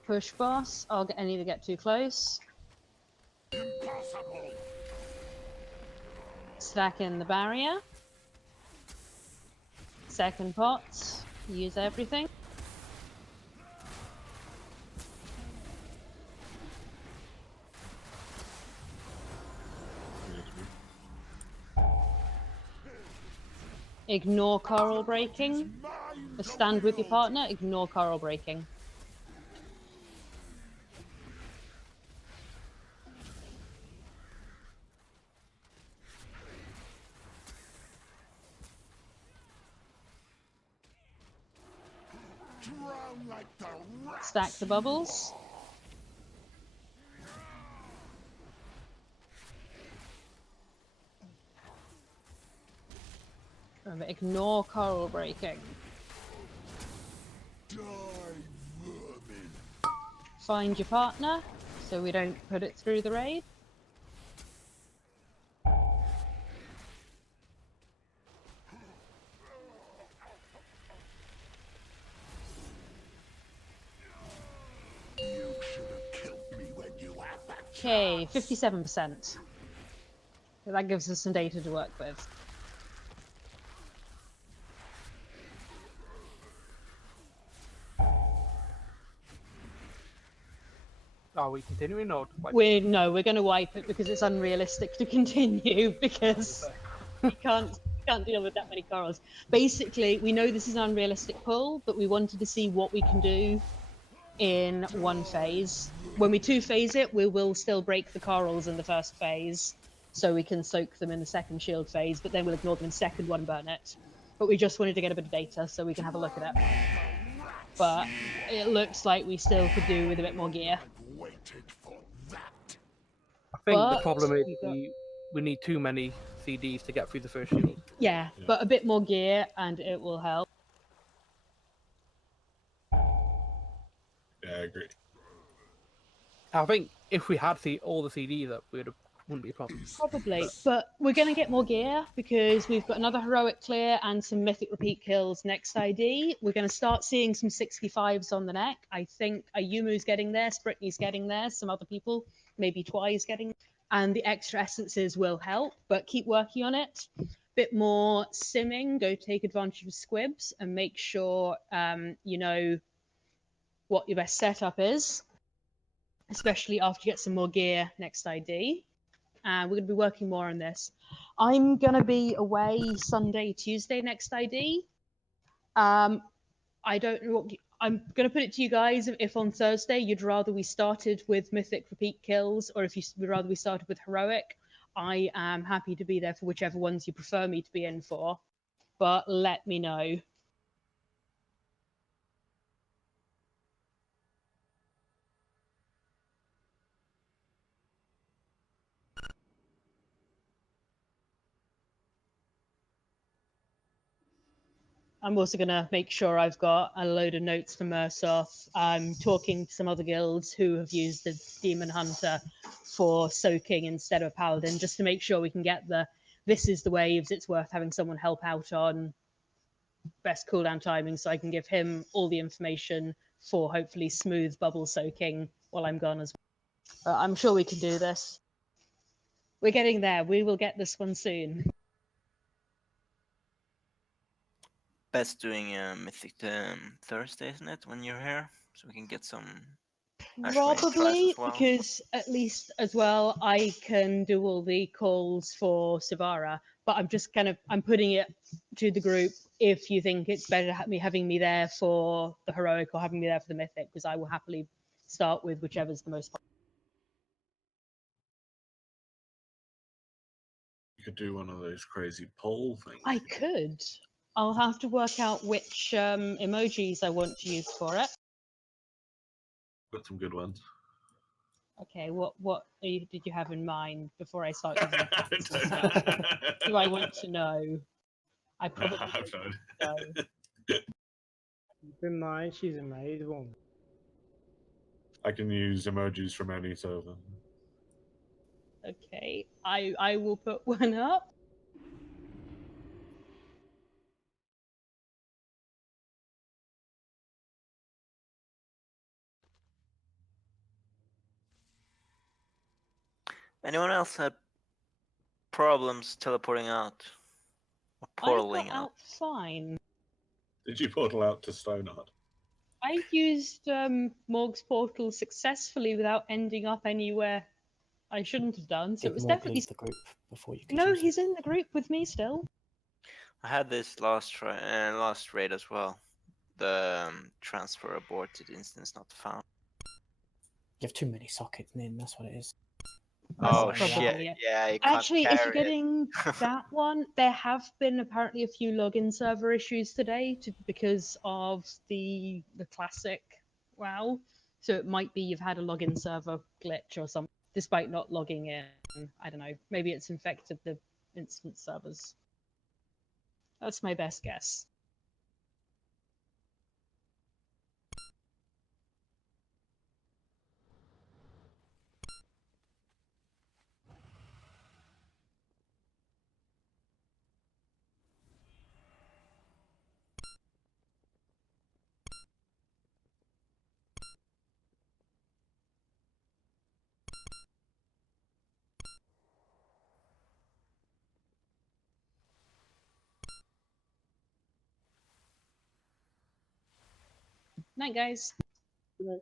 Push boss. I need to get too close. Impossible! Stack in the barrier. Second pot. Use everything. Ignore coral breaking. Stand with your partner, ignore coral breaking. Drown like the rats! Stack the bubbles. Ignore coral breaking. Die, vermin! Find your partner so we don't put it through the raid. You should have killed me when you had that Okay, 57%. That gives us some data to work with. Are we continuing or? We're going to wipe it because it's unrealistic to continue because we can't deal with that many corals. Basically, we know this is an unrealistic pull, but we wanted to see what we can do in one phase. When we two-phase it, we will still break the corals in the first phase, so we can soak them in the second shield phase, but then we'll ignore them in second one and burn it. But we just wanted to get a bit of data so we can have a look at it. But it looks like we still could do with a bit more gear. I think the But problem is we've got- we need too many CDs to get through the first shield. Yeah, but a bit more gear and it will help. Yeah, I agree. I think if we had all the CDs up, wouldn't be a problem. Probably, but we're going to get more gear because we've got another heroic clear and some mythic repeat kills next ID. We're going to start seeing some 65s on the neck. I think Ayumu's getting there, Spritney's getting there, some other people, maybe Twi's getting, and the extra essences will help, but keep working on it. Bit more simming, go take advantage of squibs and make sure you know what your best setup is, especially after you get some more gear next ID. We're going to be working more on this. I'm going to be away Sunday, Tuesday next ID. I don't know what... I'm going to put it to you guys if on Thursday you'd rather we started with Mythic repeat kills or if you'd rather we started with Heroic. I am happy to be there for whichever ones you prefer me to be in for. But let me know. I'm also going to make sure I've got a load of notes for Mursoth. I'm talking to some other guilds who have used the Demon Hunter for soaking instead of Paladin, just to make sure we can get this is the waves, it's worth having someone help out on best cooldown timing, so I can give him all the information for hopefully smooth bubble soaking while I'm gone as well. I'm sure we can do this. We're getting there. We will get this one soon. Best doing Mythic Thursday, isn't it, when you're here? So we can get some actual class Probably, as well. because at least as well, I can do all the calls for Savara. But I'm just I'm putting it to the group if you think it's better having me there for the heroic or having me there for the mythic, because I will happily start with whichever's the most. You could do one of those crazy poll things. I could. I'll have to work out which emojis I want to use for it. Got some good ones. Okay, what did you have in mind before I start using cats? Do I want to know? I probably have don't no know. Keep in mind, she's a married woman. I can use emojis from any server. Okay, I will put one up. Anyone else had problems teleporting out? Or I got portaling out? out fine. Did you portal out to Stoneheart? I used Morg's portal successfully without ending up anywhere I shouldn't have done. So Did it was Morg definitely. leave the group before you could No, use it? he's in the group with me still. I had this last raid as well. The transfer aborted instance not found. You have too many sockets, Nin, that's what it is. Oh That's probably shit! it. Yeah, you can't Actually, if you're carry it. getting that one, there have been apparently a few login server issues today because of the classic WoW. So it might be you've had a login server glitch or something, despite not logging in. I don't know. Maybe it's infected the instance servers. That's my best guess. Night, guys. Good night.